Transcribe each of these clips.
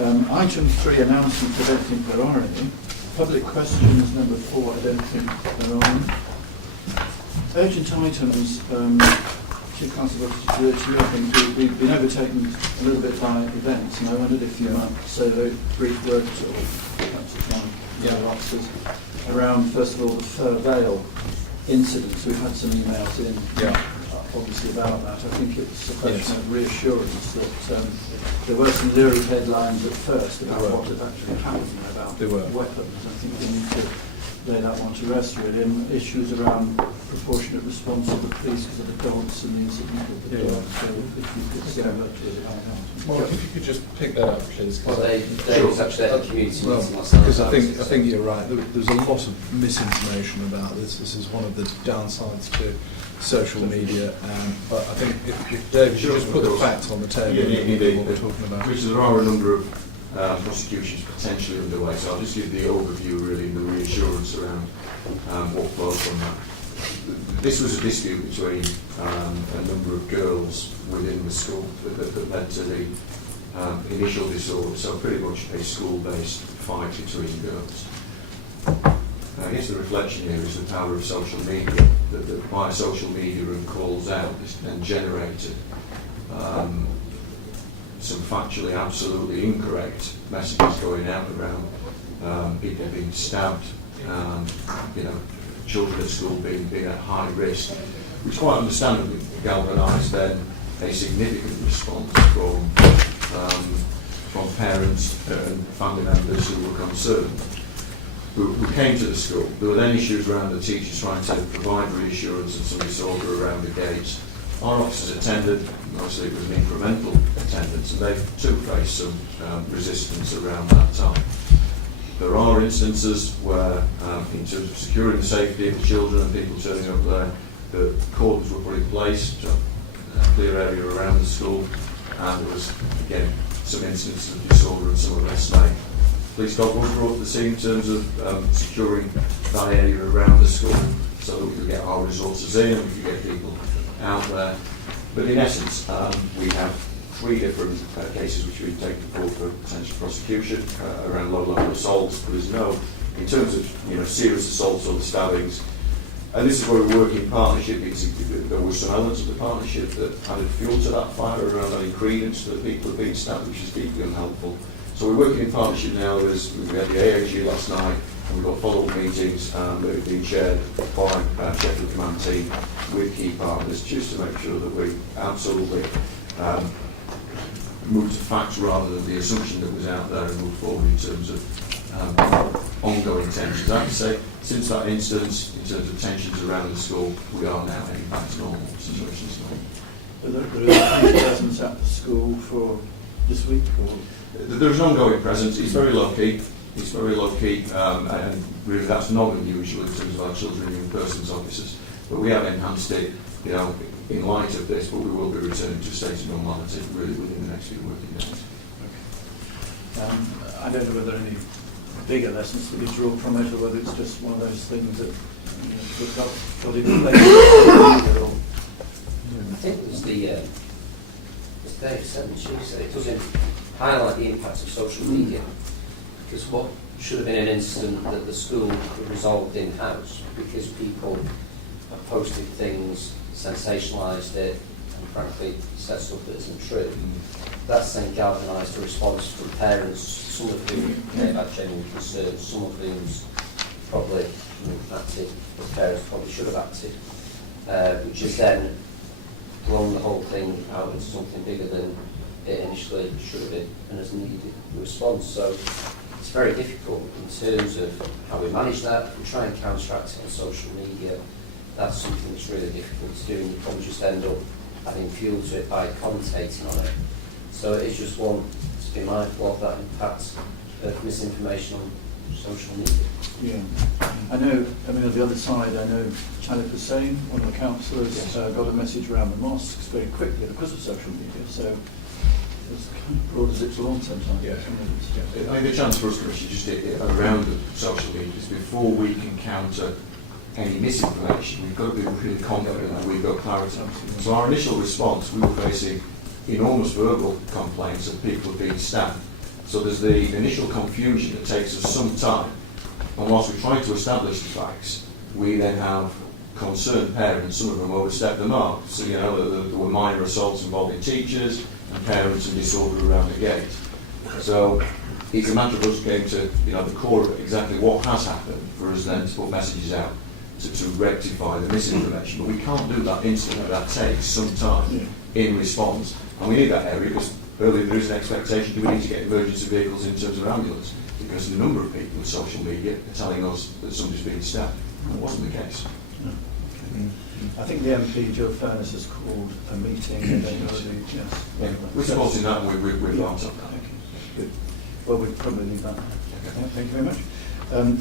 Item 3, announcements. I don't think there are any. Public questions, number 4, I don't think there are any. Urgent items, Chief Councillor, I think we've been overtaken a little bit by events, and I wondered if you might say a very brief word or perhaps if one of the officers around, first of all, the Fir Vale incidents. We've had some emails in, obviously, about that. I think it's a question of reassurance that there were some lyric headlines at first about what had actually happened about weapons. I think we need to lay that one to rest, really, and issues around proportionate response of the police because of the dogs and the incident with the dogs. So if you could say a word to us about that. Well, if you could just pick that up, please. Well, they was actually at the community meeting last night. Because I think you're right. There's a lot of misinformation about this. This is one of the downsides to social media. But I think if Dave, you just put the facts on the table, what we're talking about. Which there are a number of prosecutions potentially underway, so I'll just give the overview, really, and the reassurance around what flows from that. This was a dispute between a number of girls within the school that led to the initial disorder, so pretty much a school-based fight between girls. I guess the reflection here is the power of social media, that via social media and calls out and generated some factually absolutely incorrect messages going out around people being stabbed, children at school being at high risk, which quite understandably galvanised then a significant response from parents and family members who were concerned, who came to the school. There were then issues around the teachers trying to provide reassurance and some disorder around the gates. Our officers attended, mostly it was an incremental attendance, and they too faced some resistance around that time. There are instances where, in terms of securing the safety of the children and people turning up there, the cordons were put in place, so a clear area around the school, and there was, again, some instances of disorder and some arrests made. Police dog was brought to the scene in terms of securing that area around the school so that we could get our resources in and we could get people out there. But in essence, we have 3 different cases which we've taken forward for potential prosecution around low-level assaults. There is no, in terms of serious assaults or the stabbings, and this is where we work in partnership, because there were some elements of the partnership that added fuel to that fire around adding credence that people have been stabbed, which is deeply unhelpful. So we're working in partnership now. We had the AAG last night, and we've got follow-up meetings that have been chaired by Sheffield Command team with key partners, just to make sure that we absolutely move to facts rather than the assumption that was out there, and move forward in terms of ongoing tensions. I have to say, since that instance, in terms of tensions around the school, we are now heading back to normal situations. There is presence at the school for this week? Or? There's an ongoing presence. It's very low-key. It's very low-key, and really that's not unusual in terms of our children and young persons officers. But we have enhanced it, in light of this, but we will be returning to a state of normality really within the next few working days. Okay. I don't know whether any bigger lessons to be drawn from it, or whether it's just one of those things that we've got in place. I think it was as Dave said on Tuesday, it doesn't highlight the impact of social media, because what should have been an incident that the school could resolve in-house, because people have posted things, sensationalised it, and frankly said stuff that isn't true. That's then galvanised a response from parents, some of whom may have had genuine concerns, some of whom's probably acted as parents probably should have acted, which has then blown the whole thing out into something bigger than it initially should have been and has needed a response. So it's very difficult in terms of how we manage that. If we try and counteract it on social media, that's something that's really difficult to do, and you probably just end up adding fuel to it by commentating on it. So it is just one to be mindful of that impact of misinformation on social media. Yeah, I know, on the other side, I know Talib Hussain, one of the councillors, got a message around the mosques very quickly because of social media, so it's kind of broad as it's long sometimes. Yeah. I mean, the chance for us to actually just around the social media is before we can counter any misinformation, we've got to be really confident that we've got clarity. So our initial response, we were facing enormous verbal complaints of people being stabbed. So there's the initial confusion that takes us some time, and whilst we try to establish the facts, we then have concerned parents, some of them overstep the mark. So, you know, there were minor assaults involving teachers and parents and disorder around the gate. So it's a matter of us getting to, you know, the core of exactly what has happened for us then to put messages out to rectify the misinformation. But we can't do that instantly. That takes some time in response. And we need that area because earlier there is an expectation, do we need to get emergency vehicles in terms of ambulance? Because the number of people in social media are telling us that somebody's been stabbed. That wasn't the case. No. Okay. I think the MP, Joe Furness, has called a meeting and then yes. Yeah. We're supporting that and we're yeah. part of that. Okay. Good. Well, we'll probably leave that. Okay. Thank you very much.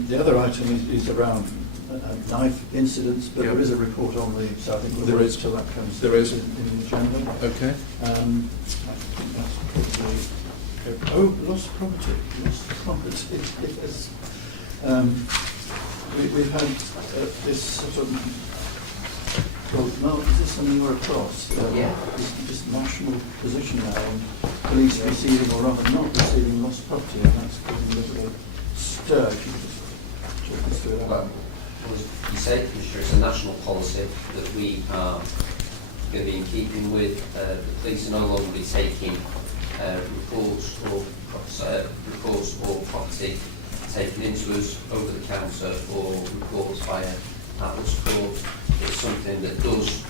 The other item is around knife incidents, but there is a report on the, so I think we'll wait till that comes There is. in the agenda. Okay. I think that's probably, oh, lost property, yes. We've had this sort of, well, Mark, is this something you're across? Yeah. This national position now on police receiving or rather not receiving lost property, and that's causing a little stir. If you could just talk us through that. Well, as you say, Commissioner, it's a national policy that we are going to be in keeping with. The police are no longer be taking reports or property taken into us over the counter or reports via Atlas Court. It's something that does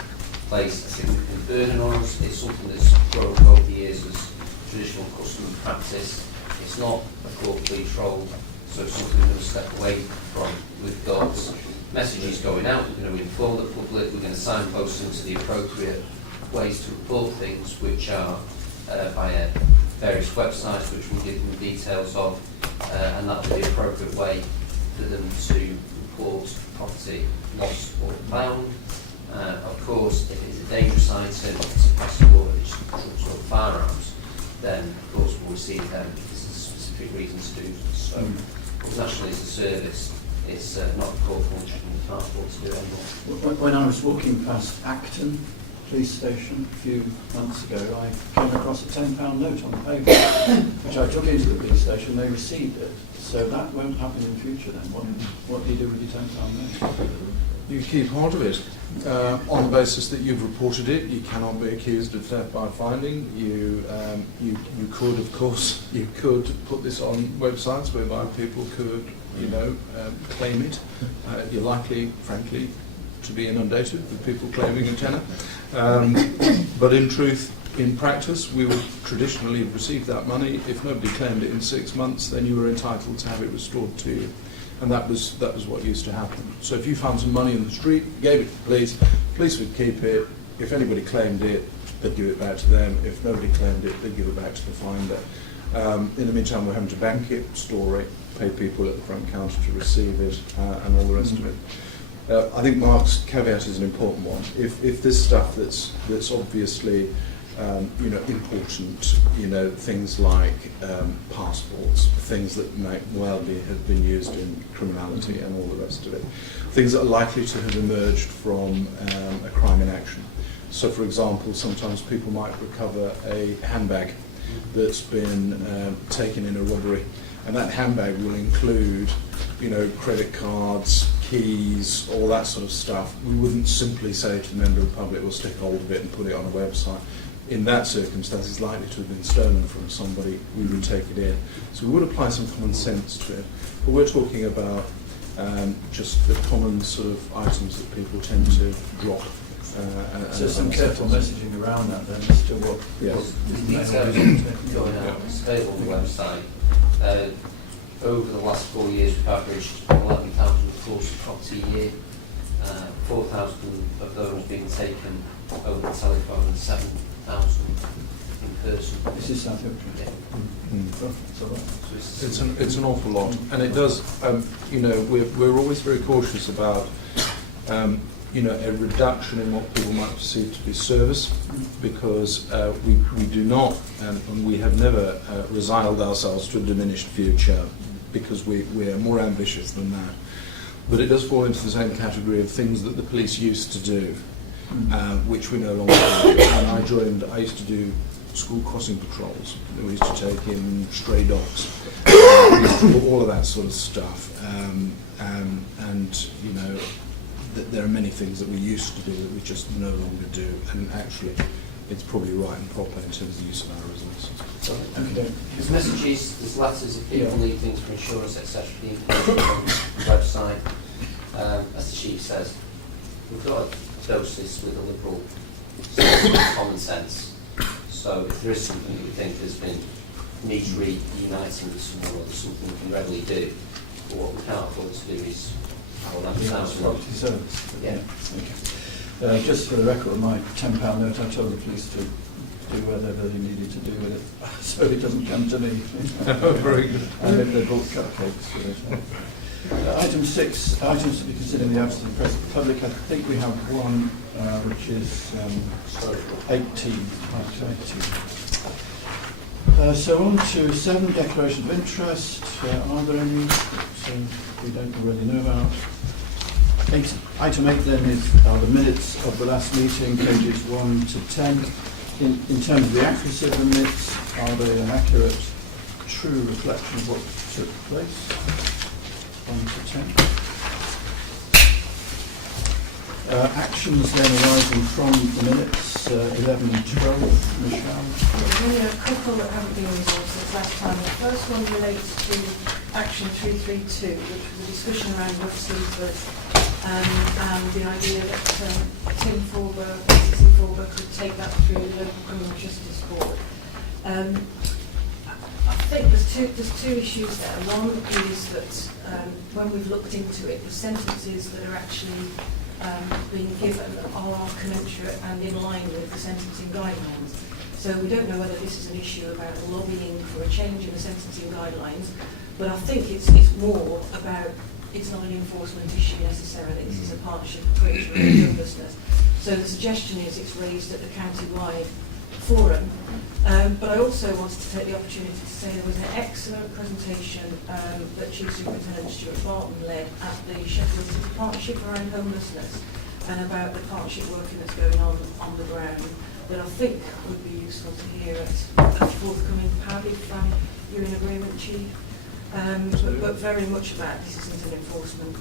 place a significant burden on us. It's something that's grown over the years as traditional custom and practice. It's not a court control, so it's something we're going to step away from. We've got messages going out, we're going to inform the public, we're going to signpost them to the appropriate ways to report things, which are via various websites, which we'll give them the details of, and that will be the appropriate way for them to report property lost or found. Of course, if it's a dangerous item, it's a passport, it's drugs or firearms, then of course we'll receive them if there's a specific reason to do so. Nationally as a service, it's not a core function, we can't afford to do it anymore. When I was walking past Acton police station a few months ago, I came across a £10 note on the pavement, which I took into the police station. They received it, so that won't happen in future. Then what do you do with your £10 note? You keep hold of it on the basis that you've reported it. You cannot be accused of theft by finding. You could, of course, you could put this on websites whereby people could, claim it. You're likely, frankly, to be inundated with people claiming a tenner. But in truth, in practice, we would traditionally receive that money. If nobody claimed it in 6 months, then you were entitled to have it restored to you. And that was what used to happen. So if you found some money in the street, gave it to the police would keep it. If anybody claimed it, they'd give it back to them. If nobody claimed it, they'd give it back to the finder. In the meantime, we're having to bank it, store it, pay people at the front counter to receive it, and all the rest of it. I think Mark's caveat is an important one. If there's stuff that's obviously important, things like passports, things that might well have been used in criminality and all the rest of it, things that are likely to have emerged from a crime in action. So, for example, sometimes people might recover a handbag that's been taken in a robbery, and that handbag will include, credit cards, keys, all that sort of stuff. We wouldn't simply say to the member of the public, we'll stick hold of it and put it on a website. In that circumstance, it's likely to have been stolen from somebody. We would take it in. So we would apply some common sense to it. But we're talking about just the common sort of items that people tend to drop. So some careful messaging around that then as to what... Yes. Details going out, it's available on the website. Over the last 4 years, we've averaged 11,000 reports of property a year. 4,000 of those being taken over the telephone and 7,000 in person. This is South Yorkshire. Yeah. It's an awful lot, and it does. We're always very cautious about a reduction in what people might perceive to be service, because we do not, and we have never resigned ourselves to a diminished future, because we are more ambitious than that. But it does fall into the same category of things that the police used to do, which we no longer do. When I used to do school crossing patrols. We used to take in stray dogs, all of that sort of stuff. And you know, there are many things that we used to do that we just no longer do, and actually it's probably right and proper in terms of the use of our resources. Okay. There's messages, there's letters if people need things for insurance, etc. The information on the website. As the chief says, we've got to dose this with a liberal common sense. So if there is something that we think has been needs reuniting with someone, or there's something we can readily do, but what we can't afford to do is our Property service. Yeah. Okay. Just for the record, my £10 note, I told the police to do whatever they needed to do with it, so it doesn't come to me. Very good. And if they bought cupcakes with it. Item 6, items to be considered in the absence of the press public. I think we have one, which is 18. So on to 7, declaration of interest. Are there any that we don't already know about? Item 8 then are the minutes of the last meeting, pages 1 to 10. In terms of the accuracy of the minutes, are they an accurate, true reflection of what took place? 1 to 10. Actions then arising from the minutes, 11 and 12. Michelle? There's only a couple that haven't been resolved since last time. The first one relates to Action 332, which was a discussion around rough sleepers and the idea that Tim Forber, PCC Forber, could take that through the local criminal justice board. I think there's two issues there. One is that when we've looked into it, the sentences that are actually being given are commensurate and in line with the sentencing guidelines. So we don't know whether this is an issue about lobbying for a change in the sentencing guidelines, but I think it's more about, it's not an enforcement issue necessarily, this is a partnership approach around homelessness. So the suggestion is it's raised at the county-wide forum, but I also wanted to take the opportunity to say there was an excellent presentation that Chief Superintendent Stuart Barton led at the Sheffield City Partnership around homelessness and about the partnership working that's going on the ground that I think would be useful to hear at a forthcoming PAB if you're in agreement, Chief. But very much about this isn't an enforcement,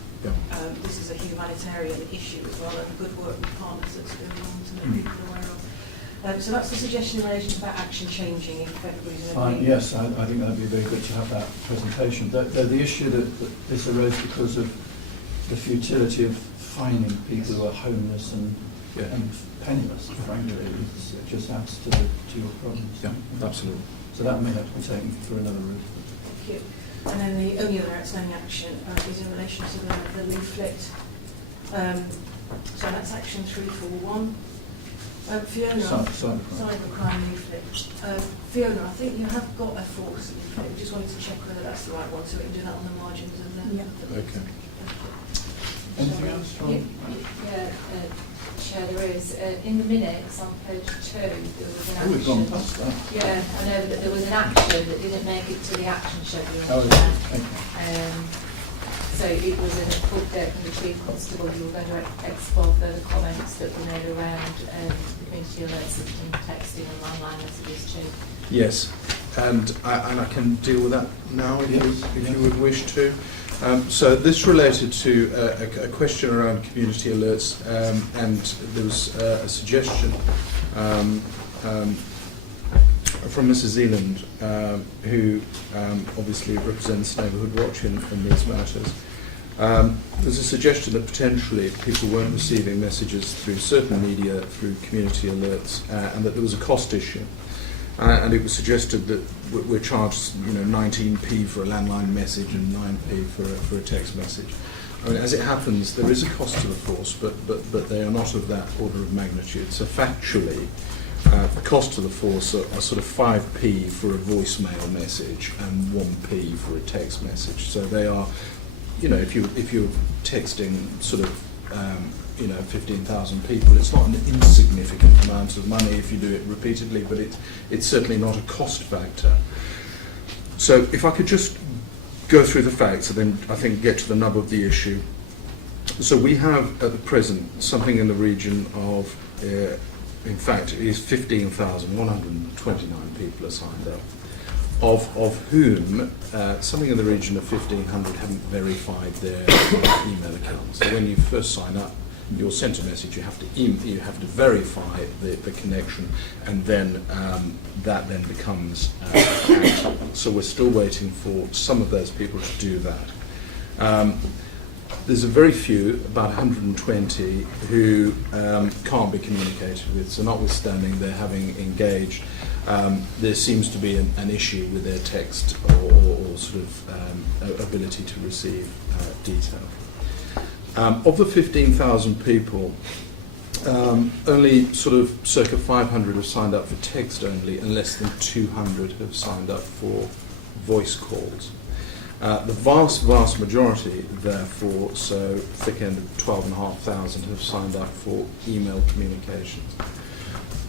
this is a humanitarian issue as well, and good work with partners that's going on to make people aware of. So that's the suggestion in relation to that action changing, if everybody's in agreement. Yes, I think that would be very good to have that presentation. The issue that this arose because of the futility of finding people who are homeless and penniless, frankly, it just adds to your problems. Yeah, absolutely. So that may have to be taken through another route. Thank you. And then the only other outstanding action is in relation to the leaflet. So that's action 341. Fiona, cybercrime leaflet. Fiona, I think you have got a force leaflet. We just wanted to check whether that's the right one, so we can do that on the margins of the Okay. Anything else from? Chair, there is. In the minutes on page 2, there was an action. We've gone past that. Yeah, I know that there was an action that didn't make it to the action schedule. Okay. So it was an update from the Chief Constable. You were going to explore further comments that were made around community alerts and texting and landline messages too. Yes, and I can deal with that now if you would wish to. So this related to a question around community alerts, and there was a suggestion from Mrs. Zealand, who obviously represents Neighbourhood Watch in these matters. There's a suggestion that potentially people weren't receiving messages through certain media, through community alerts, and that there was a cost issue. And it was suggested that we're charged, 19p for a landline message and 9p for a text message. I mean, as it happens, there is a cost to the force, but they are not of that order of magnitude. So factually, the cost to the force are sort of 5p for a voicemail message and 1p for a text message. So they are, if you're texting sort of 15,000 people, it's not an insignificant amount of money if you do it repeatedly, but it's certainly not a cost factor. So if I could just go through the facts and then I think get to the nub of the issue. So we have at the present something in the region of in fact, it is 15,129 people are signed up, of whom something in the region of 1,500 haven't verified their email accounts. So when you first sign up, you're sent a message, you have to verify the connection, and then that then becomes active. So we're still waiting for some of those people to do that. There's a very few, about 120, who can't be communicated with. So notwithstanding they're having engaged, there seems to be an issue with their text or sort of ability to receive detail. Of the 15,000 people, only sort of circa 500 have signed up for text only, and less than 200 have signed up for voice calls. The vast majority, therefore, so thick end of 12,500 have signed up for email communications.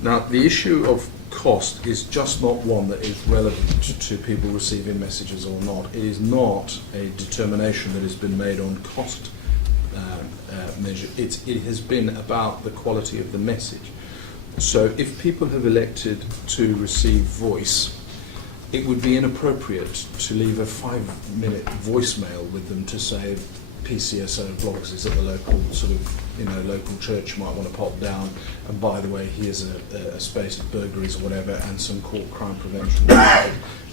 Now, the issue of cost is just not one that is relevant to people receiving messages or not. It is not a determination that has been made on cost measure. It has been about the quality of the message. So if people have elected to receive voice, it would be inappropriate to leave a 5-minute voicemail with them to say PCSO blogs is at the local sort of local church, you might want to pop down, and by the way, here's a space of burglaries or whatever and some court crime prevention.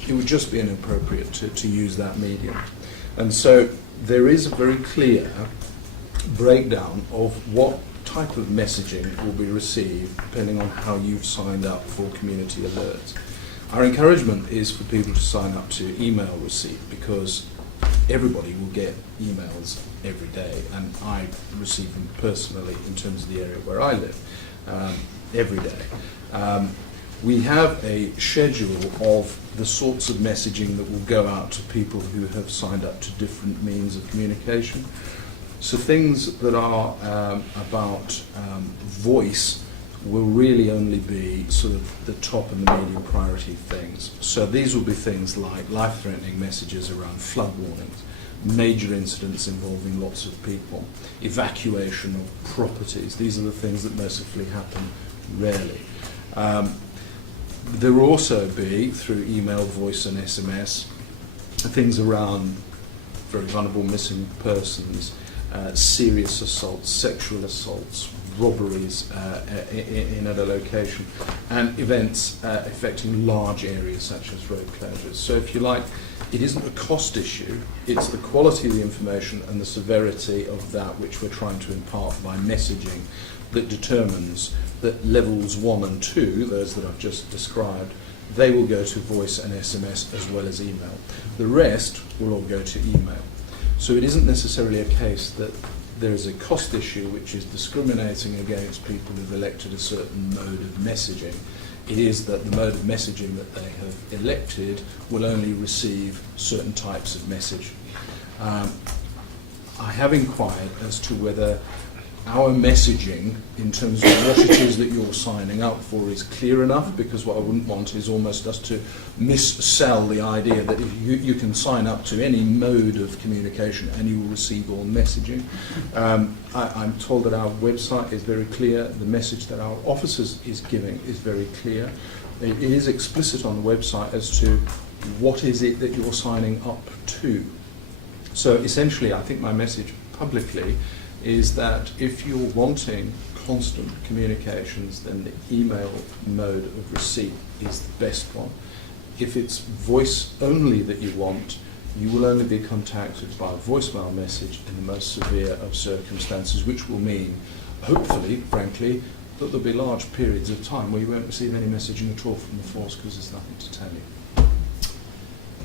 It would just be inappropriate to use that medium. And so there is a very clear breakdown of what type of messaging will be received depending on how you've signed up for community alerts. Our encouragement is for people to sign up to email receipt, because everybody will get emails every day, and I receive them personally in terms of the area where I live every day. We have a schedule of the sorts of messaging that will go out to people who have signed up to different means of communication. So things that are about voice will really only be sort of the top and the medium priority things. So these will be things like life-threatening messages around flood warnings, major incidents involving lots of people, evacuation of properties. These are the things that mercifully happen rarely. There will also be, through email, voice and SMS, things around very vulnerable missing persons, serious assaults, sexual assaults, robberies in a location, and events affecting large areas such as road closures. So if you like, it isn't a cost issue, it's the quality of the information and the severity of that which we're trying to impart by messaging that determines that levels 1 and 2, those that I've just described, they will go to voice and SMS as well as email. The rest will all go to email. So it isn't necessarily a case that there is a cost issue which is discriminating against people who've elected a certain mode of messaging. It is that the mode of messaging that they have elected will only receive certain types of message. I have inquired as to whether our messaging in terms of what it is that you're signing up for is clear enough, because what I wouldn't want is almost us to missell the idea that if you can sign up to any mode of communication and you will receive all messaging. I'm told that our website is very clear, the message that our officers is giving is very clear. It is explicit on the website as to what is it that you're signing up to. So essentially, I think my message publicly is that if you're wanting constant communications, then the email mode of receipt is the best one. If it's voice only that you want, you will only be contacted by a voicemail message in the most severe of circumstances, which will mean, hopefully, frankly, that there'll be large periods of time where you won't receive any messaging at all from the force because there's nothing to tell you.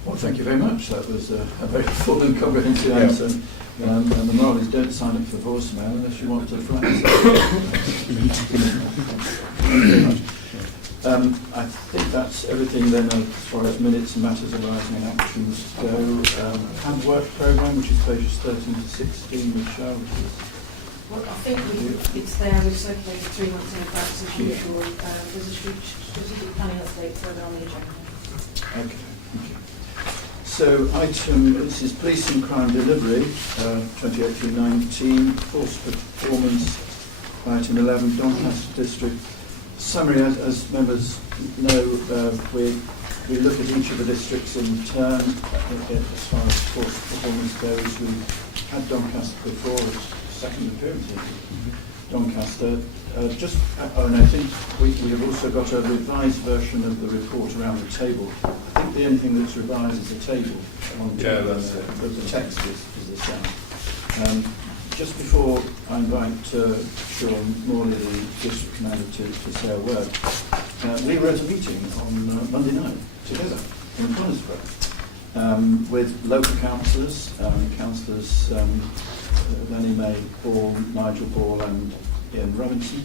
Well, thank you very much. That was a very full and comprehensive answer. And the moral is don't sign up for voicemail unless you want to flag. Thank you very much. I think that's everything then as far as minutes and matters arising and actions go. Handwork programme, which is pages 13 to 16, Michelle, which is... Well, I think it's there. We've circulated 3 months in advance as usual. There's a strategic planning update further on the agenda. Okay, thank you. So this is Police and Crime Delivery, 2018-19, Force Performance, item 11, Doncaster District summary, as members know, we look at each of the districts in turn. As far as course performance goes, we had Doncaster before, its second appearance in Doncaster. And I think we have also got a revised version of the report around the table. I think the only thing that's revised is the table. But the text is the same. Just before I invite Sean Morley, the district commander, to say a word, we were at a meeting on Monday night together in Conisbrough with local councillors, Lenny May Ball, Nigel Ball and Ian Robinson.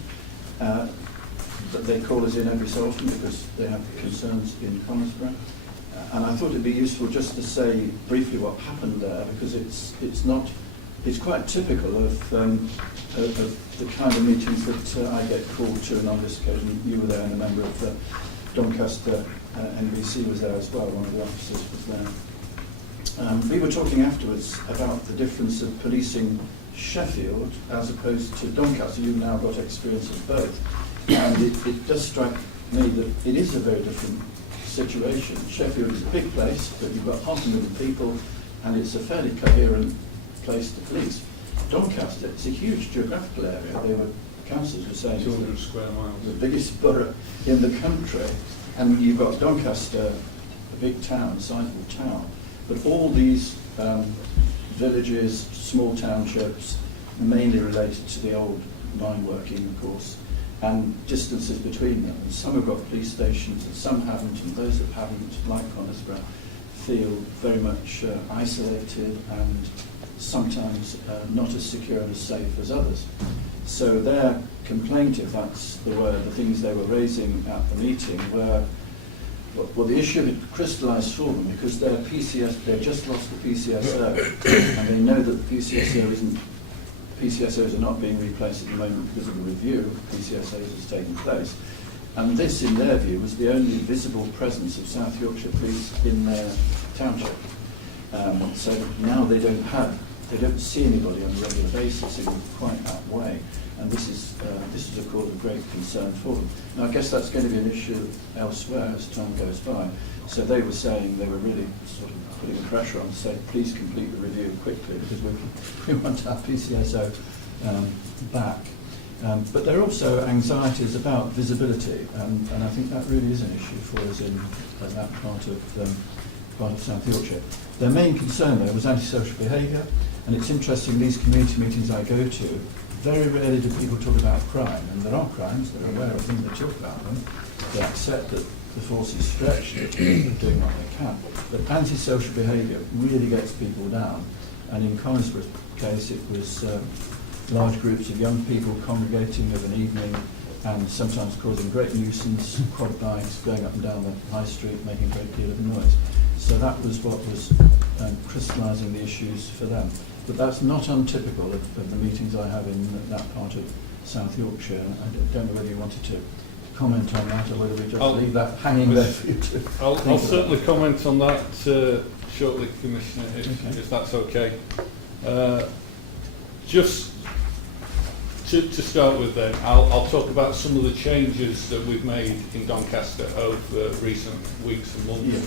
But they call us in every so often because they have concerns in Conisbrough. And I thought it'd be useful just to say briefly what happened there, because it's quite typical of the kind of meetings that I get called to, and on this occasion you were there and a member of the Doncaster NBC was there as well, one of the officers was there. We were talking afterwards about the difference of policing Sheffield as opposed to Doncaster. You've now got experience of both. And it does strike me that it is a very different situation. Sheffield is a big place, but you've got 500,000 people, and it's a fairly coherent place to police. Doncaster, it's a huge geographical area. Councillors were saying 200 square miles. The biggest borough in the country, and you've got Doncaster, a big town, sizable town, but all these villages, small townships, mainly related to the old mine working, of course, and distances between them. And some have got police stations and some haven't, and those that haven't, like Conisbrough, feel very much isolated and sometimes not as secure and as safe as others. So their complaint, if that's the word, the things they were raising at the meeting were, well, the issue had crystallised for them because their PCS, they've just lost the PCSO, and they know that the PCSOs are not being replaced at the moment because of a review of PCSOs has taken place. And this, in their view, was the only visible presence of South Yorkshire police in their township. So now they don't see anybody on a regular basis in quite that way. And this is a cause of great concern for them. Now, I guess that's going to be an issue elsewhere as time goes by. So they were saying they were really sort of putting the pressure on to say, please complete the review quickly because we want our PCSO back. But there are also anxieties about visibility, and I think that really is an issue for us in that part of South Yorkshire. Their main concern, though, was antisocial behaviour, and it's interesting, these community meetings I go to, very rarely do people talk about crime, and there are crimes, they're aware of them, they talk about them, they accept that the force is stretched, they're doing what they can. But antisocial behaviour really gets people down, and in Conisborough's case it was large groups of young people congregating of an evening and sometimes causing great nuisance, quad bikes going up and down the high street, making a great deal of noise. So that was what was crystallising the issues for them. But that's not untypical of the meetings I have in that part of South Yorkshire. I don't know whether you wanted to comment on that or whether we just leave that hanging there for you to I'll certainly comment on that shortly, Commissioner, if that's okay. Just to start with then, I'll talk about some of the changes that we've made in Doncaster over recent weeks and months. Yeah.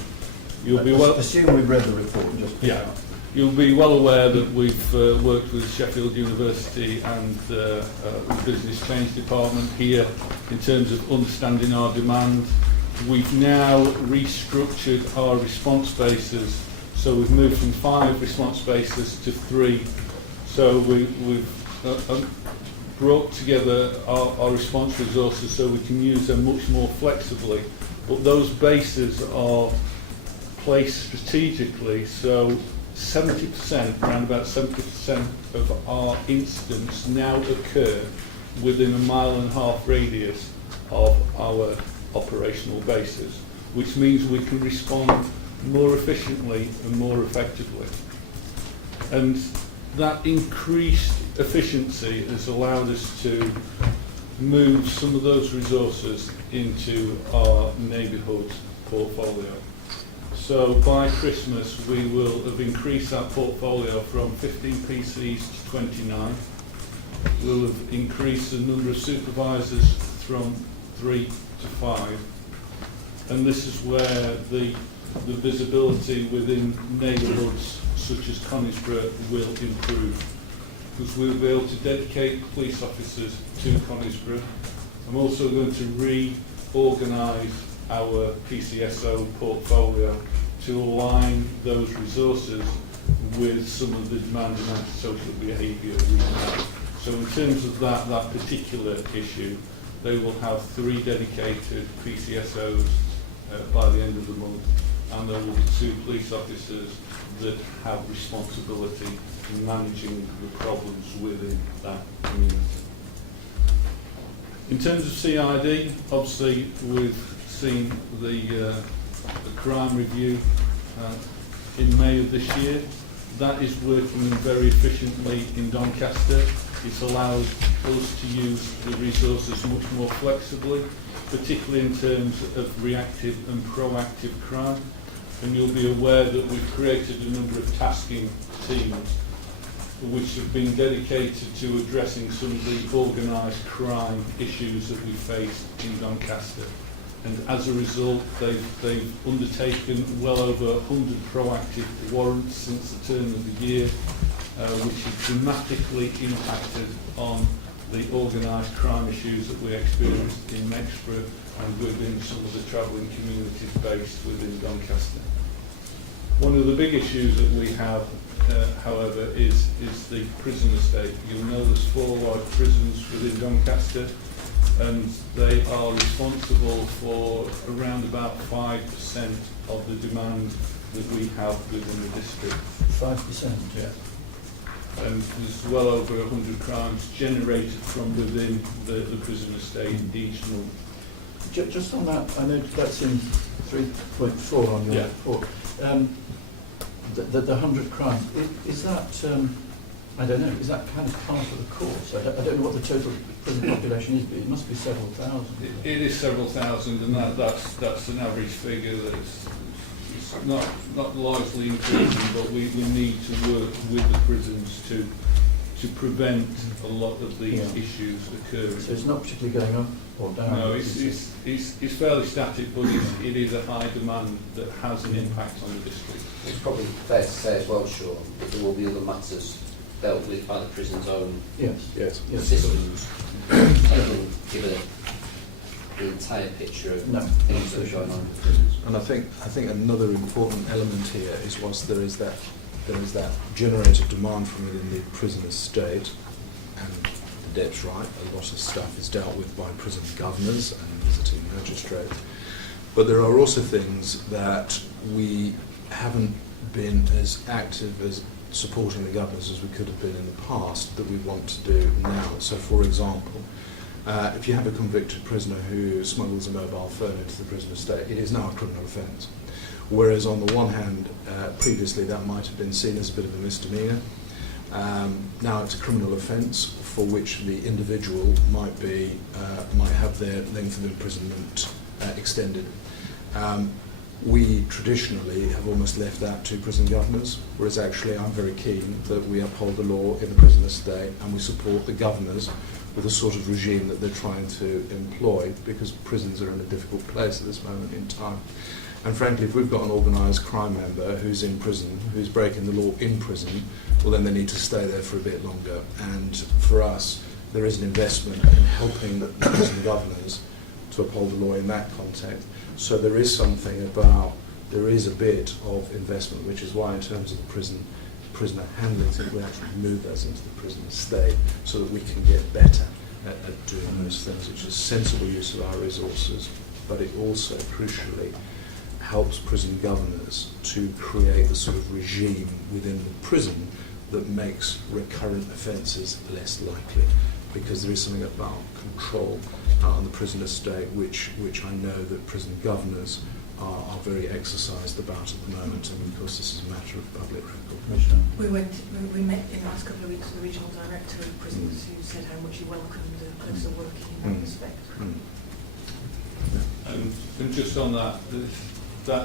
You'll be well. Assume we've read the report. You'll be well aware that we've worked with Sheffield University and the Business Change Department here in terms of understanding our demand. We've now restructured our response bases, so we've moved from 5 response bases to 3. So we've brought together our response resources so we can use them much more flexibly. But those bases are placed strategically, so 70%, around about 70% of our incidents now occur within a 1.5 mile radius of our operational bases, which means we can respond more efficiently and more effectively. And that increased efficiency has allowed us to move some of those resources into our neighbourhood portfolio. So by Christmas we will have increased that portfolio from 15 PCs to 29. We'll have increased the number of supervisors from 3 to 5. And this is where the visibility within neighbourhoods such as Conisbrough will improve, because we'll be able to dedicate police officers to Conisbrough. I'm also going to reorganise our PCSO portfolio to align those resources with some of the demand and antisocial behaviour we have. So in terms of that particular issue, they will have 3 dedicated PCSOs by the end of the month, and there will be 2 police officers that have responsibility in managing the problems within that community. In terms of CID, obviously we've seen the crime review in May of this year. That is working very efficiently in Doncaster. It's allowed us to use the resources much more flexibly, particularly in terms of reactive and proactive crime. And you'll be aware that we've created a number of tasking teams which have been dedicated to addressing some of the organised crime issues that we face in Doncaster. And as a result, they've undertaken well over 100 proactive warrants since the turn of the year, which have dramatically impacted on the organised crime issues that we experienced in Mexborough and within some of the travelling communities based within Doncaster. One of the big issues that we have, however, is the prison estate. You'll know there's 4 large prisons within Doncaster, and they are responsible for around about 5% of the demand that we have within the district. 5%? Yeah. And there's well over 100 crimes generated from within the prison estate each month. Just on that, I know that's in 3.4 on your report. The 100 crimes, is that, I don't know, is that kind of part of the course? I don't know what the total prison population is, but it must be several thousand. It is several thousand, and that's an average figure that's not largely increasing, but we need to work with the prisons to prevent a lot of these issues occurring. So it's not particularly going up or down? No, it's fairly static, but it is a high demand that has an impact on the district. It's probably fair to say as well, Sean, that there will be other matters dealt with by the prison's own systems. I don't give the entire picture of things that are going on in the prisons. And I think another important element here was there is that generated demand from within the prison estate, and Deb's right, a lot of stuff is dealt with by prison governors and visiting magistrates. But there are also things that we haven't been as active as supporting the governors as we could have been in the past that we want to do now. So, for example, if you have a convicted prisoner who smuggles a mobile phone into the prison estate, it is now a criminal offence. Whereas on the one hand, previously that might have been seen as a bit of a misdemeanour. Now it's a criminal offence for which the individual might have their length of imprisonment extended. We traditionally have almost left that to prison governors, whereas actually I'm very keen that we uphold the law in the prison estate and we support the governors with the sort of regime that they're trying to employ, because prisons are in a difficult place at this moment in time. And frankly, if we've got an organised crime member who's in prison, who's breaking the law in prison, well then they need to stay there for a bit longer. And for us, there is an investment in helping the prison governors to uphold the law in that context. So there is a bit of investment, which is why in terms of the prisoner handling thing, we actually move those into the prison estate so that we can get better at doing those things, which is sensible use of our resources, but it also crucially helps prison governors to create the sort of regime within the prison that makes recurrent offences less likely, because there is something about control on the prison estate which I know that prison governors are very exercised about at the moment, and of course this is a matter of public record. We met in the last couple of weeks with the regional director of prisons who said how much he welcomed the closer working in that respect. And just on that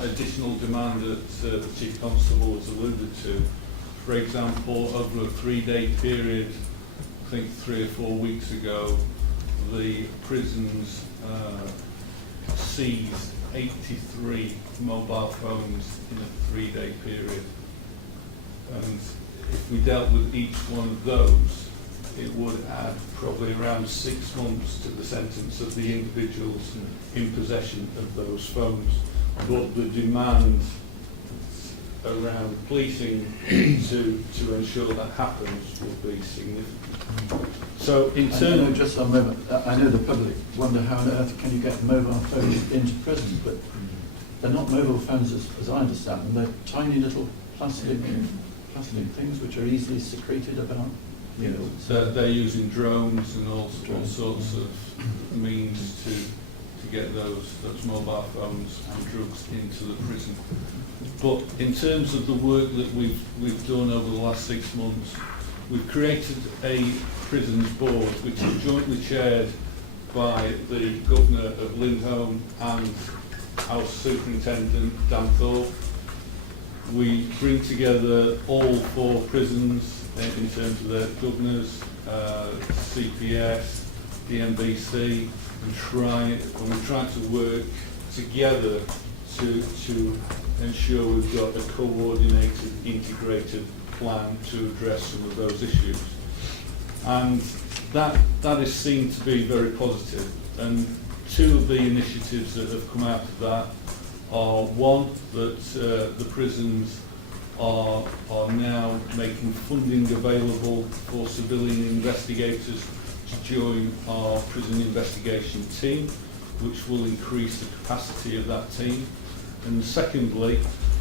additional demand that the Chief Constable has alluded to, for example, over a 3-day period, I think 3 or 4 weeks ago, the prisons seized 83 mobile phones in a 3-day period. And if we dealt with each one of those, it would add probably around 6 months to the sentence of the individuals in possession of those phones. But the demand around policing to ensure that happens will be significant. So in I terms, just a moment, I know the public wonder how on earth can you get mobile phones into prison, but they're not mobile phones as I understand them. They're tiny little plastic things which are easily secreted about. You know, they're using drones and all sorts of means to get those mobile phones and drugs into the prison. But in terms of the work that we've done over the last 6 months, we've created a prisons board which is jointly chaired by the Governor of Lindholm and our Superintendent Dan Thorpe. We bring together all 4 prisons in terms of their governors, CPS, DMBC, and we try to work together to ensure we've got a coordinated, integrated plan to address some of those issues. And that is seen to be very positive. And 2 of the initiatives that have come out of that are, one, that the prisons are now making funding available for civilian investigators to join our prison investigation team, which will increase the capacity of that team. And secondly,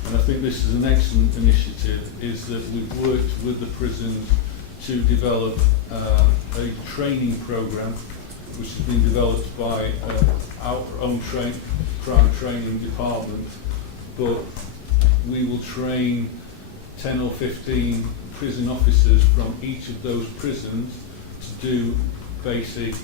and I think this is an excellent initiative, is that we've worked with the prisons to develop a training programme which has been developed by our own crime training department, but we will train 10 or 15 prison officers from each of those prisons to do basic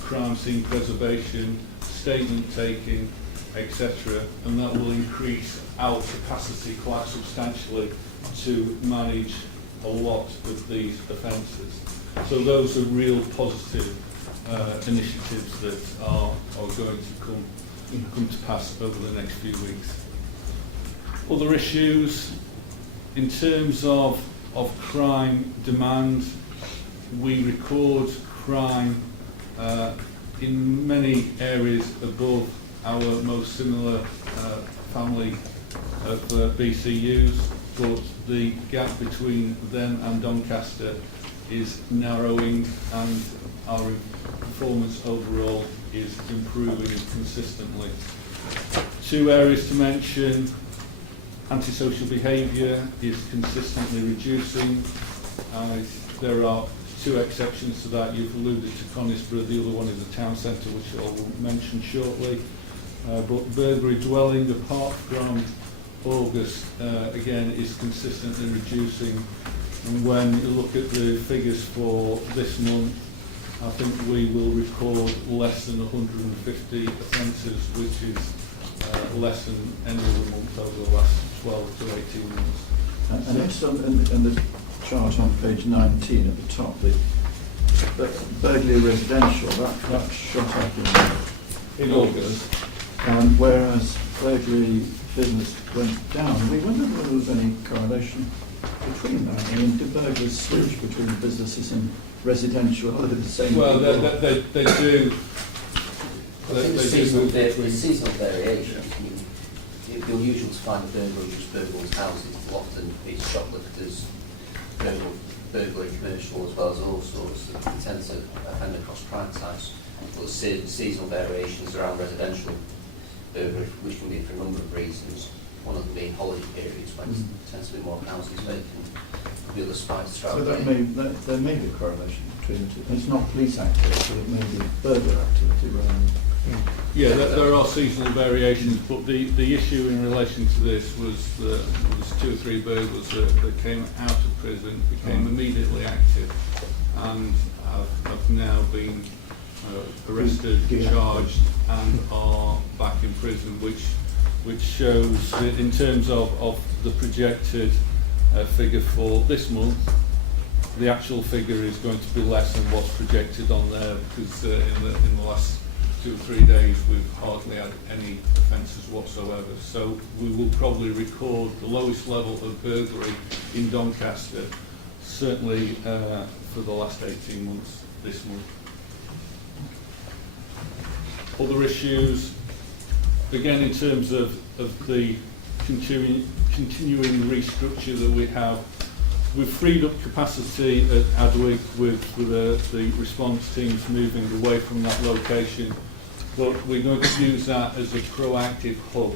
crime scene preservation, statement taking, etc., and that will increase our capacity quite substantially to manage a lot of these offences. So those are real positive initiatives that are going to come to pass over the next few weeks. Other issues, in terms of crime demand, we record crime in many areas above our most similar family of BCUs, but the gap between them and Doncaster is narrowing, and our performance overall is improving consistently. 2 areas to mention: antisocial behaviour is consistently reducing. There are 2 exceptions to that. You've alluded to Conisbrough, the other one is the town centre, which I will mention shortly. But burglary dwelling, apart from August, again, is consistently reducing. And when you look at the figures for this month, I think we will record less than 150 offences, which is less than any other month over the last 12 to 18 months. And next in the chart on page 19 at the top, the burglary residential, that shot up in August, whereas burglary business went down. We wondered whether there was any correlation between that. I mean, do burglars switch between businesses and residential? Are they the same? Well, they do. I think the seasonal variation. It'd be unusual to find a burglar who just burglars houses. Often it's shoplifters, burglary commercial as well as all sorts that tend to offend across crime types. But the seasonal variations around residential burglary, which can be for a number of reasons. One of them being holiday periods when there tends to be more houses vacant. The other spikes throughout. So there may be a correlation between the 2. It's not police activity, it may be burglar activity rather than... Yeah, there are seasonal variations, but the issue in relation to this was that there was 2 or 3 burglars that came out of prison, became immediately active, and have now been arrested, charged, and are back in prison, which shows that in terms of the projected figure for this month, the actual figure is going to be less than what's projected on there, because in the last 2 or 3 days we've hardly had any offences whatsoever. So we will probably record the lowest level of burglary in Doncaster, certainly for the last 18 months this month. Other issues, again in terms of the continuing restructure that we have, we've freed up capacity at Adwick with the response teams moving away from that location, but we're going to use that as a proactive hub.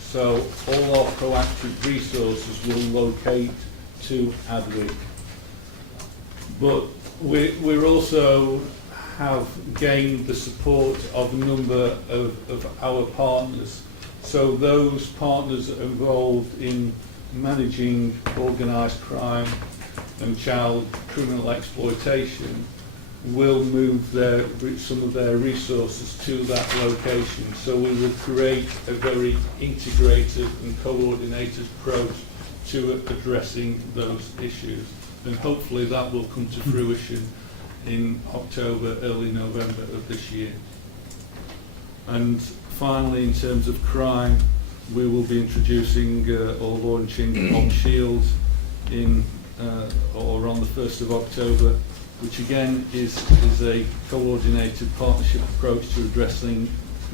So all our proactive resources will locate to Adwick. But we're also have gained the support of a number of our partners. So those partners involved in managing organised crime and child criminal exploitation will move some of their resources to that location. So we will create a very integrated and coordinated approach to addressing those issues. And hopefully that will come to fruition in October, early November of this year. And finally, in terms of crime, we will be introducing or launching On Shield or on the 1st of October, which again is a coordinated partnership approach to addressing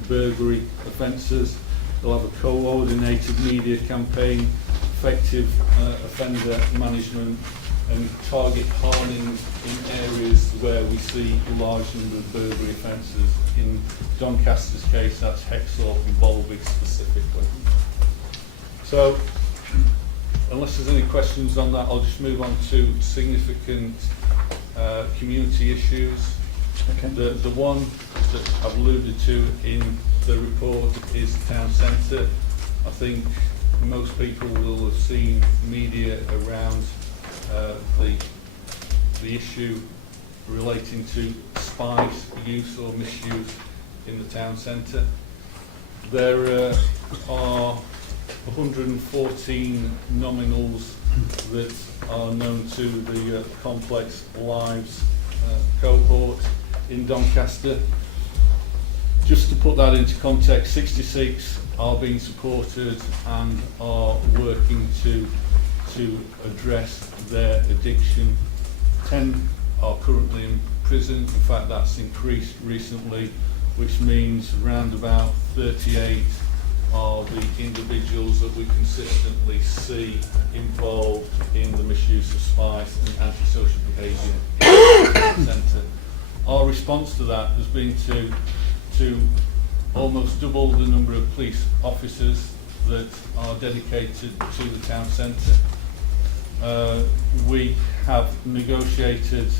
burglary offences. They'll have a coordinated media campaign, effective offender management, and target hardening in areas where we see a large number of burglary offences. In Doncaster's case, that's Hexthorpe and Bolvik specifically. So, unless there's any questions on that, I'll just move on to significant community issues. Okay. The one that I've alluded to in the report is the town centre. I think most people will have seen media around the issue relating to spice use or misuse in the town centre. There are 114 nominals that are known to the Complex Lives cohort in Doncaster. Just to put that into context, 66 are being supported and are working to address their addiction. 10 are currently in prison. In fact, that's increased recently, which means around about 38 are the individuals that we consistently see involved in the misuse of spice and antisocial behaviour in the centre. Our response to that has been to almost double the number of police officers that are dedicated to the town centre. We have negotiated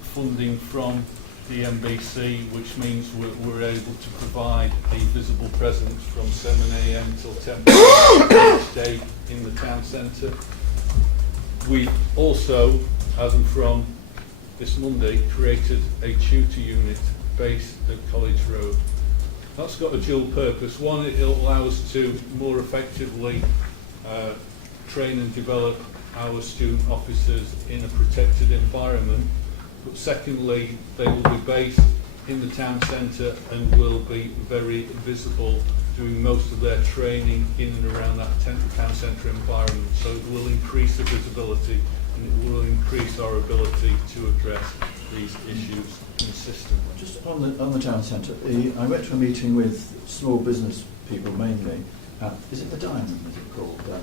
funding from the MBC, which means we're able to provide a visible presence from 7 a.m. till 10 p.m. each day in the town centre. We also, as of from this Monday, created a tutor unit based at College Road. That's got a dual purpose. One, it'll allow us to more effectively train and develop our student officers in a protected environment. But secondly, they will be based in the town centre and will be very visible, doing most of their training in and around that town centre environment. So it will increase the visibility and it will increase our ability to address these issues consistently. Just on the town centre, I went to a meeting with small business people mainly. Is it the Diamond? Is it called that?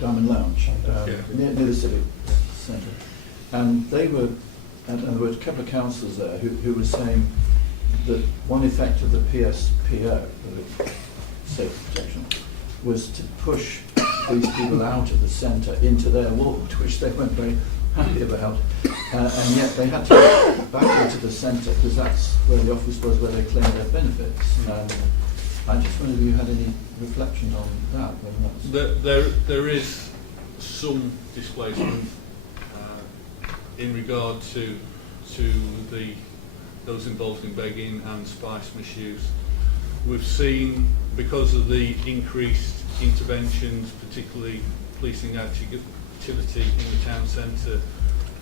Diamond Lounge, near the city centre, and they were, and there were a couple of councillors there who were saying that one effect of the PSPO, the Safety Protection, was to push these people out of the centre into their ward, which they weren't very happy about, and yet they had to go back into the centre because that's where the office was, where they claimed their benefits. I just wondered if you had any reflection on that. There is some displacement in regard to those involved in begging and spice misuse. We've seen, because of the increased interventions, particularly policing activity in the town centre,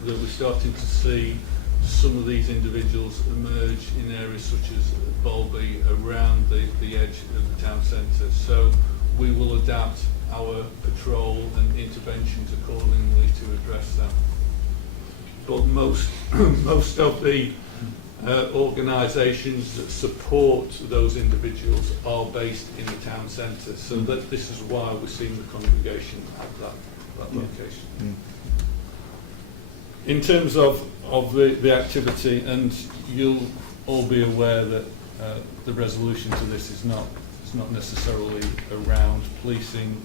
that we're starting to see some of these individuals emerge in areas such as Bolby, around the edge of the town centre. So we will adapt our patrol and interventions accordingly to address that. But most of the organisations that support those individuals are based in the town centre, so that this is why we're seeing the congregation at that location. In terms of the activity, and you'll all be aware that the resolution to this is not necessarily around policing,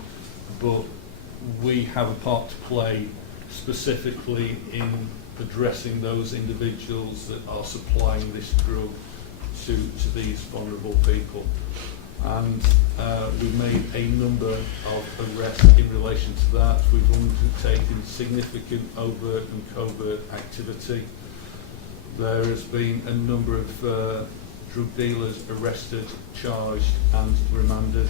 but we have a part to play specifically in addressing those individuals that are supplying this drug to these vulnerable people. And we've made a number of arrests in relation to that. We've undertaken significant overt and covert activity. There has been a number of drug dealers arrested, charged and remanded.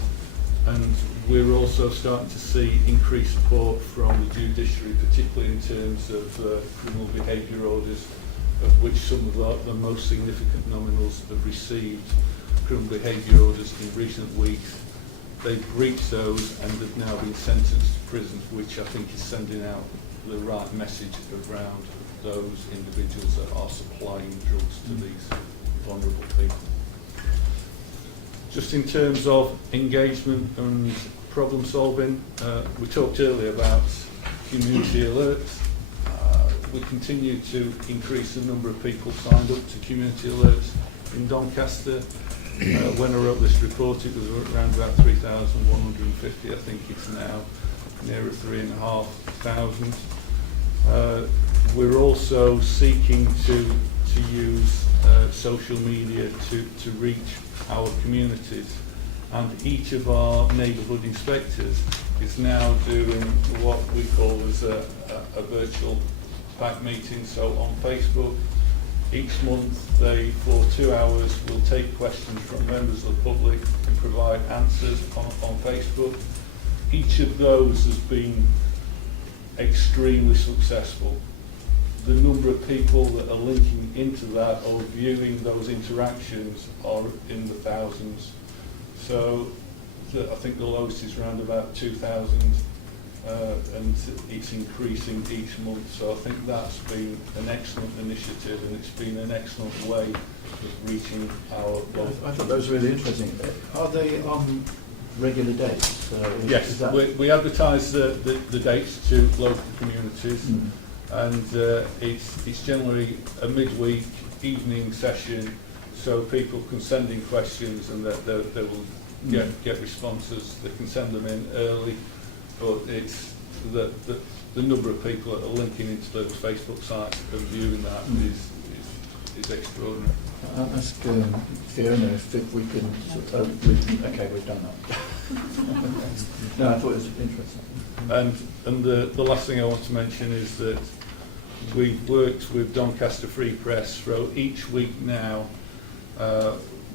And we're also starting to see increased support from the judiciary, particularly in terms of criminal behaviour orders, of which some of the most significant nominals have received criminal behaviour orders in recent weeks. They've breached those and have now been sentenced to prison, which I think is sending out the right message around those individuals that are supplying drugs to these vulnerable people. Just in terms of engagement and problem solving, we talked earlier about community alerts. We continue to increase the number of people signed up to community alerts in Doncaster. When I wrote this report, it was around about 3,150. I think it's now nearer 3,500. We're also seeking to use social media to reach our communities, and each of our neighbourhood inspectors is now doing what we call as a virtual back meeting. So on Facebook, each month they, for 2 hours, will take questions from members of the public and provide answers on Facebook. Each of those has been extremely successful. The number of people that are linking into that or viewing those interactions are in the thousands. So I think the lowest is around about 2,000, and it's increasing each month. So I think that's been an excellent initiative, and it's been an excellent way of reaching our local. I thought that was really interesting. Are they on regular dates? Yes, we advertise the dates to local communities. And it's generally a midweek evening session, so people can send in questions and they will get responses. They can send them in early, but it's the number of people that are linking into those Facebook sites and viewing that is extraordinary. I'll ask Fiona if we can. Okay, we've done that. No, I thought it was interesting. And the last thing I want to mention is that we've worked with Doncaster Free Press. So each week now,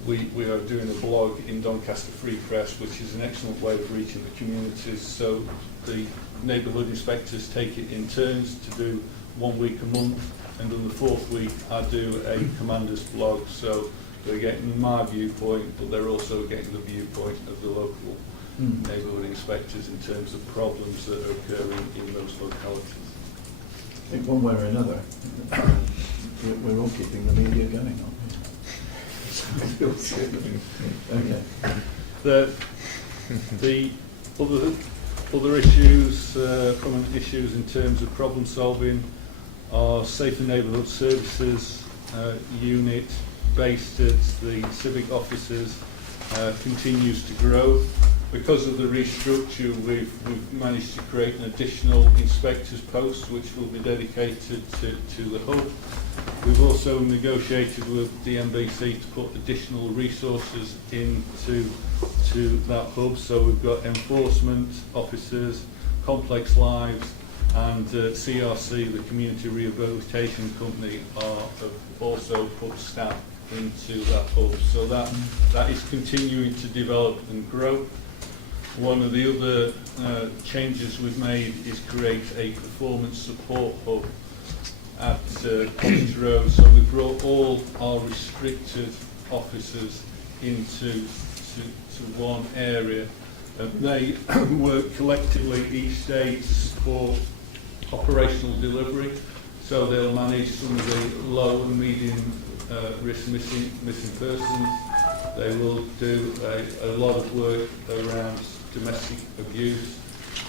we are doing a blog in Doncaster Free Press, which is an excellent way of reaching the communities. So the neighbourhood inspectors take it in turns to do 1 week a month, and on the 4th week I do a commander's blog. So they're getting my viewpoint, but they're also getting the viewpoint of the local neighbourhood inspectors in terms of problems that are occurring in those localities. I think one way or another, we're all keeping the media going, aren't we? Okay. The other issues, common issues in terms of problem solving, are Safer Neighbourhood Services unit based at the civic offices continues to grow. Because of the restructure, we've managed to create an additional inspectors post which will be dedicated to the hub. We've also negotiated with DMBC to put additional resources into that hub. So we've got enforcement officers, Complex Lives, and CRC, the Community Rehabilitation Company, have also put staff into that hub. So that is continuing to develop and grow. One of the other changes we've made is create a performance support hub. at College Road, so we brought all our restricted officers into to one area. They work collectively each day to support operational delivery, so they'll manage some of the low and medium risk missing persons. They will do a lot of work around domestic abuse,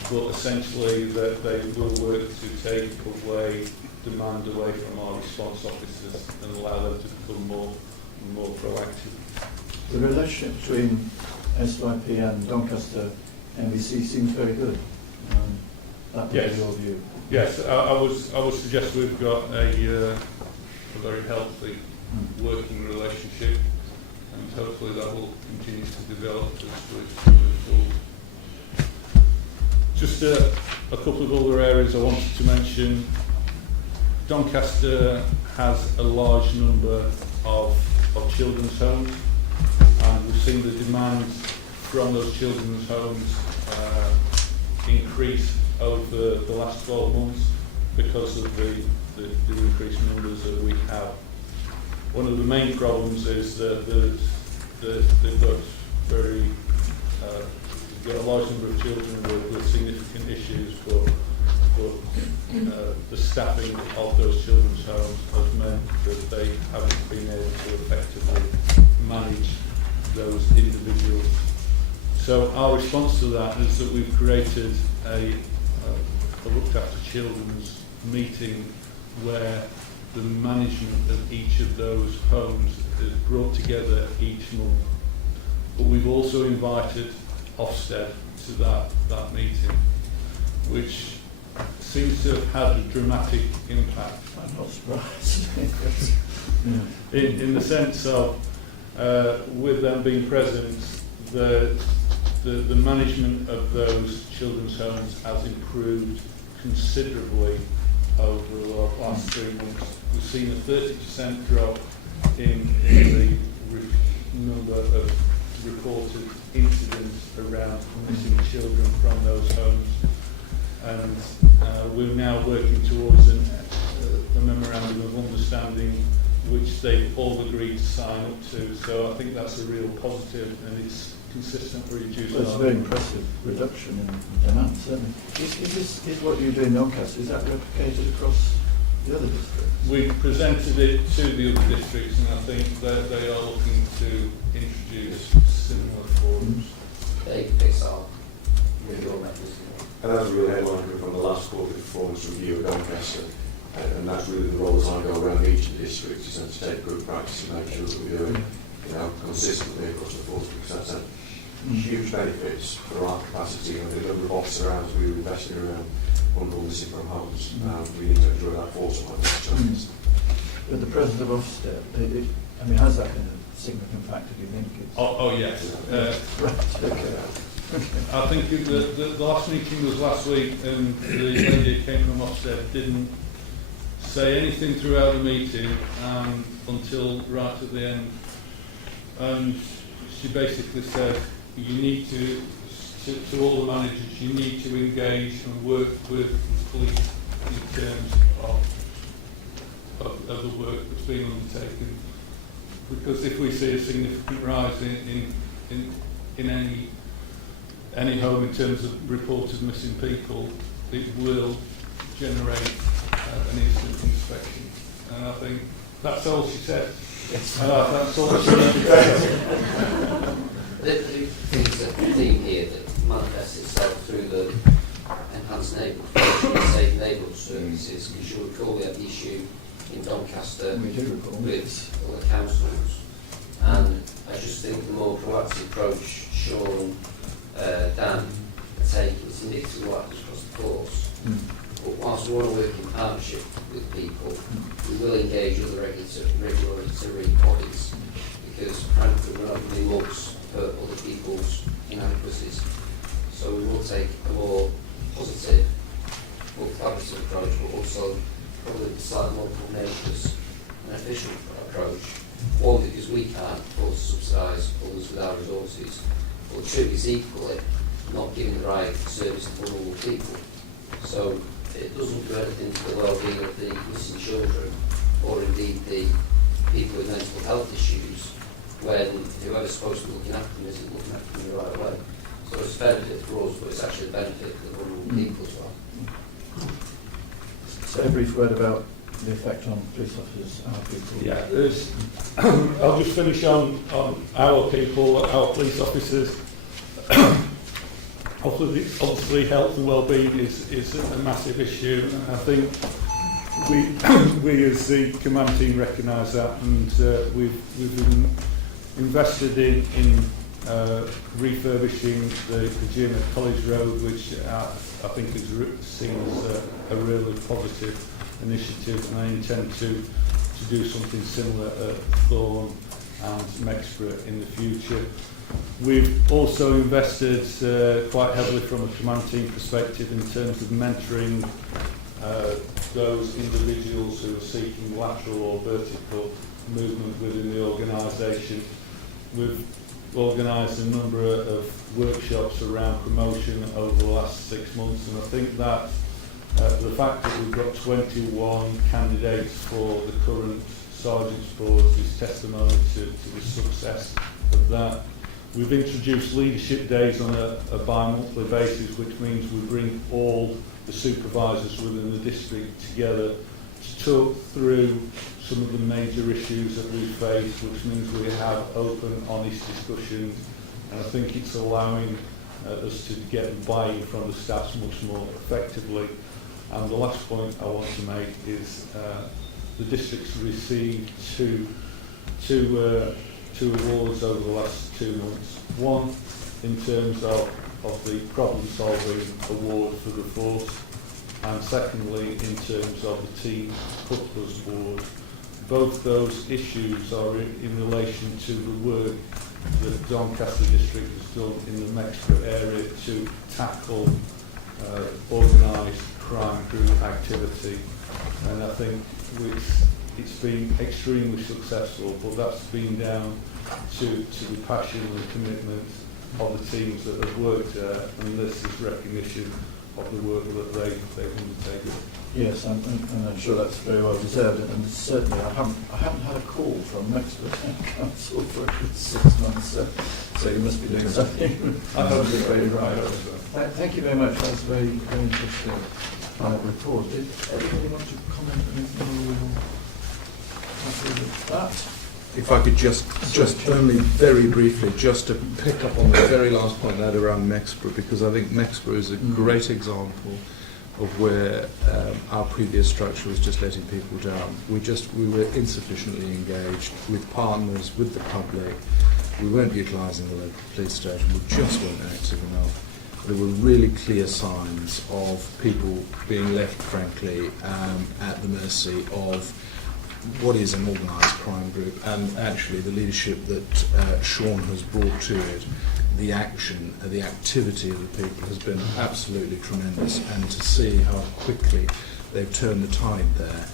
but essentially that they will work to take away demand away from our response officers and allow them to become more proactive. The relationship between SYP and Doncaster MBC seems very good. That would be Yes. your view. Yes, I would suggest we've got a very healthy working relationship, and hopefully that will continue to develop as we move forward. Just a couple of other areas I wanted to mention. Doncaster has a large number of children's homes, and we've seen the demand from those children's homes increase over the last 12 months because of the increased numbers that we have. One of the main problems is that they've got a large number of children with significant issues, but the staffing of those children's homes has meant that they haven't been able to effectively manage those individuals. So our response to that is that we've created a looked after children's meeting where the management of each of those homes is brought together each month. But we've also invited Ofsted to that meeting, which seems to have had a dramatic impact. I'm not surprised. In the sense of, with them being present, the management of those children's homes has improved considerably over the last 3 months. We've seen a 30% drop in the number of reported incidents around missing children from those homes, and we're now working towards a memorandum of understanding which they've all agreed to sign up to. So I think that's a real positive, and it's consistently reduced. Well, it's a very impressive reduction in demand, certainly. Is what you do in Doncaster, is that replicated across the other districts? We presented it to the other districts, and I think that they are looking to introduce similar forums. They fix our renewal mechanism. And that was a real headline from the last quarterly performance review of Doncaster, and that's really the role as I go around each of the districts, is to take good practice and make sure that we do it consistently across the board, because that's a huge benefits for our capacity and the number of officer hours we were investing around vulnerable missing from homes. We need to enjoy that force on our challenges. But the presence of Ofsted, has that been a significant factor, do you think? Oh yes. Right, okay. I think the last meeting was last week, and the lady who came from Ofsted didn't say anything throughout the meeting until right at the end. And she basically said, you need to all the managers, you need to engage and work with the police in terms of the work that's being undertaken. Because if we see a significant rise in any home in terms of reported missing people, it will generate an instant inspection. And I think that's all she said. Yes. That's all she said. There's a theme here that manifests itself through the enhanced neighbourhood, safe neighbourhood services, because you recall we had the issue in Doncaster We do recall. with all the councils, and I just think the more proactive approach Sean, Dan are taking is indicative of what happens across the course. But whilst we want to work in partnership with people, we will engage other regulatory bodies, because frankly we're not really mugs for other people's inadequacies. So we will take a more positive, more collaborative approach, but also probably slightly more coordinated and efficient approach. One, because we can't afford to subsidise others with our resources, but two, is equally not giving the right service to vulnerable people. So it doesn't do anything to the well-being of the missing children, or indeed the people with mental health issues, when whoever's supposed to be looking after them isn't looking after them the right way. So it's a benefit for us, but it's actually a benefit for the vulnerable people as well. So a brief word about the effect on police officers, our people. Yeah, I'll just finish on our people, our police officers. Obviously, health and well-being is a massive issue. I think we as the command team recognise that, and we've invested in refurbishing the gym at College Road, which I think is seen as a really positive initiative, and I intend to do something similar at Thorn and Mexborough in the future. We've also invested quite heavily from a command team perspective in terms of mentoring those individuals who are seeking lateral or vertical movement within the organisation. We've organised a number of workshops around promotion over the last 6 months, and I think that the fact that we've got 21 candidates for the current sergeant's board is testimony to the success of that. We've introduced leadership days on a bi-monthly basis, which means we bring all the supervisors within the district together to talk through some of the major issues that we face, which means we have open, honest discussions, and I think it's allowing us to get buy-in from the staff much more effectively. And the last point I want to make is the district's received two awards over the last 2 months. One in terms of the problem-solving award for the force, and secondly in terms of the Team Couplers Award. Both those issues are in relation to the work that Doncaster District has done in the Mexborough area to tackle organised crime group activity, and I think it's been extremely successful, but that's been down to the passion and commitment of the teams that have worked there, and this is recognition of the work that they've undertaken. Yes, and I'm sure that's very well deserved, and certainly I haven't had a call from Mexborough Town Council for 6 months, so you must be doing something. I hope you're very right. Thank you very much. That was a very, very interesting report. Did anybody want to comment on anything? Happy with that? If I could just only very briefly, just to pick up on the very last point that around Mexborough, because I think Mexborough is a great example of where our previous structure was just letting people down. We were insufficiently engaged with partners, with the public. We weren't utilising the local police station. We just weren't active enough. There were really clear signs of people being left, frankly, at the mercy of what is an organised crime group, and actually the leadership that Sean has brought to it, the action, the activity of the people has been absolutely tremendous, and to see how quickly they've turned the tide there,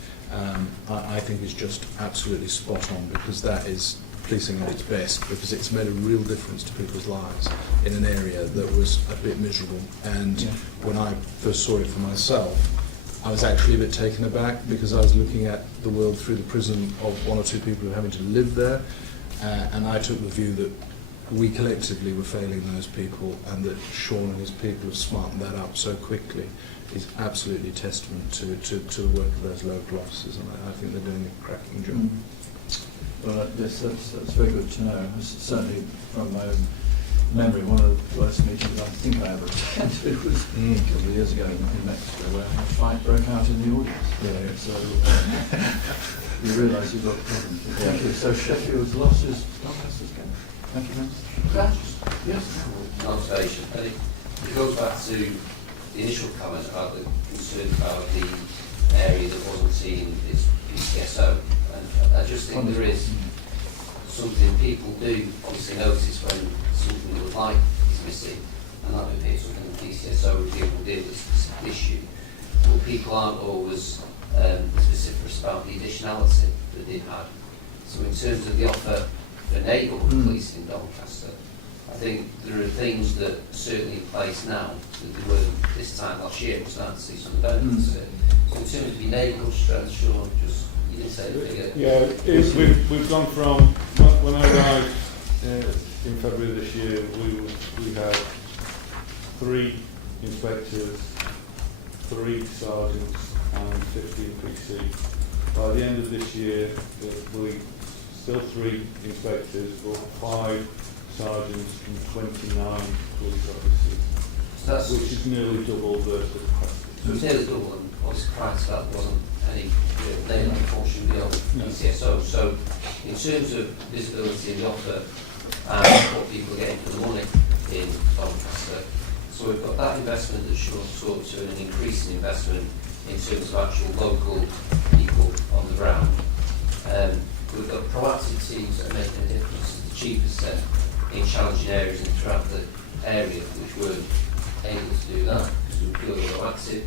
I think is just absolutely spot on, because that is policing at its best, because it's made a real difference to people's lives in an area that was a bit miserable. And when I first saw it for myself, I was actually a bit taken aback, because I was looking at the world through the prism of one or two people who were having to live there, and I took the view that we collectively were failing those people, and that Sean and his people have smartened that up so quickly is absolutely testament to the work of those local officers, and I think they're doing a cracking job. Well, that's very good to know. Certainly from my own memory, one of the worst meetings I think I ever attended was a couple of years ago in Mexico, where a fight broke out in the audience. Yeah. So you realise you've got problems. Thank you. So Sheffield's loss is Doncaster's gain. Thank you, Vince. Yes. Observation. I think it goes back to the initial comment about the concern about the area that wasn't seen its PCSO, and I just think there is something people do obviously notice when something they would like is missing, and that would be something the PCSO would deal with this issue. But people aren't always specific about the additionality that they've had. So in terms of the offer for neighbourhood policing in Doncaster, I think there are things that are certainly in place now that there weren't this time last year. We're starting to see some benefits of it. So in terms of your neighbourhood strength, Sean, just, you didn't say the figure. Yeah, we've gone from, when I arrived in February this year, we had 3 inspectors, 3 sergeants and 15 PC. By the end of this year, we still 3 inspectors, but 5 sergeants and 29 police officers, So that's, which is nearly double the capacity. so it's nearly double, and obviously prior to that there wasn't any real neighbourhood portion beyond No. ECSO. So in terms of visibility and the offer and what people are getting for the money in Doncaster, so we've got that investment that Sean talked to, and an increasing investment in terms of actual local people on the ground. We've got proactive teams that are making a difference, as the Chief has said, in challenging areas and throughout the area, which weren't able to do that because we were purely proactive.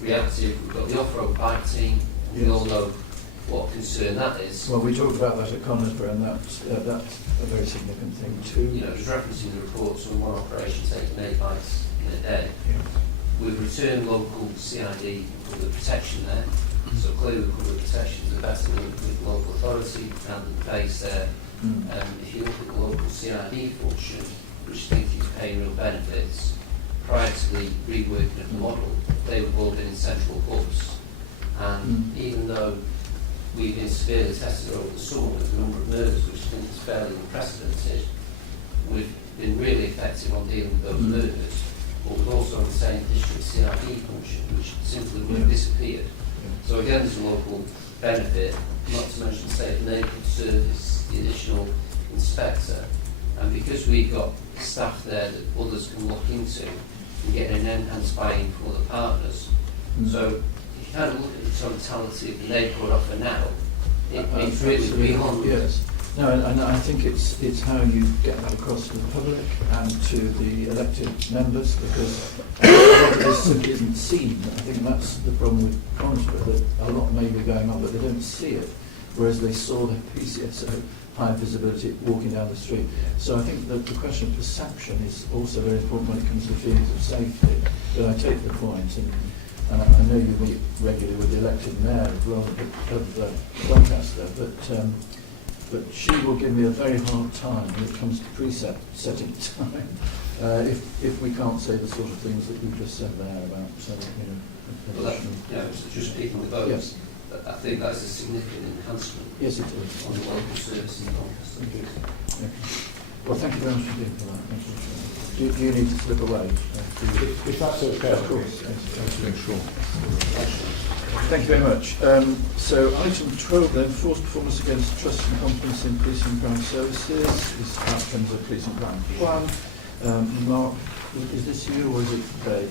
Reactive, we've got the off-road bike team. We all know what concern that is. Well, we talked about that at Conisbrough, and that's a very significant thing too. You know, just referencing the reports on one operation taking 8 bikes in a day. We've returned local CID for the protection there. So clearly the public protections are better with the local authority and the base there. If you look at the local CID function, which I think is paying real benefits, prior to the reworking of the model, they were all been in central hubs. And even though we've been severely tested over the summer with the number of murders, which I think is fairly unprecedented, we've been really effective on dealing with those murders, but we've also retained district CID function, which simply would have disappeared. So again, there's a local benefit, not to mention the Safe Neighbourhood Service, the additional inspector, and because we've got staff there that others can look into, we get an enhanced buy-in from other partners. So if you kind of look at the totality of the neighbourhood offer now, it's really beyond. Yes. No, and I think it's how you get that across to the public and to the elected members, because a lot of this simply isn't seen. I think that's the problem with Conisbrough, that a lot may be going on, but they don't see it, whereas they saw the PCSO high visibility walking down the street. So I think that the question of perception is also very important when it comes to feelings of safety. But I take the point, and I know you meet regularly with the elected mayor as well of Doncaster, but she will give me a very hard time when it comes to precept setting time if we can't say the sort of things that you just said there about Well, that, just speaking with those, Yes. I think that's a significant enhancement Yes, it is. on the local service in Doncaster. Thank you. Well, thank you very much indeed for that. Thank you. Do you need to slip away? If that's okay. Of course. Yes. Sure. Thank you very much. So item 12 then, forced performance against trust and confidence in police and crime services is outcomes of police and crime plan. Mark, is this you or is it Dave?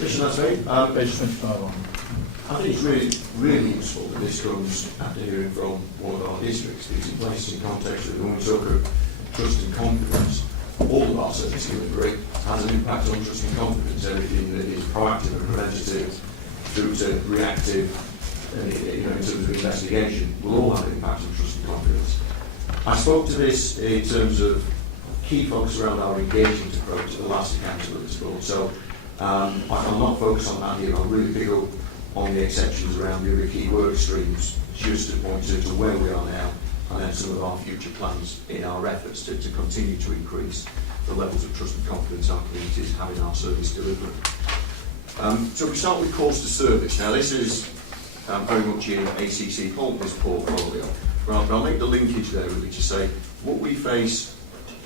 Yes, that's me. Page 25 on. I think it's really useful that this comes after hearing from one of our districts, because it places in context that when we talk of trust and confidence, all of our service delivery has an impact on trust and confidence. Everything that is proactive and preventative through to reactive, in terms of investigation, will all have an impact on trust and confidence. I spoke to this in terms of key focus around our engagement approach at the last accountability school. So I'm not focused on that here. I'll really pick up on the exceptions around the other key work streams, just to point to where we are now, and then some of our future plans in our efforts to continue to increase the levels of trust and confidence our communities have in our service delivery. So we start with calls to service. Now this is very much in ACC Pulteney's portfolio, but I'll make the linkage there really to say what we face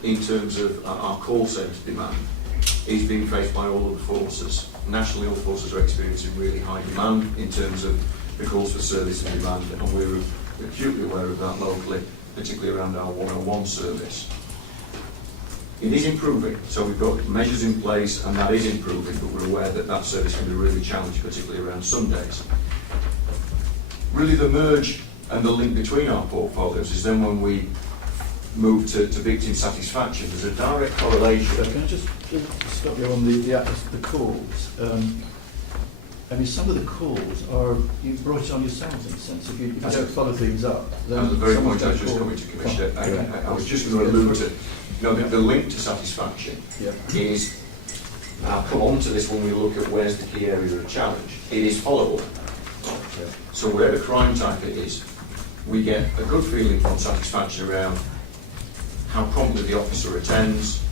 in terms of our call centre demand is being faced by all of the forces. Nationally, all forces are experiencing really high demand in terms of the calls for service and demand, and we're acutely aware of that locally, particularly around our 101 service. It is improving, so we've got measures in place and that is improving, but we're aware that that service can be really challenged, particularly around Sundays. Really the merge and the link between our portfolios is then when we move to victim satisfaction, there's a direct correlation. Can I just stop you on the calls? I mean, some of the calls are, you brought it on yourselves in a sense. If you don't follow things up, then That was the very someone's point I was going just to coming to, Commissioner. Okay. I was just going to allude to No, the link to satisfaction Yeah. is, and I'll come on to this when we look at where's the key area of challenge, it is follow-up. So whatever crime type it is, we get a good feeling from satisfaction around how promptly the officer attends,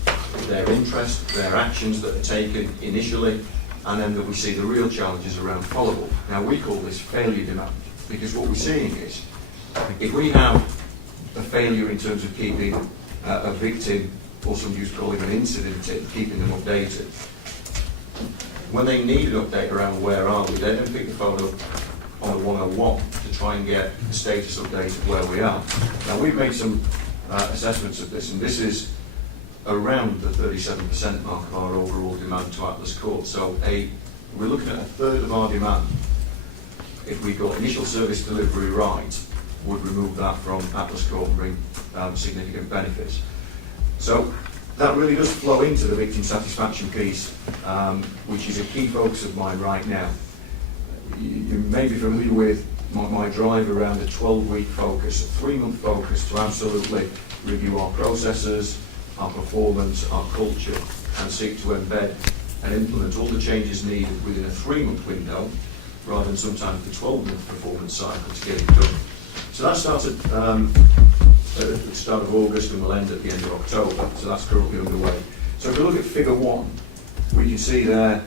their interest, their actions that are taken initially, and then that we see the real challenges around follow-up. Now we call this failure demand, because what we're seeing is, if we have a failure in terms of keeping a victim, or some use calling an incident in, keeping them updated, when they need an update around where are we, they don't pick the phone up on a 101 to try and get a status update of where we are. Now we've made some assessments of this, and this is around the 37% mark of our overall demand to Atlas Court. So we're looking at a third of our demand, if we got initial service delivery right, would remove that from Atlas Court and bring significant benefits. So that really does flow into the victim satisfaction piece, which is a key focus of mine right now. You may be familiar with my drive around a 12-week focus, a 3-month focus to absolutely review our processes, our performance, our culture, and seek to embed and implement all the changes needed within a 3-month window, rather than sometimes the 12-month performance cycle to get it done. So that started at the start of August and will end at the end of October, so that's currently underway. So if we look at figure 1, we can see there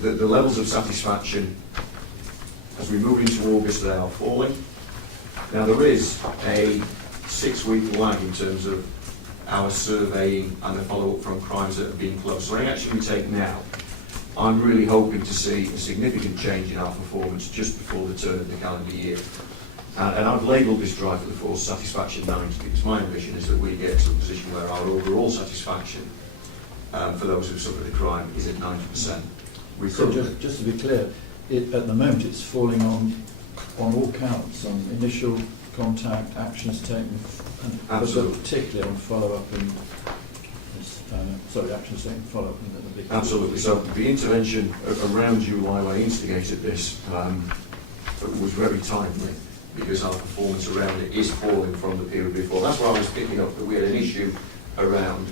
that the levels of satisfaction as we move into August, they are falling. Now there is a 6-week lag in terms of our surveying and the follow-up from crimes that have been closed. So any action we take now, I'm really hoping to see a significant change in our performance just before the turn of the calendar year. And I've labelled this drive for the force satisfaction 90, because my ambition is that we get to a position where our overall satisfaction for those who've suffered a crime is at 90%. So just to be clear, at the moment it's falling on all counts, on initial contact, actions taken, but particularly on follow-up and actions taken, follow-up and the big. Absolutely. So the intervention around July when I instigated this was very timely, because our performance around it is falling from the period before. That's why I was picking up that we had an issue around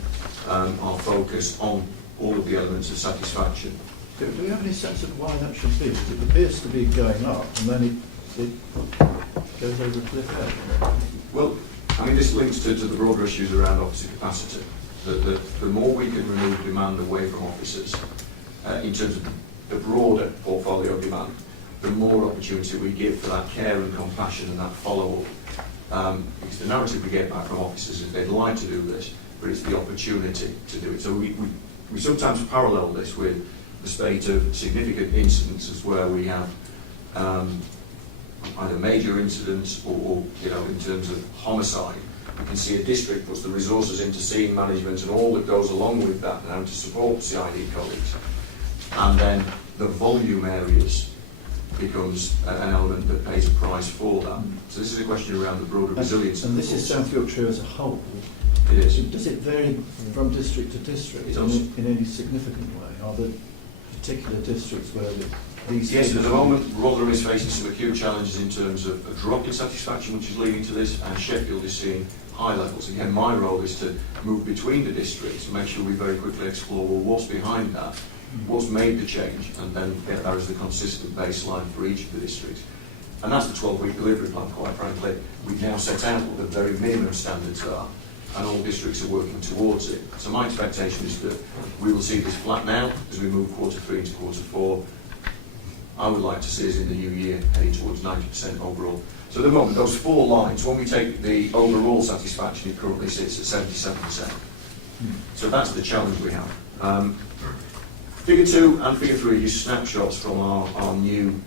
our focus on all of the elements of satisfaction. Do we have any sense of why that should be? Because it appears to be going up, and then it goes over a cliff edge. Well, I mean, this links to the broader issues around officer capacity. The more we can remove demand away from officers, in terms of the broader portfolio demand, the more opportunity we give for that care and compassion and that follow-up. Because the narrative we get back from officers is they'd like to do this, but it's the opportunity to do it. So we sometimes parallel this with the spate of significant incidences where we have either major incidents or in terms of homicide. You can see a district puts the resources into scene management and all that goes along with that now to support CID colleagues. And then the volume areas becomes an element that pays a price for that. So this is a question around the broader resilience. And this is South Yorkshire as a whole. It is. Does it vary from district to district in any significant way? Are there particular districts where these... Yes, at the moment, Rotherham is facing some acute challenges in terms of a drop in satisfaction, which is leading to this, and Sheffield is seeing high levels. Again, my role is to move between the districts and make sure we very quickly explore, well, what's behind that, what's made the change, and then get that as the consistent baseline for each of the districts. And that's the 12-week delivery plan, quite frankly. We've now set out what the very minimum standards are, and all districts are working towards it. So my expectation is that we will see this flatten out as we move quarter 3 into quarter 4. I would like to see us in the new year heading towards 90% overall. So at the moment, those 4 lines, when we take the overall satisfaction, it currently sits at 77%. So that's the challenge we have. Figure 2 and Figure 3 are just snapshots from our new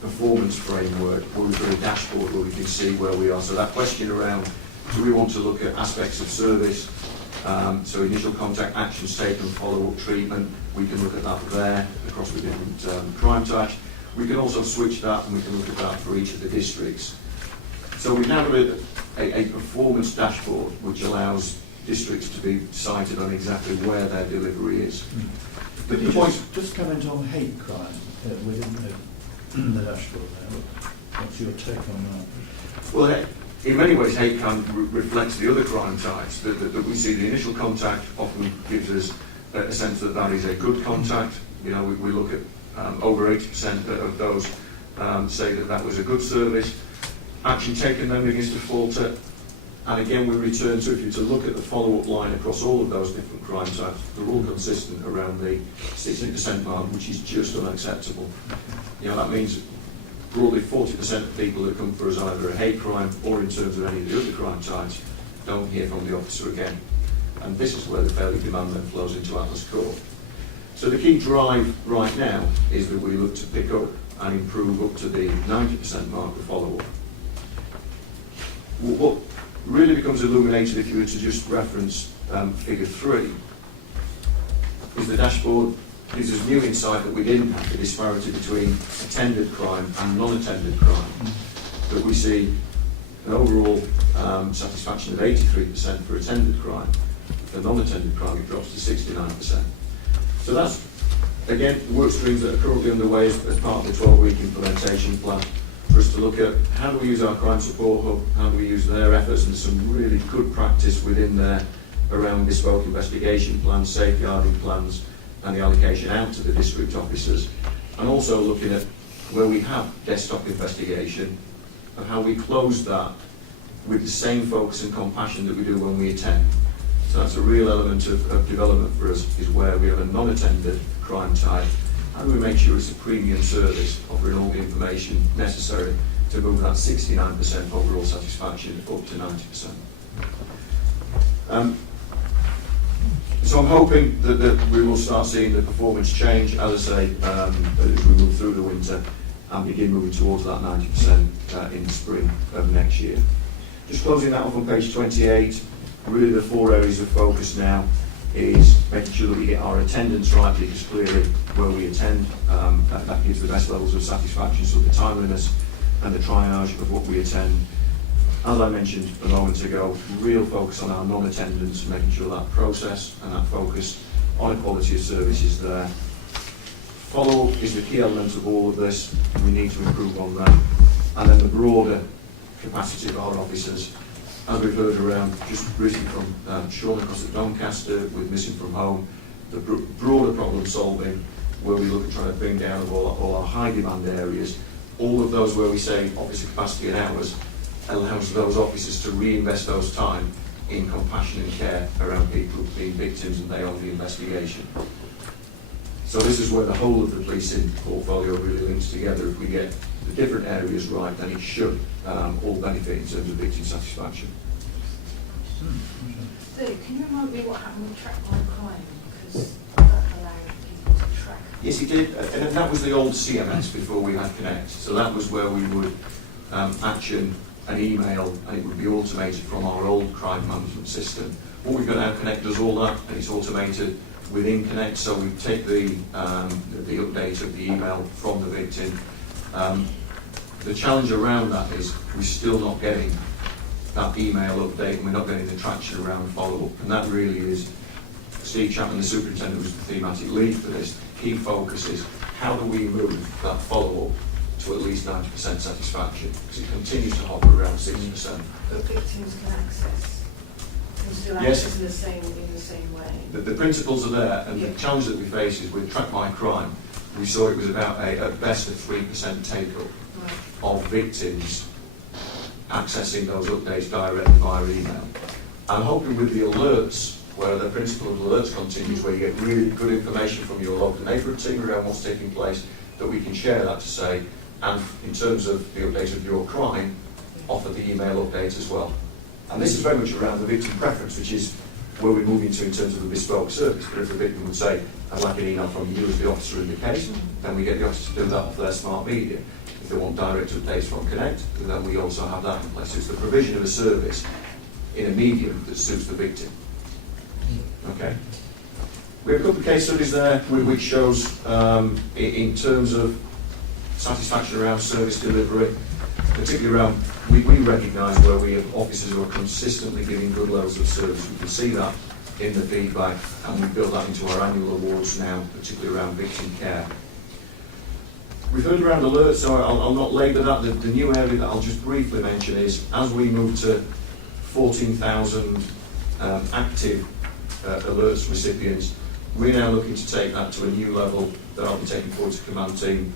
performance framework, where we've got a dashboard where we can see where we are. So that question around, do we want to look at aspects of service, so initial contact, actions taken, follow-up treatment, we can look at that there across the different crime types. We can also switch that and we can look at that for each of the districts. So we've now got a performance dashboard which allows districts to be cited on exactly where their delivery is. Could you just comment on hate crime within the dashboard there? What's your take on that? Well, in many ways, hate crime reflects the other crime types that we see. The initial contact often gives us a sense that that is a good contact. You know, we look at over 80% of those say that that was a good service. Action taken then begins to falter. And again, we return to, if you to look at the follow-up line across all of those different crime types, they're all consistent around the 60% mark, which is just unacceptable. You know, that means broadly 40% of people that come for us either a hate crime or in terms of any of the other crime types don't hear from the officer again. And this is where the failure demand then flows into Atlas Court. So the key drive right now is that we look to pick up and improve up to the 90% mark of follow-up. What really becomes illuminated, if you were to just reference figure 3, is the dashboard gives us new insight that we didn't have the disparity between attended crime and non-attended crime. That we see an overall satisfaction of 83% for attended crime. For non-attended crime, it drops to 69%. So that's, again, the work streams that are currently underway as part of the 12-week implementation plan, for us to look at how do we use our crime support hub, how do we use their efforts, and some really good practice within there around bespoke investigation plans, safeguarding plans, and the allocation out to the district officers, and also looking at where we have desktop investigation and how we close that with the same focus and compassion that we do when we attend. So that's a real element of development for us, is where we have a non-attended crime type. How do we make sure it's a premium service, offering all the information necessary to move that 69% overall satisfaction up to 90%? So I'm hoping that we will start seeing the performance change, as I say, as we move through the winter and begin moving towards that 90% in the spring of next year. Just closing that off on page 28, really the 4 areas of focus now is making sure that we get our attendance right, because clearly where we attend, that gives the best levels of satisfaction, so the timeliness and the triage of what we attend. As I mentioned a moment ago, real focus on our non-attendance, making sure that process and that focus on quality of service is there. Follow-up is the key element of all of this. We need to improve on that. And then the broader capacity of our officers, as we've heard around, just recently from Sean across at Doncaster with missing from home, the broader problem solving, where we look at trying to bring down all our high demand areas, all of those where we say officer capacity and hours, allows those officers to reinvest those time in compassion and care around people being victims and they own the investigation. So this is where the whole of the policing portfolio really links together. If we get the different areas right, then it should all benefit in terms of victim satisfaction. So, can you remind me what happened with Track My Crime? Because that allowed people to track. Yes, it did. And that was the old CMS before we had Connect. So that was where we would action an email and it would be automated from our old crime management system. What we've got now, Connect does all that, and it's automated within Connect. So we take the update of the email from the victim. The challenge around that is we're still not getting that email update, and we're not getting the traction around follow-up. And that really is, Steve Chapman, the superintendent, was the thematic lead for this. The key focus is how do we move that follow-up to at least 90% satisfaction, because it continues to hover around 60%. But victims can access, can still Yes. access in the same way. The principles are there, and Yeah. the challenge that we face is with Track My Crime, we saw it was about at best a 3% take-up Right. of victims accessing those updates directly via email. I'm hoping with the alerts, where the principle of alerts continues, where you get really good information from your local neighbourhood team around what's taking place, that we can share that to say, and in terms of the update of your crime, offer the email update as well. And this is very much around the victim preference, which is where we're moving to in terms of a bespoke service. But if the victim would say, I'd like an email from you as the officer in the case, then we get the officer to do that off their smart media. If they want direct updates from Connect, then we also have that in place. It's the provision of a service in a medium that suits the victim. Okay. We have a couple of case studies there which shows in terms of satisfaction around service delivery, particularly around, we recognise where we have officers who are consistently giving good levels of service. We can see that in the feedback, and we build that into our annual awards now, particularly around victim care. We've heard around alerts, so I'll not labour that. The new area that I'll just briefly mention is, as we move to 14,000 active alerts recipients, we're now looking to take that to a new level that I'll be taking forward to command team,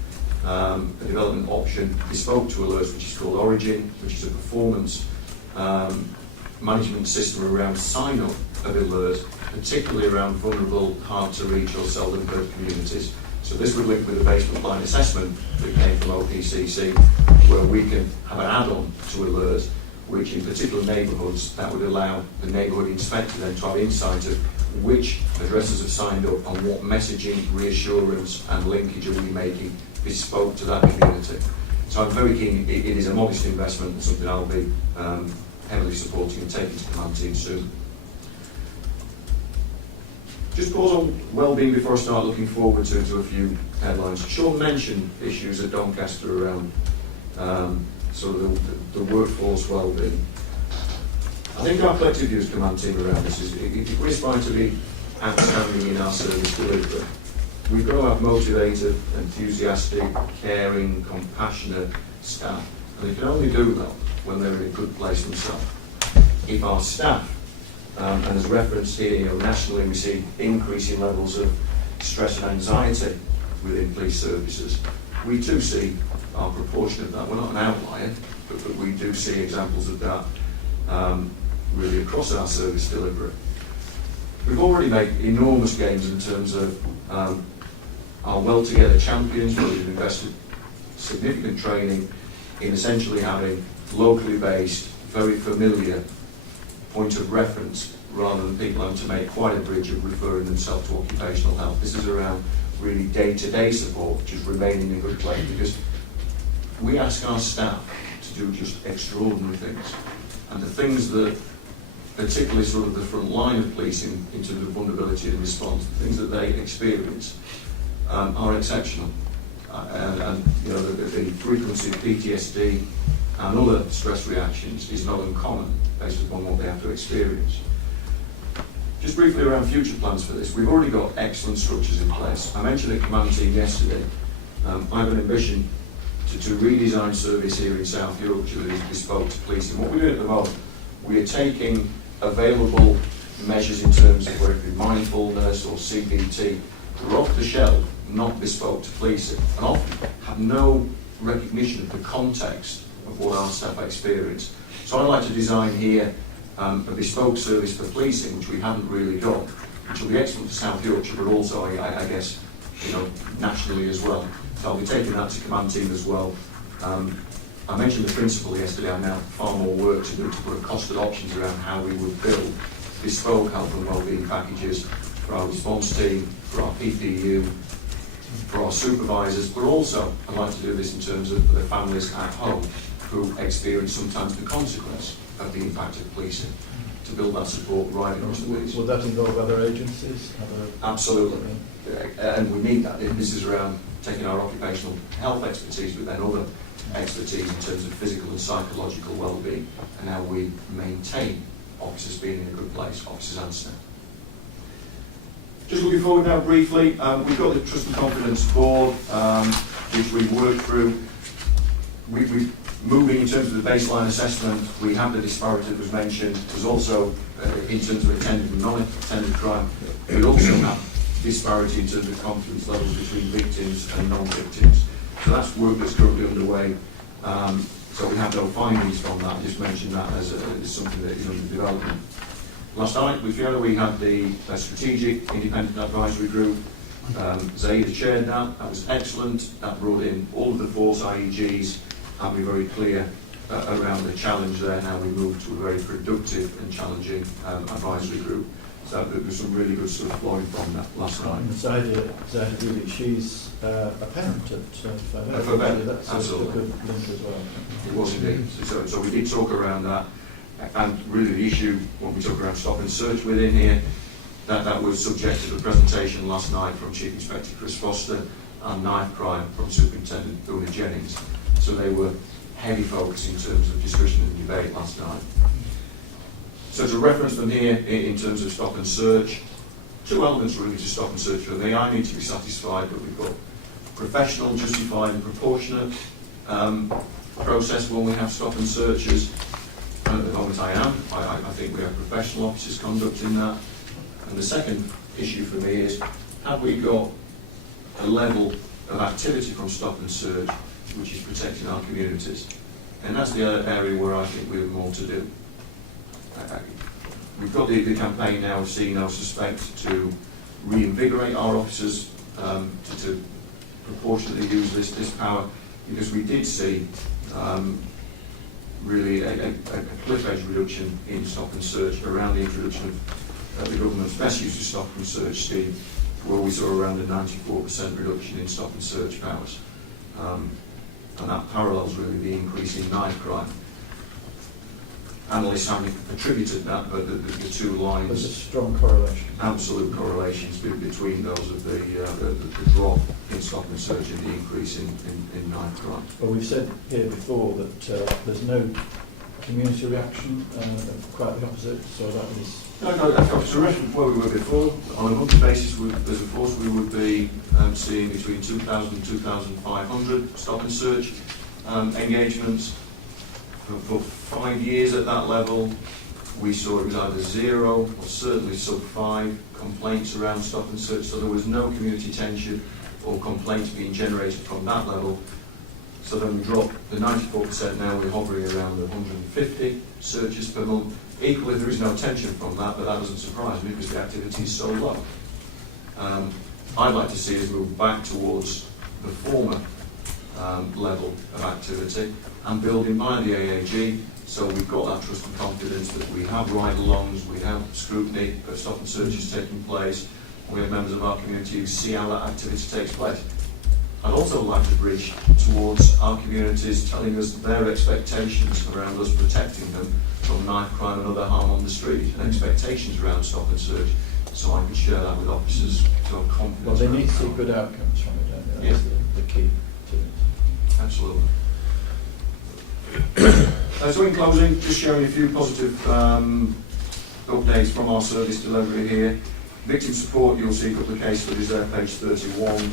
a development option bespoke to alerts, which is called Origin, which is a performance management system around sign-up of alerts, particularly around vulnerable, hard-to-reach or seldom-heard communities. So this would link with the basement line assessment that came from OPCC, where we can have an add-on to alerts, which in particular neighbourhoods, that would allow the neighbourhood inspector then to have insight of which addresses have signed up and what messaging, reassurance and linkage are we making bespoke to that community. So I'm very keen. It is a modest investment and something I'll be heavily supporting and taking to command team soon. Just pause on wellbeing before I start looking forward to a few headlines. Sean mentioned issues at Doncaster around sort of the workforce wellbeing. I think our collective view as command team around this is if we're aspiring to be outstanding in our service delivery, we've got to have motivated, enthusiastic, caring, compassionate staff. And they can only do that when they're in a good place themselves. If our staff, and as referenced here, nationally we see increasing levels of stress and anxiety within police services, we too see our proportion of that. We're not an outlier, but we do see examples of that really across our service delivery. We've already made enormous gains in terms of our Well Together champions, where we've invested significant training in essentially having locally based, very familiar point of reference, rather than people having to make quite a bridge of referring themselves to occupational health. This is around really day-to-day support, which is remaining in a good place, because we ask our staff to do just extraordinary things. And the things that, particularly sort of the front line of policing in terms of vulnerability and response, the things that they experience are exceptional. And you know, the frequency of PTSD and other stress reactions is not uncommon based upon what they have to experience. Just briefly around future plans for this, we've already got excellent structures in place. I mentioned at command team yesterday, I have an ambition to redesign service here in South Yorkshire that is bespoke to policing. What we're doing at the moment, we are taking available measures in terms of whether it be mindfulness or CBT, that are off the shelf, not bespoke to policing, and often have no recognition of the context of what our staff experience. So I'd like to design here a bespoke service for policing, which we haven't really got, which will be excellent for South Yorkshire, but also, I guess, nationally as well. So I'll be taking that to command team as well. I mentioned the principle yesterday. I now have far more work to do to put costed options around how we would build bespoke health and wellbeing packages for our response team, for our PPU, for our supervisors, but also I'd like to do this in terms of the families at home who experience sometimes the consequence of the impact of policing, to build that support right across the piece. Would that involve other agencies? Absolutely. And we need that. This is around taking our occupational health expertise, but then other expertise in terms of physical and psychological well-being, and how we maintain officers being in a good place, officers and staff. Just looking forward now briefly, we've got the Trust and Confidence Board, which we've worked through. We've moving in terms of the baseline assessment, we have the disparity that was mentioned. There's also, in terms of attended and non-attended crime, we also have disparity in terms of confidence levels between victims and non-victims. So that's work that's currently underway. So we have no findings from that. I just mentioned that as something that is under development. Last night with Fiona we had the Strategic Independent Advisory Group. Zaida chaired that. That was excellent. That brought in all of the force IEGs and we're very clear around the challenge there. Now we move to a very productive and challenging advisory group. So there was some really good stuff flowing from that last night. Zaida, she's a parent at Fabet. That's absolutely. a good link as well. It was indeed. So we did talk around that. And really the issue, when we talk around stop and search within here, that was subject to the presentation last night from Chief Inspector Chris Foster and knife crime from Superintendent Una Jennings. So they were heavy focus in terms of discussion and debate last night. So to reference them here in terms of stop and search, two elements really to stop and search for me. I need to be satisfied that we've got professional, justified and proportionate process when we have stop and searches. And at the moment I think we have professional officers conducting that. And the second issue for me is, have we got a level of activity from stop and search which is protecting our communities? And that's the other area where I think we have more to do. We've got the campaign now of See No Suspect to reinvigorate our officers to proportionately use this power, because we did see really a cliff edge reduction in stop and search around the introduction of the government's best use of stop and search scheme, where we saw around a 94% reduction in stop and search powers. And that parallels really the increase in knife crime. Analysts haven't attributed that, but the two lines... There's a strong correlation. Absolute correlations between those of the drop in stop and search and the increase in knife crime. Well, we've said here before that there's no community reaction, quite the opposite, so that is... No, that's a reference where we were before. On a monthly basis, as a force, we would be seeing between 2,000 and 2,500 stop and search engagements. For 5 years at that level, we saw it was either 0 or certainly sub 5 complaints around stop and search, so there was no community tension or complaints being generated from that level. So then we dropped the 94%, now we're hovering around the 150 searches per month. Equally, there is no tension from that, but that doesn't surprise me because the activity is so low. I'd like to see us move back towards the former level of activity and building by the AAG, so we've got that trust and confidence that we have ride-alongs, we have scrutiny of stop and searches taking place, we have members of our community who see how that activity takes place. I'd also like to bridge towards our communities telling us their expectations around us protecting them from knife crime and other harm on the street, and expectations around stop and search, so I can share that with officers to have confidence. Well, they need to see good outcomes from it, don't they? That's the key to it. Absolutely. So in closing, just showing a few positive updates from our service delivery here. Victim support, you'll see a couple of case studies there, page 31,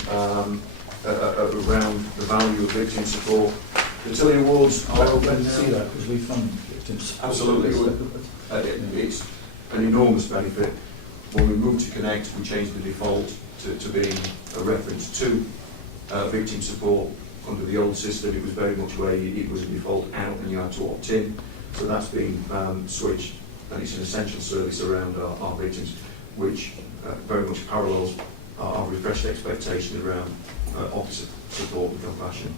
around the value of victim support. The Tilly Awards are Well, open to now. see that because we fund victims. Absolutely. It's an enormous benefit. When we moved to Connect, we changed the default to being a reference to victim support. Under the old system, it was very much where it was a default out and you had to opt in. So that's been switched, and it's an essential service around our victims, which very much parallels our refreshed expectation around officer support and compassion.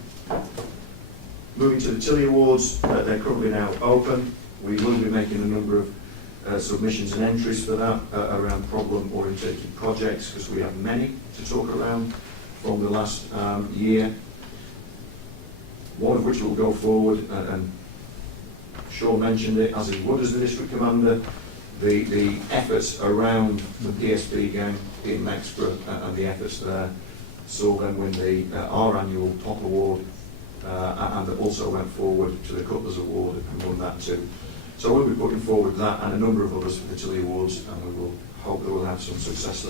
Moving to the Tilly Awards, they're currently now open. We will be making a number of submissions and entries for that around problem-oriented projects, because we have many to talk around from the last year. One of which will go forward, and Sean mentioned it, as he would as the district commander, the efforts around the PSP gang in Mexborough and the efforts there saw them win our annual top award, and also went forward to the Cutlers Award and won that too. So we'll be putting forward that and a number of others for the Tilly Awards, and we will hope that we'll have some success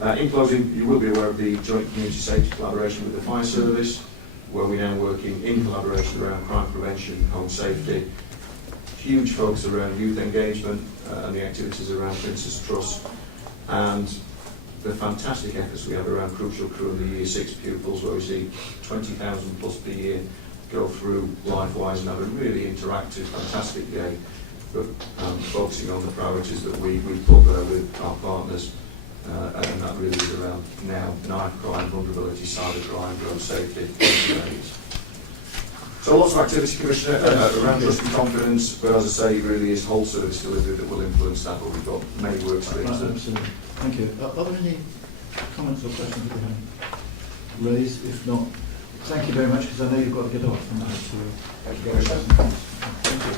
there. In closing, you will be aware of the joint community safety collaboration with the fire service, where we're now working in collaboration around crime prevention, home safety, huge focus around youth engagement and the activities around Prince's Trust, and the fantastic efforts we have around Crucial Crew and the Year 6 pupils, where we see 20,000 plus per year go through LifeWise and have a really interactive, fantastic day, but focusing on the priorities that we put there with our partners. And that really is around now knife crime, vulnerability, cyber crime, road safety. So lots of activity, Commissioner, around trust and confidence, but as I say, it really is whole service delivery that will influence that, but we've got many work streams. Right, absolutely. Thank you. Are there any comments or questions that you have raised? If not, thank you very much, because I know you've got to get off. Thank you, Commissioner. Thank you.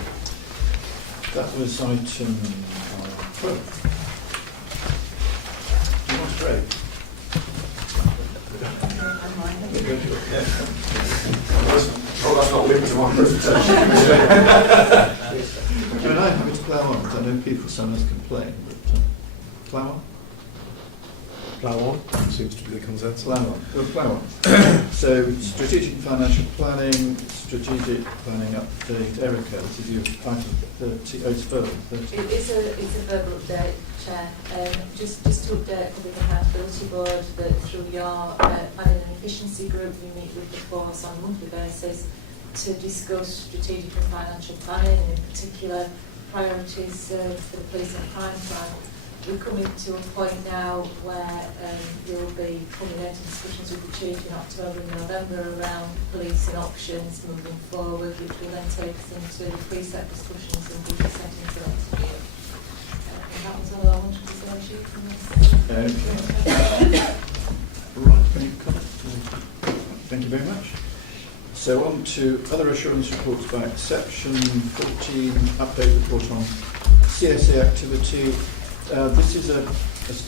That was item 12. Do you want a break? Oh, that's not linked to my presentation. I mean, I'm happy to plough on, because I know people sometimes complain, but plough on? Plan one seems to be the consensus. Plan one. So, strategic financial planning, strategic planning update. Erica, to you, item 30, it's verbal. 30. It's a verbal update, Chair. Just to update Public Accountability Board that through your planning and efficiency group, we meet with the force on a monthly basis to discuss strategic and financial planning, and in particular priorities for the police and crime plan. We're coming to a point now where you'll be culminating discussions with the Chief in October and November around policing options moving forward, which will then take us into preset discussions and budget setting for next year. And that was all I wanted to say, Chief. Right, thank you very much. So on to other assurance reports by exception. 14, update report on CSA activity. This is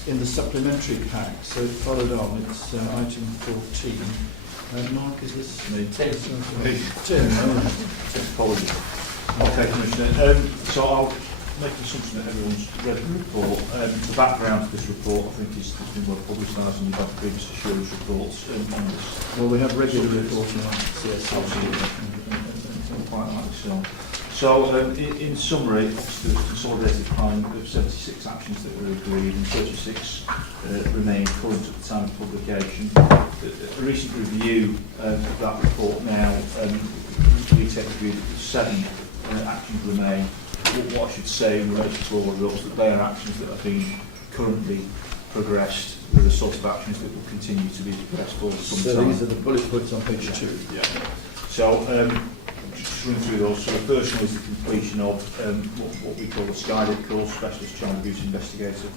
in the supplementary pack, so it followed on. It's item 14. Mark, is this me? Tim. Apologies. Okay, Commissioner. So I'll make the assumption that everyone's read the report. The background to this report, I think, has been well publicised, and you've had previous assurance reports on this. Well, we have regular reporting on CSA. Quite like so. So, in summary, obviously there was a consolidated plan of 76 actions that were agreed, and 36 remain current at the time of publication. A recent review of that report now, we take the view that 7 actions remain. What I should say in relation to all of those, that they are actions that are being currently progressed with the sort of actions that will continue to be progressed for some time. So these are the bullet points on page 2. Yeah. So, just run through those. So the first one is the completion of what we call the SCIDIC course, Specialist Child Abuse Investigator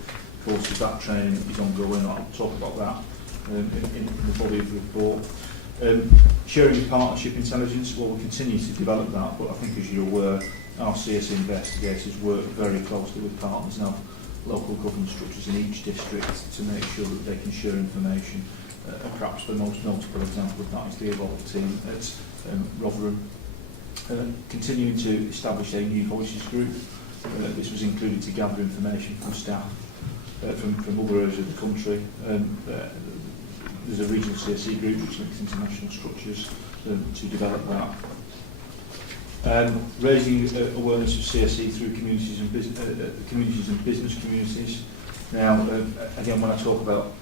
course. That training is ongoing. I'll talk about that in the body of the report. Sharing of partnership intelligence, well, we'll continue to develop that, but I think, as you're aware, our CSA investigators work very closely with partners and have local government structures in each district to make sure that they can share information. Perhaps the most notable example of that is the Evolve team at Rotherham. Continuing to establish a new voices group. This was included to gather information from staff from other areas of the country. There's a regional CSE group which links international structures to develop that. Raising awareness of CSE through communities and business communities. Now, again, when I talk about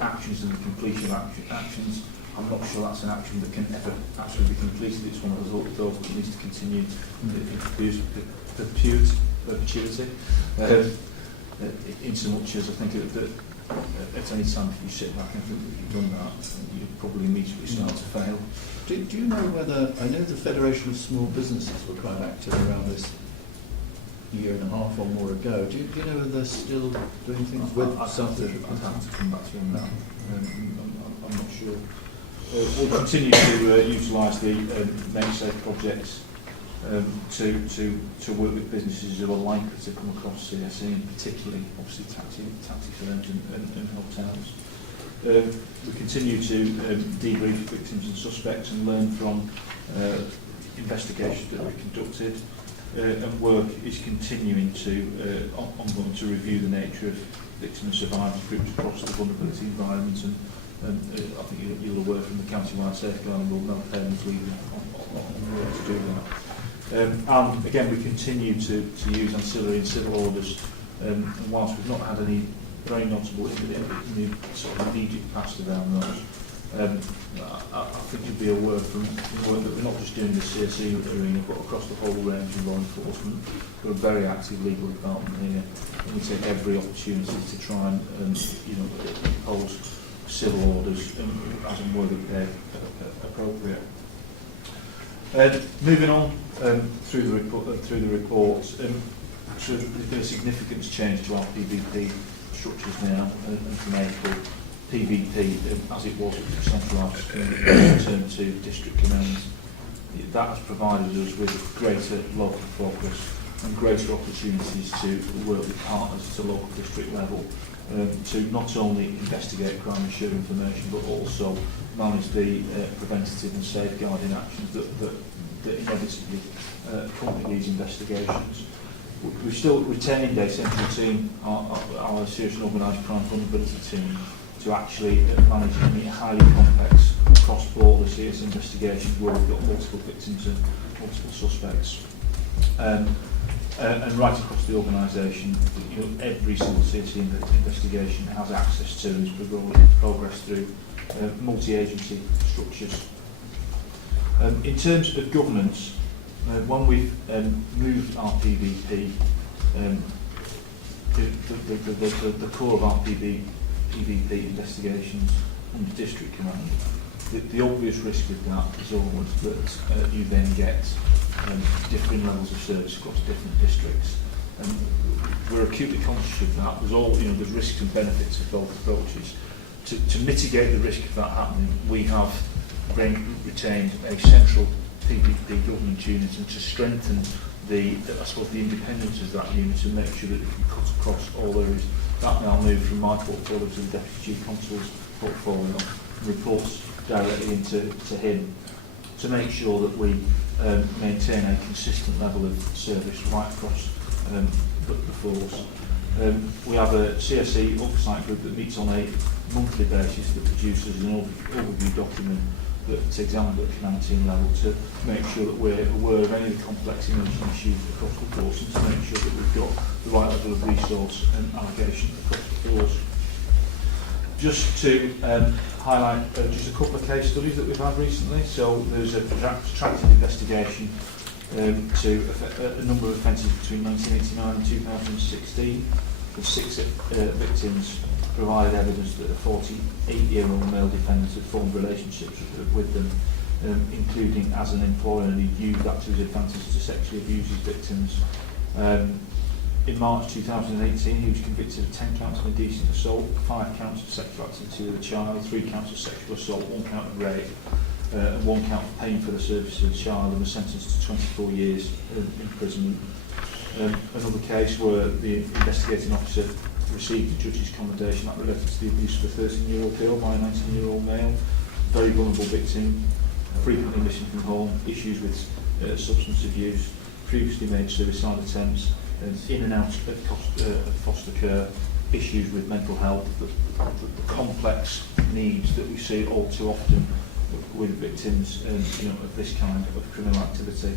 actions and the completion of actions, I'm not sure that's an action that can ever actually be completed. It's one of those that needs to continue perpetuity. In so much as I think that at any time if you sit back and think that you've done that, you probably immediately start to fail. Do you know whether, I know the Federation of Small Businesses were quite active around this year and a half or more ago. Do you know whether they're still doing things with something? I'd have to come back to you on that. I'm not sure. We'll continue to utilise the namesake projects to work with businesses who are likely to come across CSE, and particularly, obviously, taxi firms and hotels. We continue to debrief victims and suspects and learn from investigations that we've conducted. And work is continuing to ongoing to review the nature of victim and survivors groups across the vulnerability environment, and I think you're aware from the county-wide safeguarding rule, no parents leaving on work to do that. And again, we continue to use ancillary and civil orders, and whilst we've not had any very notable in the sort of immediate past around those, I think you'd be aware from the work that we're not just doing the CSE arena, but across the whole range of law enforcement. We're a very active legal department here, and we take every opportunity to try and impose civil orders as and where they're appropriate. Moving on through the report, so there's been a significant change to our PVP structures now, and from April, PVP, as it was centralised, returned to district commands. That has provided us with greater local focus and greater opportunities to work with partners at a local district level to not only investigate crime and share information, but also manage the preventative and safeguarding actions that inevitably accompany these investigations. We're still retaining a central team, our serious and organised crime vulnerability team, to actually manage any highly complex cross-border serious investigations where we've got multiple victims and multiple suspects. And right across the organisation, every single CSE investigation has access to and is progressed through multi-agency structures. In terms of governance, when we've moved our PVP, the core of our PVP investigations under district command, the obvious risk with that is always that you then get different levels of service across different districts. And we're acutely conscious of that. There's risks and benefits of both approaches. To mitigate the risk of that happening, we have retained a central PVP governance unit, and to strengthen the independence of that unit and make sure that it can cut across all areas. That now moved from my portfolio to the Deputy Chief Constable's portfolio and reports directly into him to make sure that we maintain a consistent level of service right across the force. We have a CSE oversight group that meets on a monthly basis that produces an overview document that examines at the command team level to make sure that we're aware of any of the complex emerging issues across the force, and to make sure that we've got the right level of resource and allocation across the force. Just to highlight just a couple of case studies that we've had recently. So there's a protracted investigation to a number of offences between 1989 and 2016. The 6 victims provided evidence that a 48-year-old male defendant had formed relationships with them, including as an employer, and he'd used that to his advantage to sexually abuse his victims. In March 2018, he was convicted of 10 counts of indecent assault, 5 counts of sexual activity with a child, 3 counts of sexual assault, 1 count of rape, and 1 count of paying for the services of the child, and was sentenced to 24 years imprisonment. Another case where the investigating officer received a judge's commendation that related to the abuse of a 13-year-old girl by a 19-year-old male, very vulnerable victim, frequently missing from home, issues with substance abuse, previously made suicide attempts, in and out of foster care, issues with mental health, the complex needs that we see all too often with victims of this kind of criminal activity.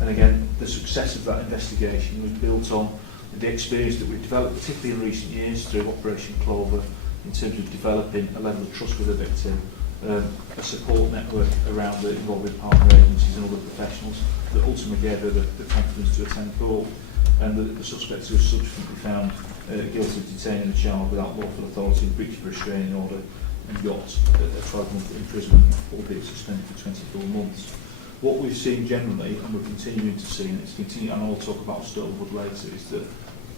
And again, the success of that investigation was built on the experience that we've developed, particularly in recent years through Operation Clover, in terms of developing a level of trust with the victim, a support network around the involving partner agencies and other professionals that ultimately gave her the confidence to attend court. And the suspects who were subsequently found guilty of detaining a child without lawful authority, breach of restraining order, and got a 12-month imprisonment, albeit suspended for 24 months. What we've seen generally, and we're continuing to see, and it's continuing, and I'll talk about Stolewood later, is that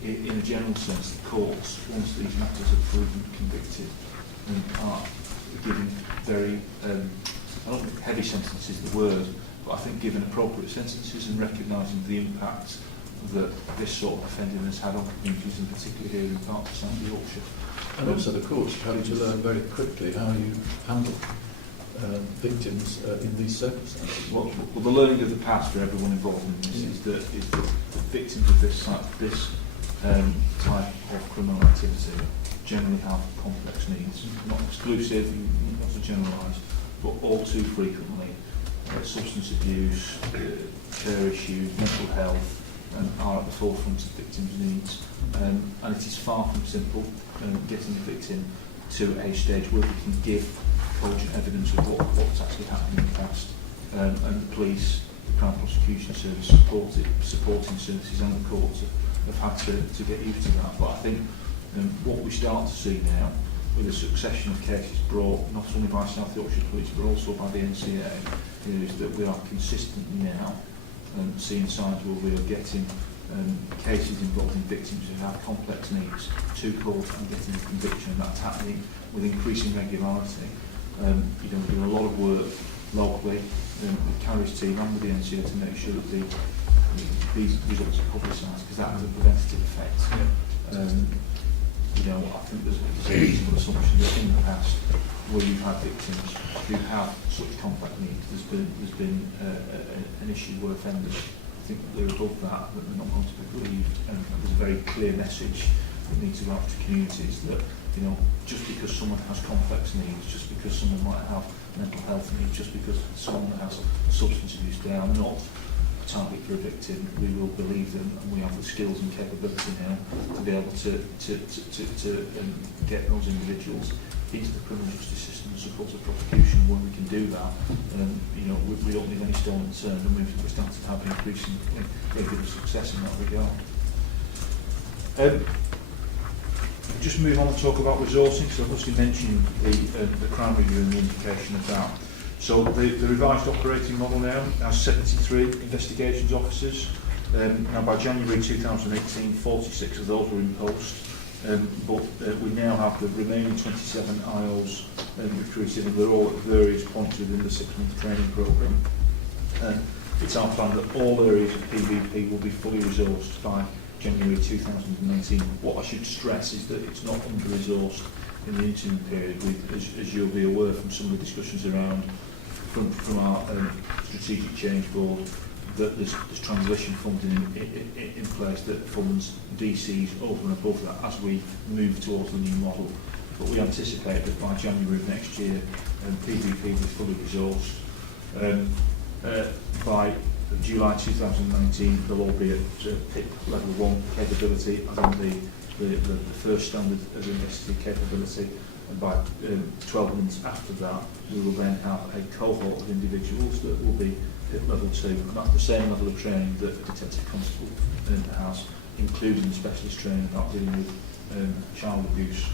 in a general sense, the courts, once these matters are proven convicted, are giving very, I don't think heavy sentences is the word, but I think given appropriate sentences and recognising the impact that this sort of offending has had on communities, and particularly here in parts of South Yorkshire. And also the courts having to learn very quickly how you handle victims in these circumstances. Well, the learning of the past for everyone involved in this is that the victims of this type of criminal activity generally have complex needs, not exclusive, not to generalise, but all too frequently substance abuse, care issues, mental health, are at the forefront of victims' needs, and it is far from simple getting the victim to a stage where we can give cogent evidence of what's actually happened in the past, and the police, the Crown Prosecution Service, supporting services and the courts have had to get used to that. But I think what we start to see now, with a succession of cases brought not only by South Yorkshire Police but also by the NCA, is that we are consistently now seeing signs where we are getting cases involving victims who have complex needs to court and getting a conviction. That's happening with increasing regularity. We're doing a lot of work locally with Carrie's team and with the NCA to make sure that these results are publicised, because that has a preventative effect. I think there's a reasonable assumption that in the past, where you've had victims who have such complex needs, there's been an issue where offenders think that they're above that they're not going to be believed, and there's a very clear message that needs to go out to communities that, you know, just because someone has complex needs, just because someone might have mental health needs, just because someone has substance abuse, they are not a target for a victim. We will believe them, and we have the skills and capability now to be able to get those individuals into the criminal justice system and support the prosecution. When we can do that, you know, we don't leave any stone unturned, and we've started to have increasing degree of success in that regard. Just move on and talk about resourcing. So I've obviously mentioned the crime review and the implication of that. So the revised operating model now has 73 investigations officers. Now by January 2018, 46 of those were in post. But we now have the remaining 27 IOs recruited, and they're all at various points within the 6-month training programme. It's our plan that all areas of PVP will be fully resourced by January 2019. What I should stress is that it's not under-resourced in the interim period. As you'll be aware from some of the discussions around from our strategic change board, that there's transition funding in place that funds DCs over and above that as we move towards the new model. But we anticipate that by January of next year, PVP will be fully resourced. By July 2019, they'll all be at PIP level 1 capability, as in the first standard of investigative capability. And by 12 months after that, we will then have a cohort of individuals that will be at level 2, and that's the same level of training that a detective constable has, including specialist training about dealing with child abuse.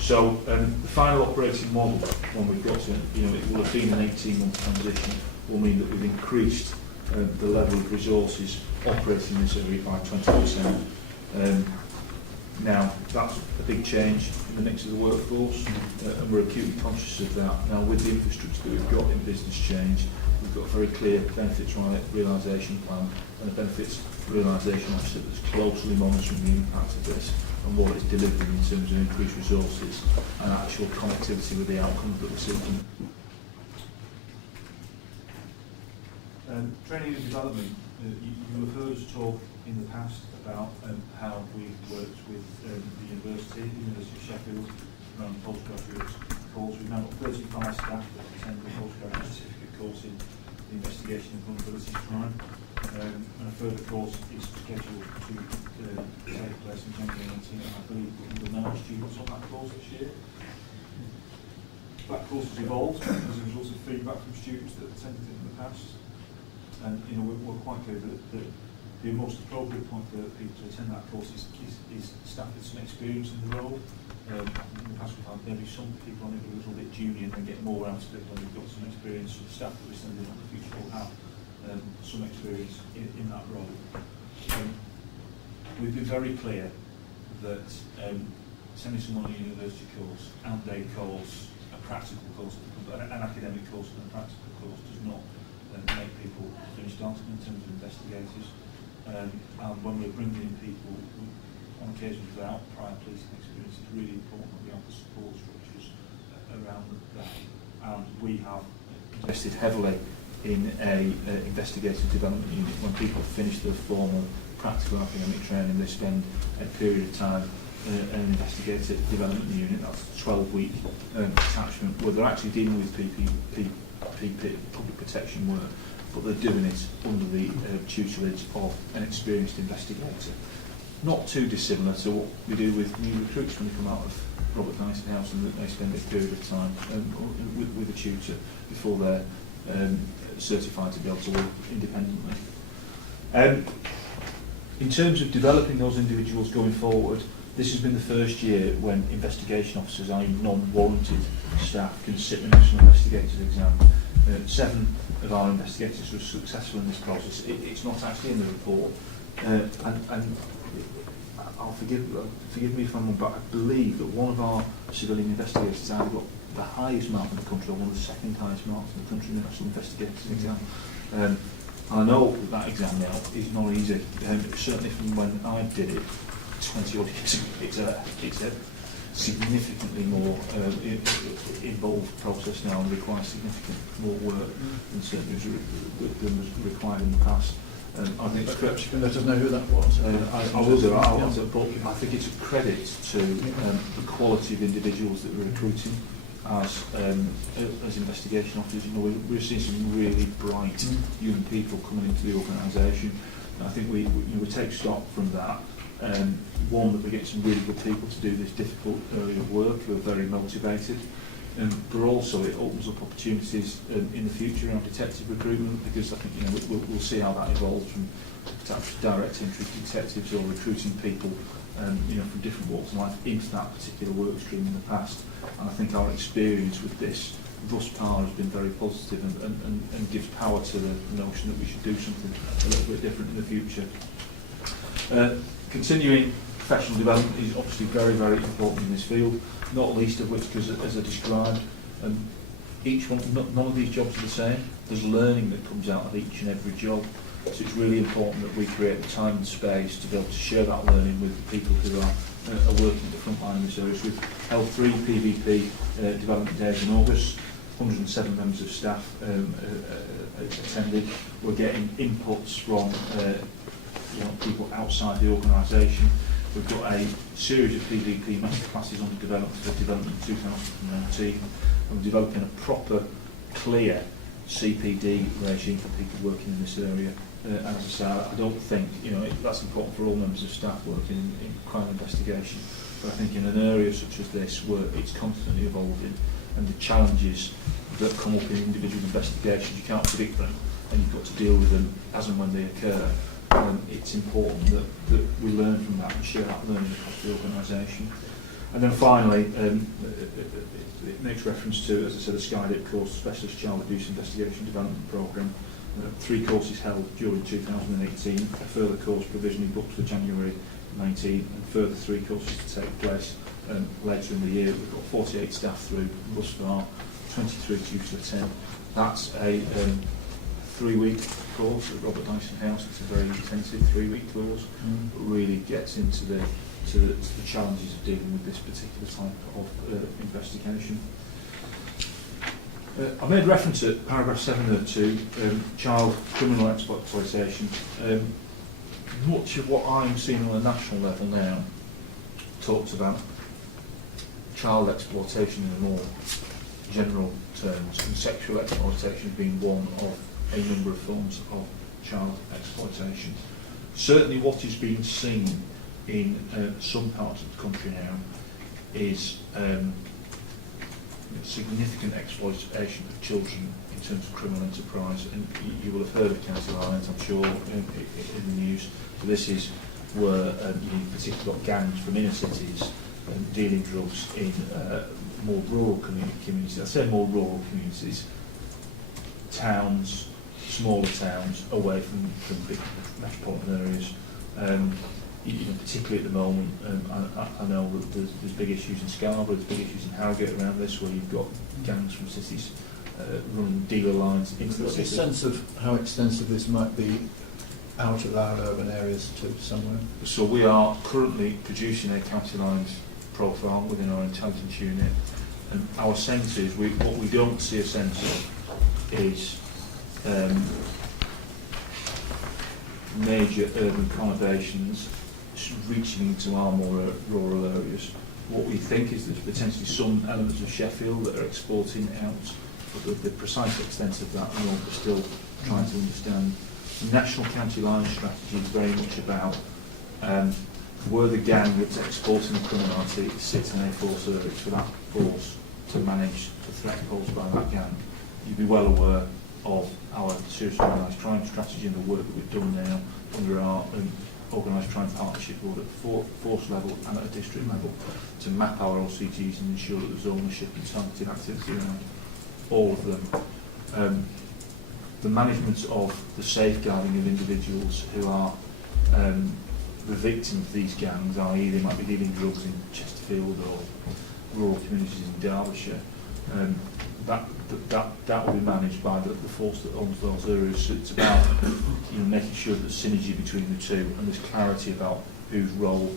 So the final operating model, when we've got to, you know, it will have been an 18-month transition, will mean that we've increased the level of resources operating in this area by 20%. Now, that's a big change in the mix of the workforce, and we're acutely conscious of that. Now, with the infrastructure that we've got in business change, we've got a very clear benefits realisation plan and a benefits realisation officer that's closely monitoring the impact of this and what it's delivering in terms of increased resources and actual connectivity with the outcomes that we're seeking. Training and development. You have heard us talk in the past about how we've worked with the University of Sheffield around postgraduate course. We've now got 35 staff that attend the postgraduate certificate course in the investigation of vulnerability crime, and a further course is scheduled to take place in January 19, and I believe we'll 9 students on that course this year. That course has evolved as a result of feedback from students that attended it in the past, and you know, we're quite clear that the most appropriate point for people to attend that course is staff with some experience in the role. In the past we've had maybe some people on it who are a little bit junior and they get more out of it when they've got some experience. So the staff that we're sending on the future will have some experience in that role. We've been very clear that sending someone on a university course and a course, a practical course, an academic course and a practical course does not make people finished article in terms of investigators. And when we're bringing in people on occasion without prior policing experience, it's really important that we have the support structures around that. And we have invested heavily in a investigative development unit. When people finish their formal practical academic training, they spend a period of time in an investigative development unit. That's a 12-week attachment where they're actually dealing with public protection work, but they're doing it under the tutelage of an experienced investigator. Not too dissimilar to what we do with new recruits when they come out of Robert Dyson House, and that they spend a period of time with a tutor before they're certified to be able to work independently. In terms of developing those individuals going forward, this has been the first year when investigation officers, i.e. non-warranted staff, can sit the National Investigators exam. 7 of our investigators were successful in this process. It's not actually in the report, and I'll forgive me if I'm wrong, but I believe that one of our civilian investigators either got the highest mark in the country or one of the second highest marks in the country in the National Investigators exam. I know that exam now is not easy. Certainly from when I did it 20 odd years ago, it's a significantly more involved process now and requires significant more work than certainly was required in the past. I think Perhaps you can let us know who that was. I will do. I think it's a credit to the quality of individuals that we're recruiting as investigation officers. You know, we're seeing some really bright young people coming into the organisation. I think we take stock from that. One, that we get some really good people to do this difficult area of work who are very motivated. But also it opens up opportunities in the future around detective recruitment, because I think we'll see how that evolves from perhaps direct entry detectives or recruiting people from different walks of life into that particular work stream in the past. And I think our experience with this thus far has been very positive and gives power to the notion that we should do something a little bit different in the future. Continuing professional development is obviously very, very important in this field, not least of which, because as I described, each one, none of these jobs are the same. There's learning that comes out of each and every job, so it's really important that we create the time and space to be able to share that learning with the people who are working at the front line of this area. So we've held 3 PVP development days in August. 107 members of staff attended. We're getting inputs from people outside the organisation. We've got a series of PVP masterclasses under development for development in 2019, and we're developing a proper, clear CPD regime for people working in this area. And as I say, I don't think that's important for all members of staff working in crime investigation, but I think in an area such as this, where it's constantly evolving, and the challenges that come up in individual investigations, you can't predict them, and you've got to deal with them as and when they occur. It's important that we learn from that and share that learning across the organisation. And then finally, it makes reference to, as I said, a SkyDip course, Specialist Child Abuse Investigation Development Programme. 3 courses held during 2018, a further course provisionally booked for January 19, and further 3 courses to take place later in the year. We've got 48 staff through thus far, 23 due to attend. That's a 3-week course at Robert Dyson House. It's a very intensive 3-week course, but really gets into the challenges of dealing with this particular type of investigation. I made reference at paragraph 7 there to child criminal exploitation. Much of what I'm seeing on a national level now talks about child exploitation in more general terms, and sexual exploitation being one of a number of forms of child exploitation. Certainly what is being seen in some parts of the country now is significant exploitation of children in terms of criminal enterprise, and you will have heard of County Lines, I'm sure, in the news. So this is where you've particularly got gangs from inner cities dealing drugs in more rural communities. I say more rural communities, towns, smaller towns, away from big metropolitan areas. Particularly at the moment, I know that there's big issues in Scarborough, there's big issues in Harrogate around this, where you've got gangs from cities running dealer lines into the city. What's a sense of how extensive this might be out of our urban areas too, somewhere? So we are currently producing a county lines profile within our intelligence unit, and our sense is, what we don't see a sense of is major urban conurbations reaching into our more rural areas. What we think is there's potentially some elements of Sheffield that are exporting out, but the precise extent of that we're still trying to understand. The National County Line strategy is very much about where the gang that's exporting the criminality sits in a force service for that force to manage the threat posed by that gang. You'd be well aware of our serious organised crime strategy and the work that we've done now under our organised crime partnership board at force level and at a district level to map our OCGs and ensure that there's ownership and targeted activity around all of them. The management of the safeguarding of individuals who are the victims of these gangs, i.e. they might be dealing drugs in Chesterfield or rural communities in Derbyshire, that will be managed by the force that owns those areas. So it's about making sure that there's synergy between the two and there's clarity about whose role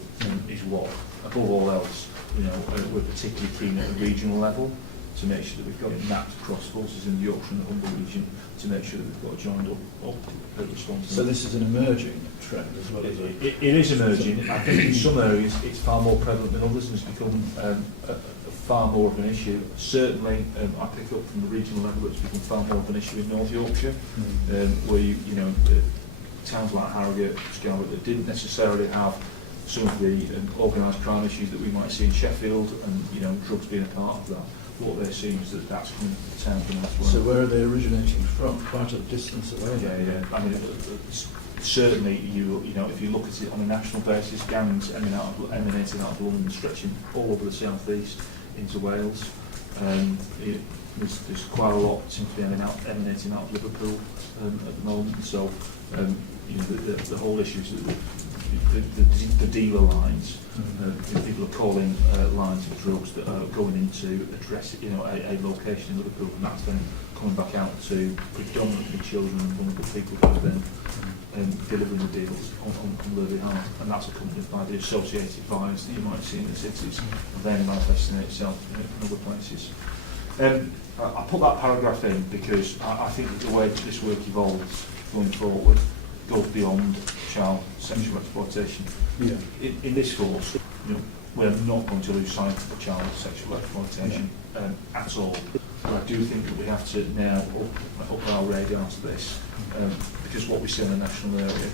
is what. Above all else, we're particularly keen at the regional level to make sure that we've got it mapped across forces in the Yorkshire and the Humber region to make sure that we've got a joined up response. So this is an emerging trend as well as It is emerging. I think in some areas it's far more prevalent than others and it's become far more of an issue. Certainly, I pick up from the regional level it's become far more of an issue in North Yorkshire, where you know towns like Harrogate, Scarlett that didn't necessarily have some of the organised crime issues that we might see in Sheffield, and you know drugs being a part of that. What they're seeing is that that's coming to the town from elsewhere. So where are they originating from? Quite a distance away. Yeah. I mean, certainly, you know, if you look at it on a national basis, gangs emanating out of London, stretching all over the south east into Wales. There's quite a lot seems to be emanating out of Liverpool at the moment. So, you know, the whole issue is the dealer lines. People are calling lines of drugs that are going into address, you know, a location in Liverpool, and that's then coming back out to predominantly children and vulnerable people who are then delivering the deals on their behalf, and that's accompanied by the associated violence that you might see in the cities, and then manifesting itself in other places. I put that paragraph in because I think that the way that this work evolves going forward goes beyond child sexual exploitation. Yeah. In this course, you know, we're not going to lose sight of child sexual exploitation at all. But I do think that we have to now up our radar to this, because what we see in the national area,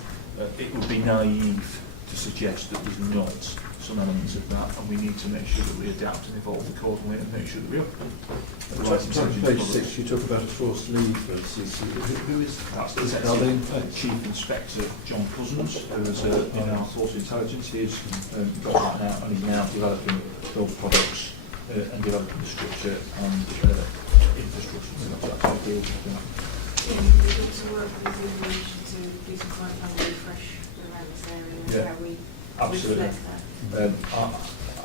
it would be naive to suggest that there's not some elements of that, and we need to make sure that we adapt and evolve accordingly and make sure that we are. Page 6, you talk about a forced leave for CC. Who is That's the Chief Inspector John Cousins, who is in our Force Intelligence. He's got that now, and he's now developing those products and developing the structure and infrastructure. So that's our deal with that. Yeah, we also work with the relation to do some kind of refresh around this area and Yeah, how we absolutely. reflect that.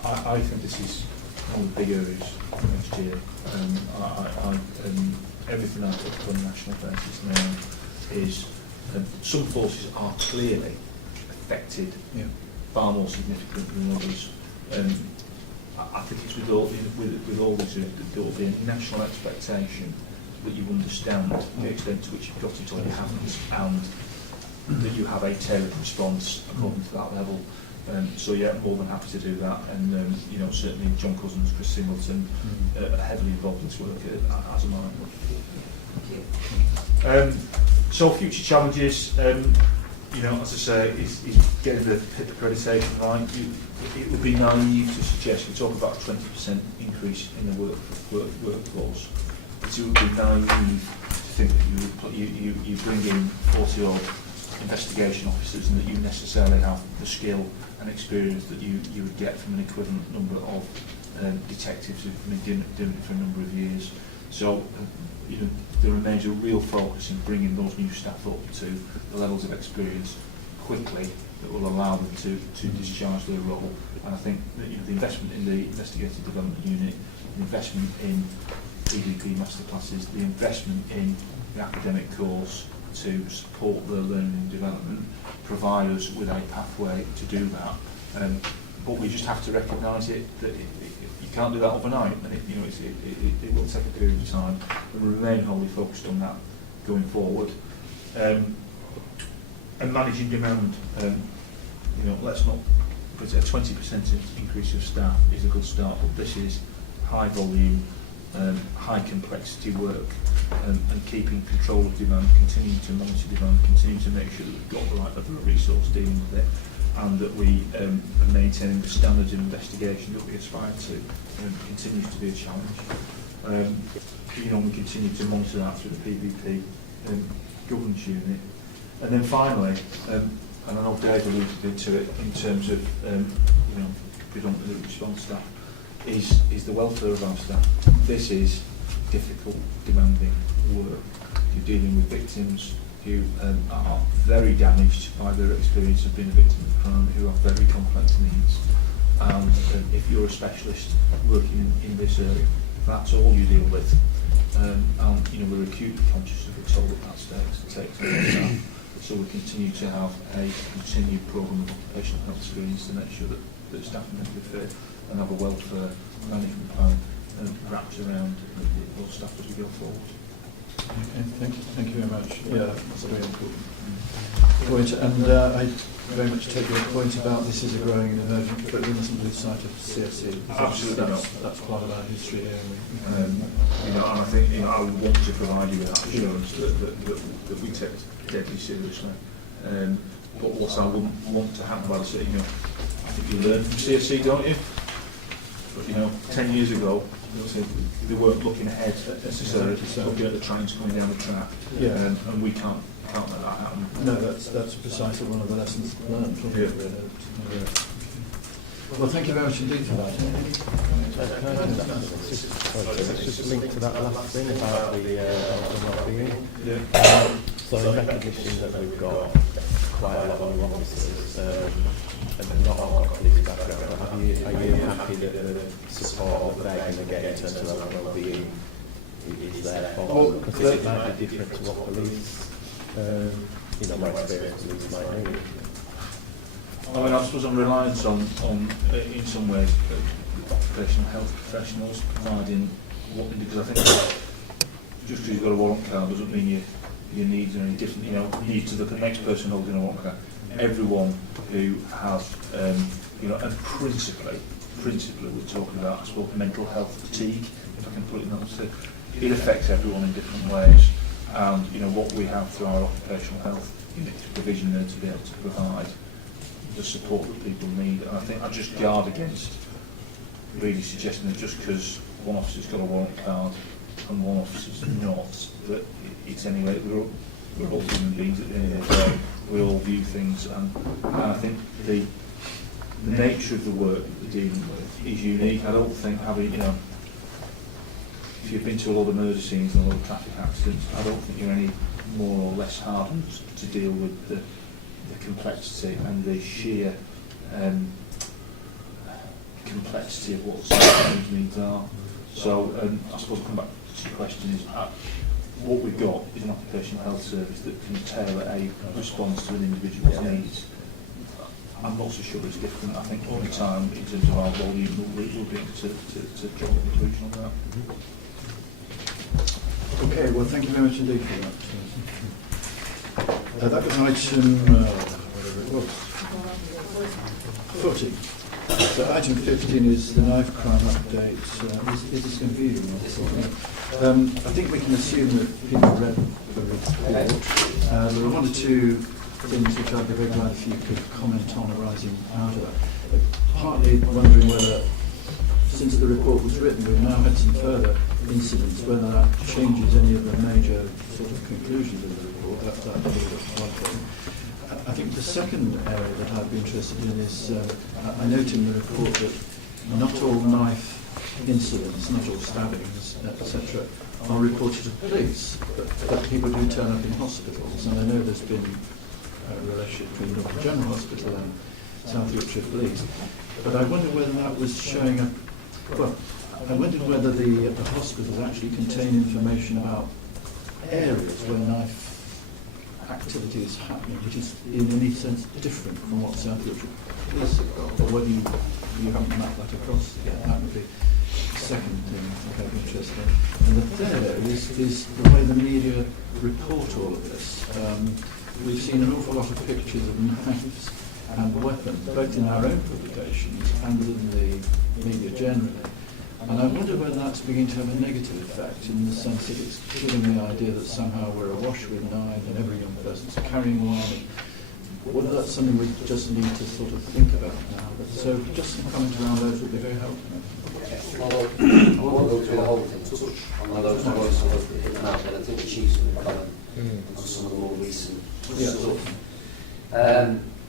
I think this is one of the big areas next year. Everything I put on a national basis now is some forces are clearly affected far more significantly than others. I think it's with all these, there will be a national expectation that you understand the extent to which you've got it or you haven't, and that you have a tailored response according to that level. So yeah, more than happy to do that, and you know, certainly John Cousins, Chris Singleton are heavily involved in this work, as am I. So future challenges, you know, as I say, is getting the HIP accreditation right. It would be naive to suggest we talk about a 20% increase in the workforce. It would be naive to think that you bring in 40 odd investigation officers and that you necessarily have the skill and experience that you would get from an equivalent number of detectives who've been doing it for a number of years. So you know, there remains a real focus in bringing those new staff up to the levels of experience quickly that will allow them to discharge their role. And I think that, you know, the investment in the investigative development unit, the investment in PVP masterclasses, the investment in the academic course to support their learning and development, provide us with a pathway to do that. But we just have to recognise it, that you can't do that overnight, and it will take a period of time. But we remain wholly focused on that going forward. And managing demand, you know, let's not put it, a 20% increase of staff is a good start, but this is high volume, high complexity work, and keeping control of demand, continuing to monitor demand, continuing to make sure that we've got the right level of resource dealing with it, and that we are maintaining the standards of investigation that we aspire to, continues to be a challenge. You know, we continue to monitor that through the PVP governance unit. And then finally, and I know Dave alluded to it in terms of you know, predominantly response staff, is the welfare of our staff. This is difficult, demanding work. You're dealing with victims who are very damaged by their experience of being a victim of crime, who have very complex needs. And if you're a specialist working in this area, that's all you deal with. And you know, we're acutely conscious of the toll that takes on our staff. So we continue to have a continued programme of occupational health screenings to make sure that staff are medically fit and have a welfare management plan wrapped around those staff as we go forward. Okay, thank you very much. Yeah, that's a very important point. And I very much take your point about this is a growing and emerging, but we mustn't lose sight of CFC. Absolutely not. That's part of our history here. You know, and I think I would want to provide you with that assurance that we take deadly seriously. But what I wouldn't want to happen by the city, I think you learn from CFC, don't you? But 10 years ago, they weren't looking ahead necessarily, looking at the trains coming down the track, and we can't let that happen. No, that's precisely one of the lessons learned. Well, thank you very much indeed for that. Let's just link to that last thing about the well-being. So in recognition that we've got quite a lot of new officers and not all got police background, are you happy that the support that they're going to get in terms of their well-being is there for them? Because it might be different to what police, more experienced police might need. I suppose I'm reliant on in some ways, occupational health professionals providing because I think just because you've got a warrant card doesn't mean your needs are any different. Needs to the next person holding a warrant card. Everyone who has, and principally we're talking about, I suppose, mental health fatigue, if I can put it in that way. It affects everyone in different ways, and what we have through our occupational health provision there to be able to provide the support that people need. And I think I just guard against really suggesting that just because one officer's got a warrant card and one officer's not, that it's anyway, we're all human beings at the end of the day. We all view things, and I think the nature of the work that we're dealing with is unique. I don't think having, if you've been to a lot of murder scenes and a lot of traffic accidents, I don't think you're any more or less hardened to deal with the complexity and the sheer complexity of what those needs are. So I suppose I'll come back to your question is what we've got is an occupational health service that can tailor a response to an individual's needs. I'm not so sure it's different. I think over time, in terms of our volume, we'll be able to draw a conclusion on that. Okay, well, thank you very much indeed for that. That was item 40. So item 15 is the knife crime update. Is this going to be you? I think we can assume that people read the report. There were one or two things which I'd be very glad if you could comment on arising out of that. Partly wondering whether, since the report was written, we've now had some further incidents, whether that changes any of the major sort of conclusions of the report. That's one thing. I think the second area that I'd be interested in is, I note in the report that not all knife incidents, not all stabbings, etc., are reported to police, but people do turn up in hospitals, and I know there's been a relationship between Yorkshire General Hospital and South Yorkshire Police, but I wonder whether that was showing up, well, I wondered whether the hospitals actually contain information about areas where knife activity is happening, which is in any sense different from what South Yorkshire Police have got, or whether you haven't mapped that across yet. That would be the second thing I think I'd be interested in. And the third area is the way the media report all of this. We've seen an awful lot of pictures of knives and weapons, both in our own publications and in the media generally. And I wonder whether that's beginning to have a negative effect in the sense that it's giving the idea that somehow we're awash with knives and every young person's carrying one. And whether that's something we just need to sort of think about now. So just some comment around those would be very helpful. I won't go through the whole thing, touch on those points and those that hit them out, but I think the chiefs will comment on some of the more recent stuff.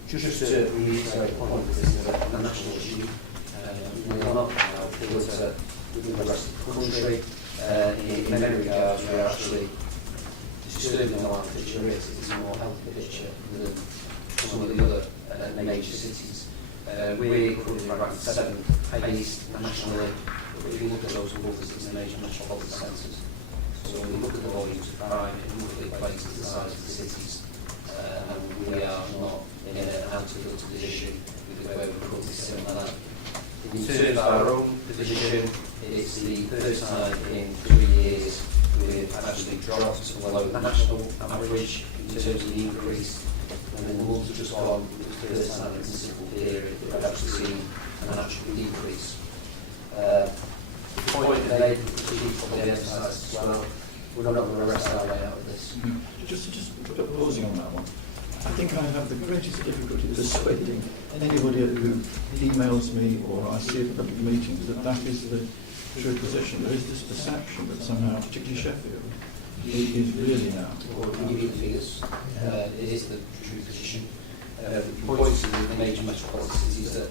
Just to reiterate the point, this is a national issue. We're not able to, within the rest of the country, in many regards, we are actually disturbing the life picture. It's a more healthy picture than some of the other major cities. We're currently ranking 7th highest nationally, but if you look at those numbers, it's the major metropolitan centres. So when we look at the volumes of crime in monthly places the size of the cities, we are not in an out-of-the-position with the way we're currently sitting like that. In terms of our own position, it's the first time in 3 years we've actually dropped below the national average in terms of the increase, and then the months have just gone, it was the first time in a simple period that we've actually seen an actual decrease. The point made, which is probably emphasised as well, we're not going to rest our way out of this. Just pausing on that one. I think I have the greatest difficulty persuading anybody who emails me or I see at public meetings that that is the true position. There is this perception that somehow, particularly Sheffield, is really now. Or we give you the figures, it is the true position. The points in the major metropolitan cities that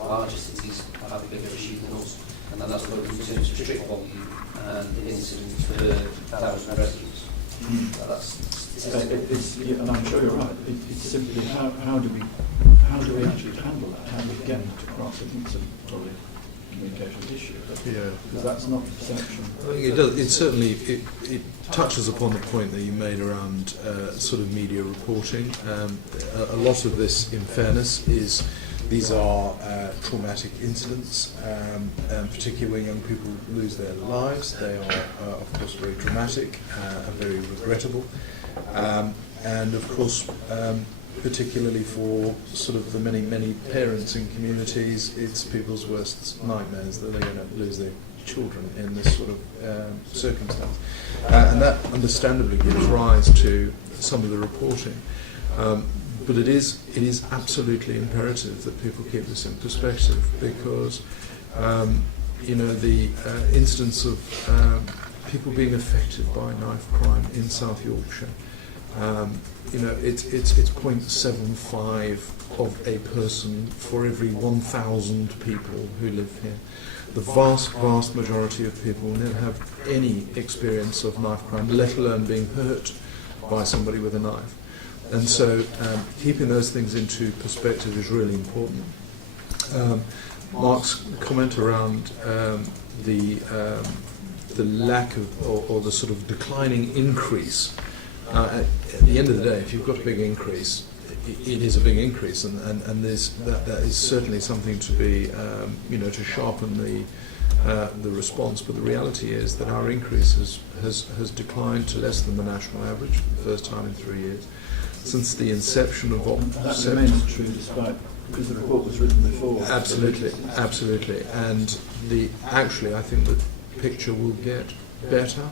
larger cities have a bigger issue than us, and that's both in terms of trip volume and incidents per 1,000 residents. And I'm sure you're right. It's simply how do we actually handle that? How do we get it across? I think it's probably a communications issue, because that's not the perception. I think it does. It certainly it touches upon the point that you made around sort of media reporting. A lot of this, in fairness, is these are traumatic incidents, particularly when young people lose their lives. They are, of course, very dramatic and very regrettable. And, of course, particularly for sort of the many parents in communities, it's people's worst nightmares that they're going to lose their children in this sort of circumstance. And that, understandably, gives rise to some of the reporting. But it is absolutely imperative that people keep this in perspective, because the incidence of people being affected by knife crime in South Yorkshire, it's 0.75 of a person for every 1,000 people who live here. The vast majority of people never have any experience of knife crime, let alone being hurt by somebody with a knife. And so keeping those things into perspective is really important. Mark's comment around the lack of, or the sort of declining increase, at the end of the day, if you've got a big increase, it is a big increase, and that is certainly something to be, to sharpen the response. But the reality is that our increase has declined to less than the national average for the first time in 3 years. Since the inception of that remains true because the report was written before. Absolutely. And I think the picture will get better,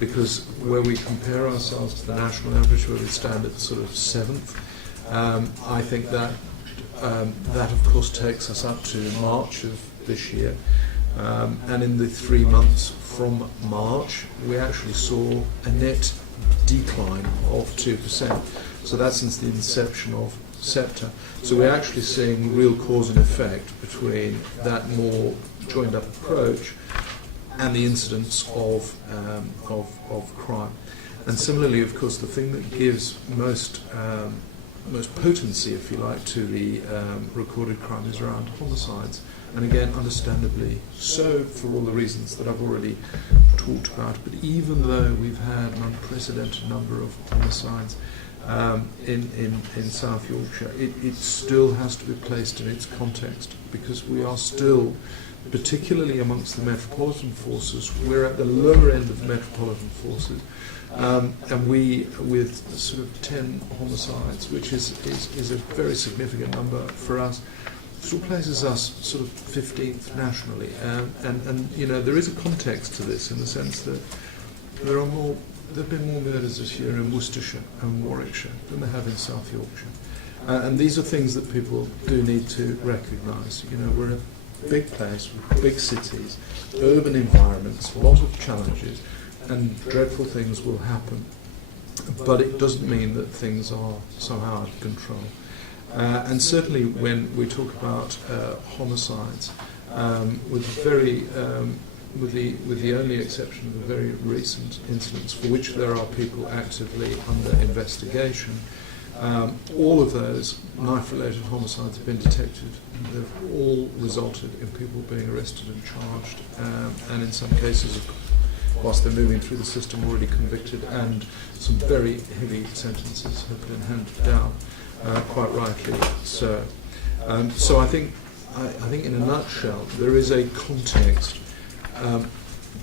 because where we compare ourselves to the national average, where we stand at sort of 7th, I think that of course takes us up to March of this year. And in the 3 months from March, we actually saw a net decline of 2%. So that's since the inception of SEPTA. So we're actually seeing real cause and effect between that more joined up approach and the incidence of crime. And similarly, of course, the thing that gives most potency, if you like, to the recorded crime is around homicides. And again, understandably so, for all the reasons that I've already talked about. But even though we've had an unprecedented number of homicides in South Yorkshire, it still has to be placed in its context, because we are still, particularly amongst the metropolitan forces, we're at the lower end of the metropolitan forces, and we, with sort of 10 homicides, which is a very significant number for us, still places us sort of 15th nationally, and there is a context to this, in the sense that there have been more murders this year in Worcestershire and Warwickshire than there have in South Yorkshire, and these are things that people do need to recognise. We're a big place with big cities, urban environments, a lot of challenges, and dreadful things will happen, but it doesn't mean that things are somehow out of control. And certainly when we talk about homicides, with the only exception of the very recent incidents for which there are people actively under investigation, all of those knife-related homicides have been detected. They've all resulted in people being arrested and charged, and in some cases, whilst they're moving through the system, already convicted, and some very heavy sentences have been handed down. Quite rightly so. So I I think in a nutshell, there is a context.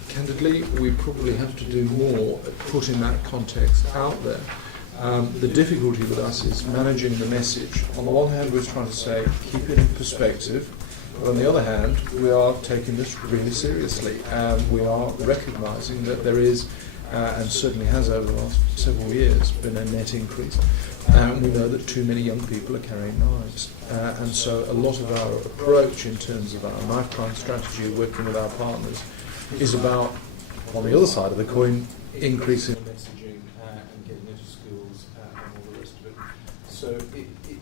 Candidly, we probably have to do more at putting that context out there. The difficulty with us is managing the message. On the one hand, we're trying to say, keep it in perspective. But on the other hand, we are taking this really seriously. We are recognising that there is, and certainly has over the last several years, been a net increase. And we know that too many young people are carrying knives. And so a lot of our approach in terms of our knife crime strategy, working with our partners, is about, on the other side of the coin, increasing messaging and getting into schools and all the rest of it. So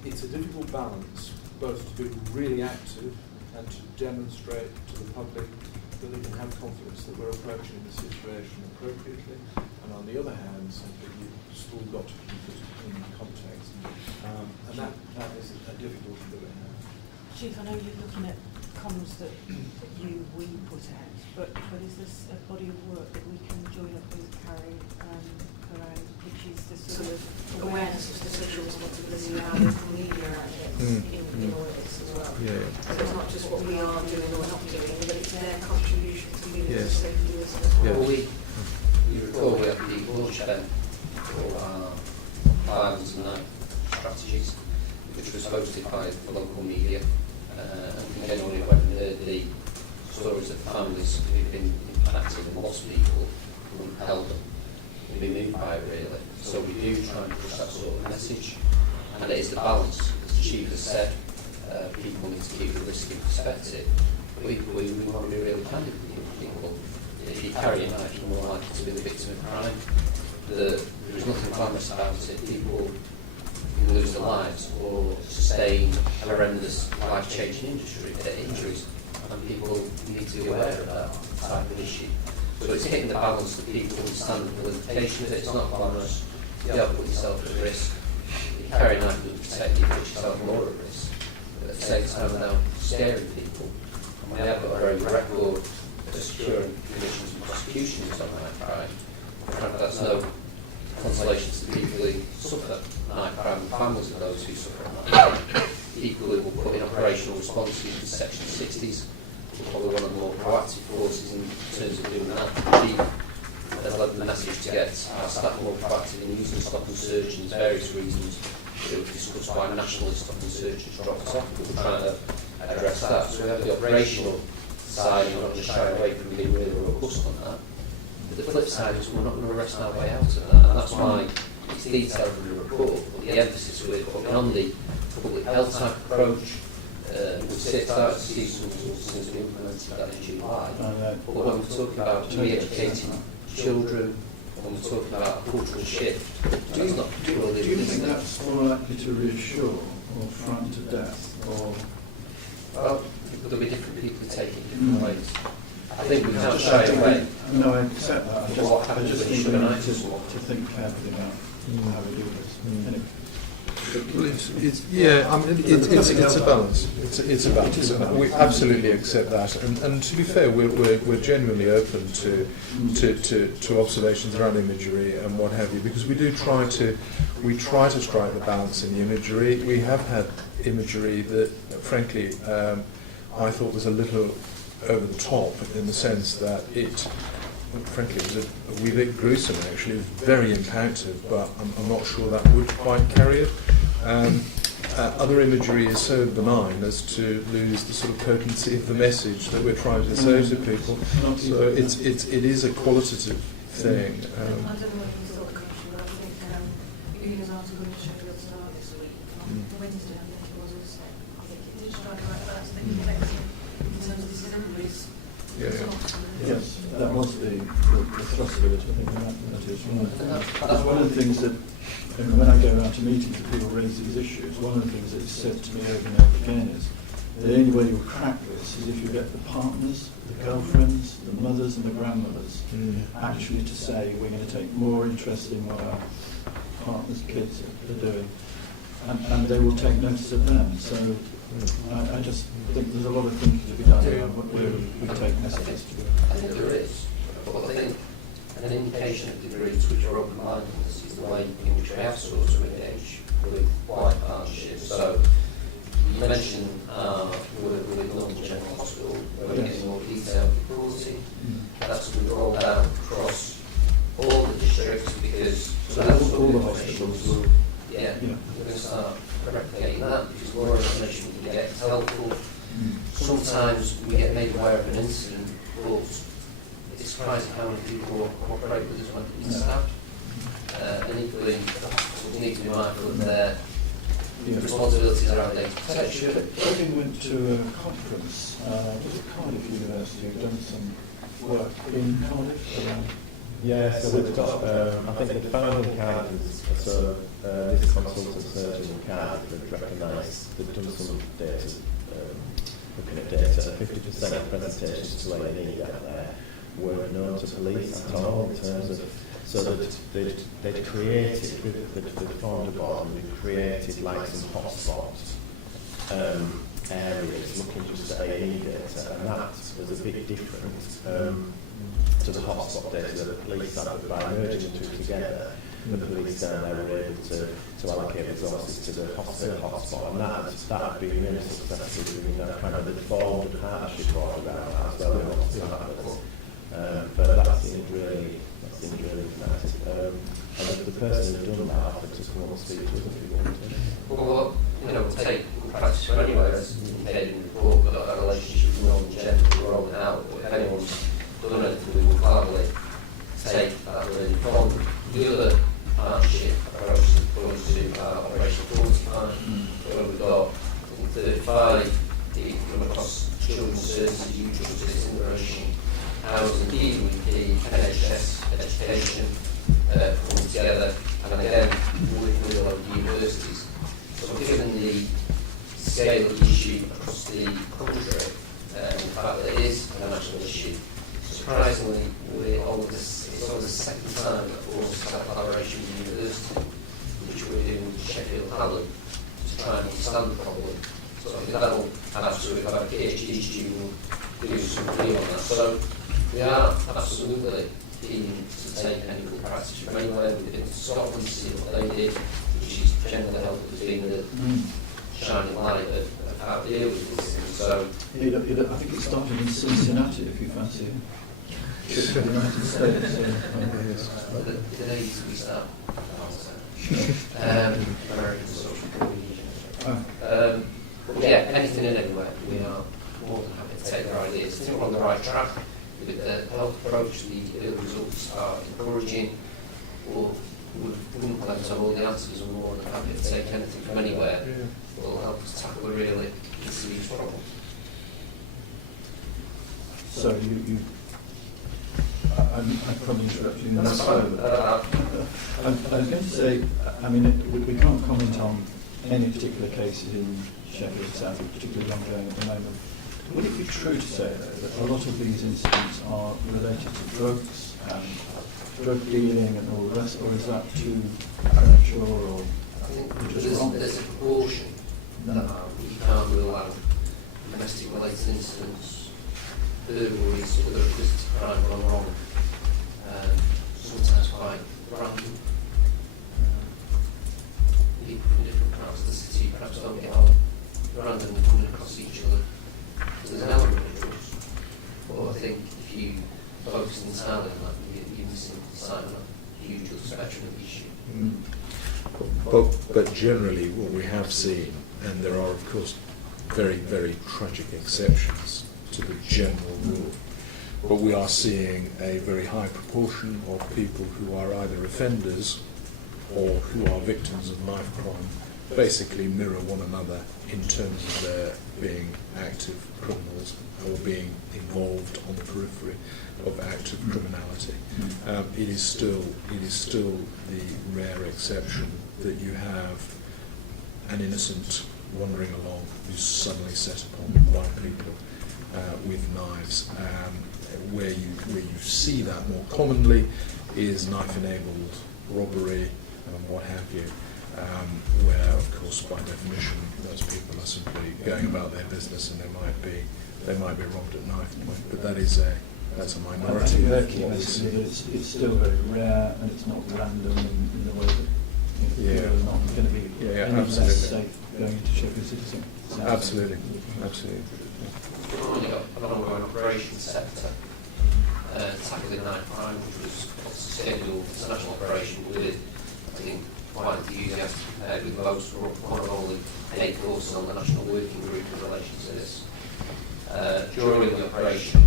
it's a difficult balance, both to be really active and to demonstrate to the public that they can have confidence that we're approaching the situation appropriately, and on the other hand, simply you've still got to keep it in context. And that is a difficulty that we have. Chief, I know you're looking at comms that we put out, but is this a body of work that we can join up with carrying around, which is the sort of awareness of the social responsibility of our local media in all of this as well? Yeah. So it's not just what we are doing or not doing, but it's their contribution to the Yes. safety as well. Well, you recall we have the launch event for our violence and knife strategies, which was hosted by the local media. And anyone who hadn't heard the stories of families who've been impacted and lost people who held them, we've been moved by it really. So we do try and push that sort of message, and it is the balance. As the Chief has said, people need to keep the risk in perspective. We want to be really candid with young people. If you carry a knife, you're more likely to be the victim of crime. There is nothing glamorous about it. People can lose their lives or sustain horrendous life-changing injuries, and people need to be aware of that type of issue. So it's hitting the balance that people understand the limitations. It's not glamorous. You have to put yourself at risk. You carry a knife to protect you, put yourself more at risk. But at the same time, without scaring people. And we have got a very record of securing convictions and prosecutions on knife crime. That's no consolation to the people who suffer knife crime and families of those who suffer knife crime. Equally, we'll put in operational responses in Section 60s. We're probably one of the more proactive forces in terms of doing that. There's a message to get our staff more proactive in using stop and search, and there's various reasons that were discussed by nationalist stop and search has dropped off. We're trying to address that. So we have the operational side, and we're not just shying away from being really robust on that. But the flip side is we're not going to rest our way out of that, and that's why it's detailed in the report, but the emphasis we're putting on the public health type approach. We've started to see some results since we implemented that in July. But when we're talking about re-educating children, when we're talking about a cultural shift, that's not purely... Do you think that's more likely to reassure or frighten to death? Or well, there'll be different people taking different ways. I think we can't shy away. No, I accept that. I just think we need to think carefully about how we do this. Anyway. Well, it's a balance. It's a balance. We absolutely accept that, and to be fair, we're genuinely open to observations around imagery and what have you, because we try to strike the balance in the imagery. We have had imagery that, frankly, I thought was a little over the top, in the sense that it was a wee bit gruesome actually. It was very impactful, but I'm not sure that would quite carry it. Other imagery is so benign as to lose the sort of potency of the message that we're trying to say to people. So it is a qualitative thing. I don't know whether you saw the question, but I think Ian's article in Sheffield Star this week, on Wednesday, I think it was also, I think it did strike right first, that you connected in terms of this is everybody's. Yes, that was the thrust of it, I think, and that is right. That's one of the things that, when I go around to meetings and people raise these issues, one of the things that's said to me over and over again is the only way you'll crack this is if you get the partners, the girlfriends, the mothers and the grandmothers actually to say we're going to take more interest in what our partners' kids are doing, and they will take notice of them. So I just think there's a lot of thinking to be done around where we take messages to. I think there is, but I think an indication of degree to which we're open-mindedness is the way in which we have sought to engage with wide partnerships. So you mentioned work with London General Hospital, where we're getting more detailed reporting. That's been rolled out across all the districts because all the hospitals will. yeah, we're going to start replicating that because the more information we can get is helpful. Sometimes we get made aware of an incident, but it's surprising how many people cooperate with us when it's staffed. And equally, we need to be mindful of their responsibilities around data protection. I went to a conference, was it Cardiff University, who've done some work in Cardiff. Yeah, so we've got, I think the founding Cardiff, so this consultant surgeon in Cardiff have recognised, they've done some data, looking at data, 50% of presentations to A&E out there weren't known to police at all in terms of, so that they'd created, with the formed a board, and they'd created like some hotspot areas looking just at A&E data, and that was a bit different to the hotspot data that the police had, but by merging the two together, the police down there were able to allocate resources to the hospital hotspot, and that had been really successful, kind of the formed partnership board around that as well, but that seemed really effective. And the person who done that offered to come up and speak to us if you wanted. Well, we'll take good practice from anywhere, as indicated in the report. We've got a relationship with Northern General, we're rolling out, but if anyone's done anything, we will gladly take that learning from the other partnership approach to our operational 45, where we've got 35 people from across children's services, youth justice, immigration, housing, DWP, NHS, education, coming together, and again, working with local universities. So given the scale of the issue across the country, and the fact that it is a national issue, surprisingly, it's always the second time that we've also had collaboration with the university, which we're doing with Sheffield Hallam, to try and understand the problem. So I think that will absolutely have a PhD student do some review on that. So we are absolutely keen to take any good practice from anywhere. We've been to Scotland to see what they did, which is generally helped us being the shining light of how to deal with these things. So I think it started in Cincinnati, if you fancy it. To the United States. the days we start. American social media. But yeah, anything and anywhere, we are more than happy to take their ideas. I think we're on the right track with the health approach. The early results are encouraging. We wouldn't claim to have all the answers, and we're more than happy to take anything from anywhere that will help us tackle a really serious problem. So I'm probably interrupting you. That's fine. I was going to say, I mean, we can't comment on any particular cases in Sheffield South, particularly ongoing at the moment. Would it be true to say, though, that a lot of these incidents are related to drugs and drug dealing and all the rest, or is that too premature, or I think just wrong? there's a proportion that you can't rule out domestic related incidents, burglaries, other activity crime gone wrong, sometimes quite random. People from different parts of the city perhaps don't get on randomly coming across each other. So there's an element of drugs. But I think if you focus entirely on that, you're missing the sight of that huge spectrum of the issue. But generally what we have seen, and there are of course very, very tragic exceptions to the general rule, but we are seeing a very high proportion of people who are either offenders or who are victims of knife crime basically mirror one another in terms of their being active criminals or being involved on the periphery of active criminality. It is still the rare exception that you have an innocent wandering along who's suddenly set upon by people with knives. Where you see that more commonly is knife-enabled robbery and what have you, where of course by definition those people are simply going about their business and they might be robbed at knife point, but that's a minority. It's still very rare, and it's not random in the way that Yeah. People are not going to be Yeah, any less absolutely. safe going into Sheffield City Centre. Absolutely, absolutely. We've already got an ongoing operations sector tackling night crime, which was scheduled as a national operation with, I think, quite enthusiastic compared with most, one of only 8 courses on the national working group in relation to this. During the operation,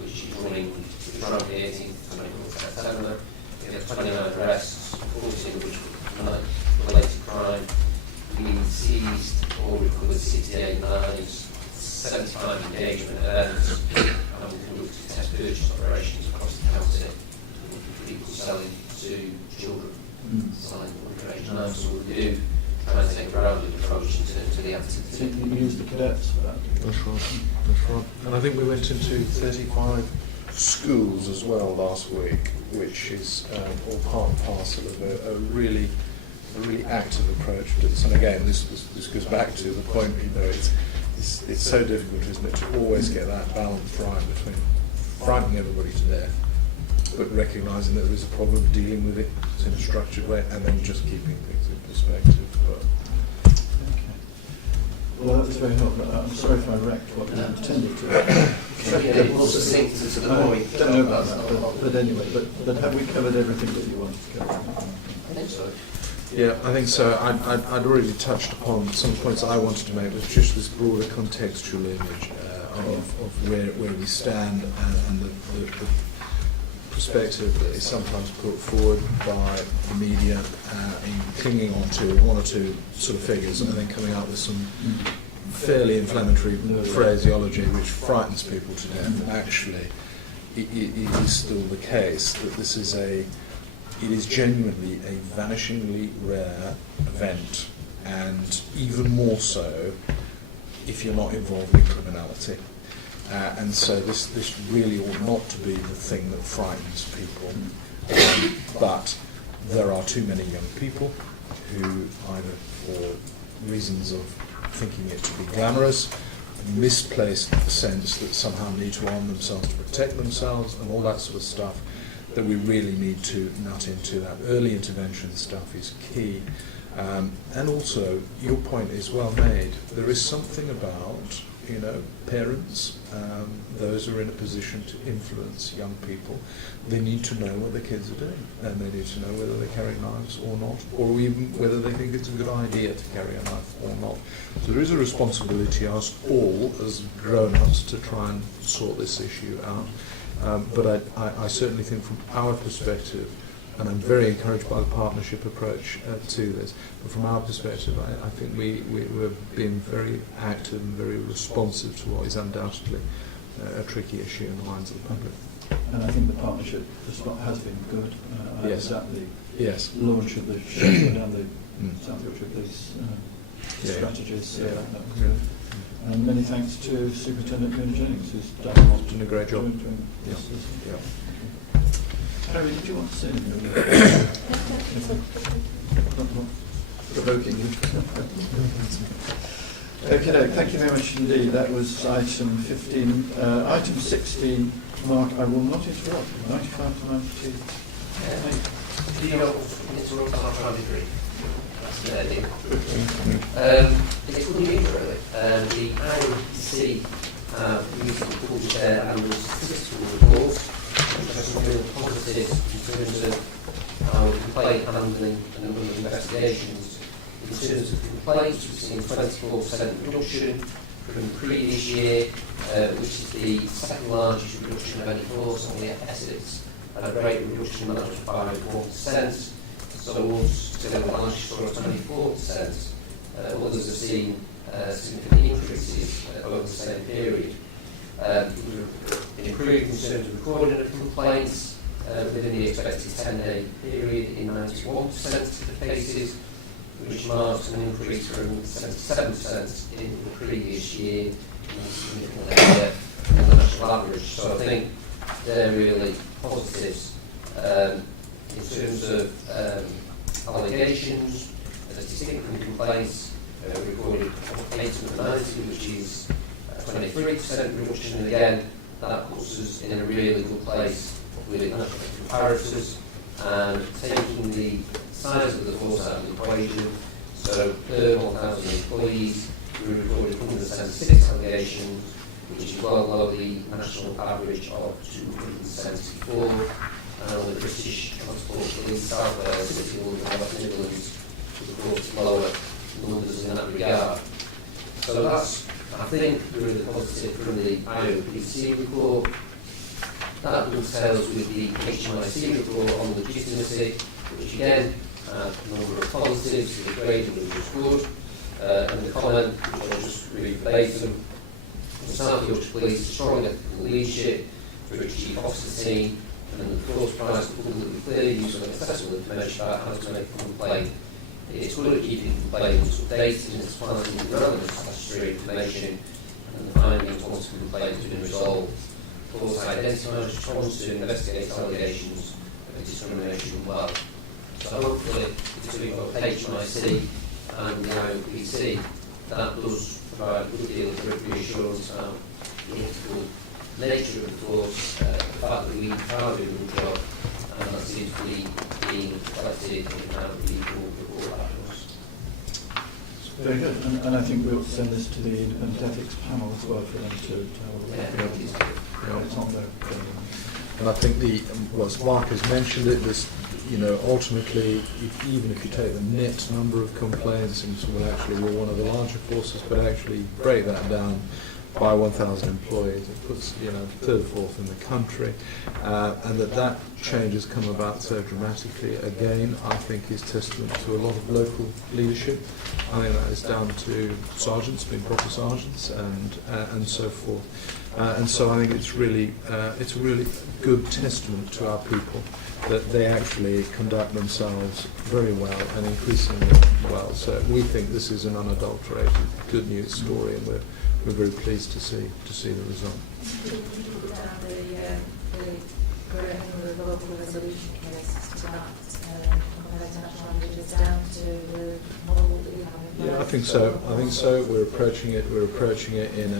which is running from the 18th to 24th September, we have 29 arrests, 14 of which were related crime. We seized or recovered 68 knives, 75 engagement events, and we conducted test purchase operations across the county, with people selling to children, selling underage knives. So we do try and take a grounded approach in terms of the So activity. you use the cadets for that? That's right. That's right. And I think we went into 35 schools as well last week, which is all part and parcel of a really active approach to this. And again, this goes back to the point, it's so difficult, isn't it, to always get that balance right between frightening everybody to death, but recognising that there is a problem, dealing with it in a structured way, and then just keeping things in perspective. But Well, that was very helpful. I'm sorry if I wrecked what you intended to. More succinct to the point. I don't know about that, but anyway, but have we covered everything that you wanted to cover? I think so. yeah, I think so. I'd already touched upon some points I wanted to make, with just this broader contextual image of where we stand and the perspective that is sometimes put forward by the media in clinging on to one or two sort of figures and then coming up with some fairly inflammatory phraseology which frightens people to death. And actually, it is still the case that it is genuinely a vanishingly rare event, and even more so if you're not involved in criminality. And so this really ought not to be the thing that frightens people. But there are too many young people who, either for reasons of thinking it to be glamorous, misplaced sense that somehow need to arm themselves to protect themselves and all that sort of stuff, that we really need to nut into. That early intervention stuff is key. And also, your point is well made. There is something about, parents, those who are in a position to influence young people. They need to know what their kids are doing, and they need to know whether they carry knives or not, or even whether they think it's a good idea to carry a knife or not. So there is a responsibility, us all as grown-ups, to try and sort this issue out. But I certainly think from our perspective, and I'm very encouraged by the partnership approach to this, but from our perspective, I think we're being very active and very responsive to what is undoubtedly a tricky issue in the minds of the public. And I think the partnership has been good. Yes. At the Yes. launch of the Sheffield and the South Yorkshire Police strategies. Yeah. That was good. And many thanks to Superintendent Fiona Jennings, who's done a great job. during Yeah. this. Yeah. Harry, did you want to say anything? Provoking you. Okay, thank you very much indeed. That was item 15. Item 16, Mark, I will not interrupt. 95 to 92. Do you know interrupt on our degree? That's the idea. It's good news, really. The IRC recently published their annual statistical report, which has some real positives in terms of our complaint handling and number of investigations. In terms of complaints, we've seen 24% reduction from the previous year, which is the second largest reduction of any force on the Essex, and a great reduction that was by 1%. So us, together with last year, saw 24%. Others have seen significant increases over the same period. We've improved in terms of recording of complaints within the expected 10-day period in 91% of the cases, which marks an increase from 77% in the previous year, significantly higher than the national average. So I think they're really positives. In terms of allegations, distinct from complaints, we recorded 890, which is 23% reduction, and again, that puts us in a really good place with national comparators. And taking the size of the force out of the equation. So per 1,000 employees, we recorded 176 allegations, which is well below the national average of 274. And on the British Transport Police, South Wales, City of London, and West Midlands, reports lower numbers in that regard. So that's, I think, really positive from the IOPC report. That dovetails with the HMIC report on legitimacy, which again had a number of positives, the grading which was good, and the comment, which I'll just read verbatim, the South Yorkshire Police strong ethical leadership through its chief officer team, and the force prize for publicly clear use of accessible information about how to make a complaint. It's good at keeping complaints updated and supplying relevant statutory information, and the findings once a complaint has been resolved. Of course, identifies response to investigate allegations of discrimination well. So hopefully, between both HMIC and the IOPC, that does provide a good deal of reassurance about the ethical nature of the force, the fact that we are doing the job, and that seems to be being reflected in how people report back to us. Very good, and I think we'll send this to the independent ethics panel as well for them to have a look at. It's on there. And I think what Mark has mentioned it, this, ultimately, even if you take the net number of complaints, and so we're one of the larger forces, but actually break that down by 1,000 employees, it puts third or fourth in the country, and that change has come about so dramatically. Again, I think is testament to a lot of local leadership. I think that is down to sergeants being proper sergeants and so forth. And so I think it's a really good testament to our people that they actually conduct themselves very well and increasingly well. So we think this is an unadulterated good news story, and we're very pleased to see the result. The local resolution cases to that national averages down to the model that you have in place. Yeah, I think so. We're approaching it in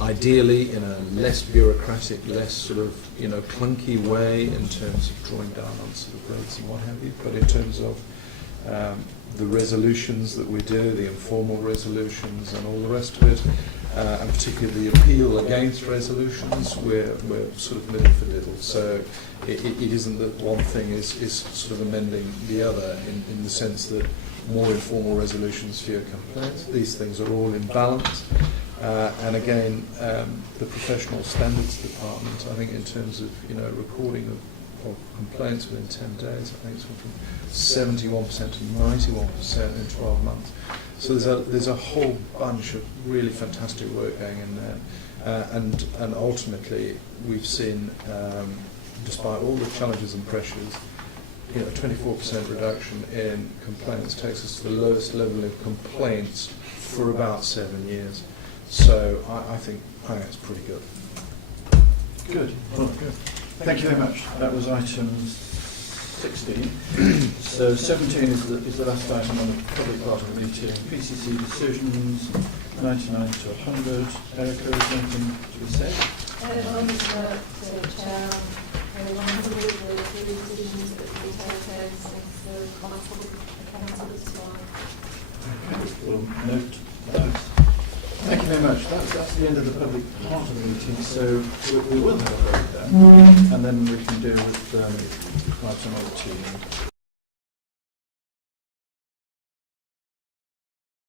ideally in a less bureaucratic, less sort of clunky way in terms of drawing down on sort of rates and what have you. But in terms of the resolutions that we do, the informal resolutions and all the rest of it, and particularly the appeal against resolutions, we're sort of middle for little. So it isn't that one thing is sort of amending the other in the sense that more informal resolutions, fewer complaints. These things are all in balance. And again, the professional standards department, I think in terms of recording of complaints within 10 days, I think it's from 71% to 91% in 12 months. So there's a whole bunch of really fantastic work going in there, and ultimately we've seen, despite all the challenges and pressures, a 24% reduction in complaints takes us to the lowest level of complaints for about 7 years. So I think that's pretty good. Good. Well, good. Thank you very much. That was item 16. So 17 is the last item on the public part of the meeting. PCC decisions 99 to 100. Erica, is there anything to be said? On the Chair, one of the decisions that we take since the public accounts this morning. Okay, we'll note that. Thank you very much. That's the end of the public part of the meeting, so we will have a break then, and then we can deal with item 18.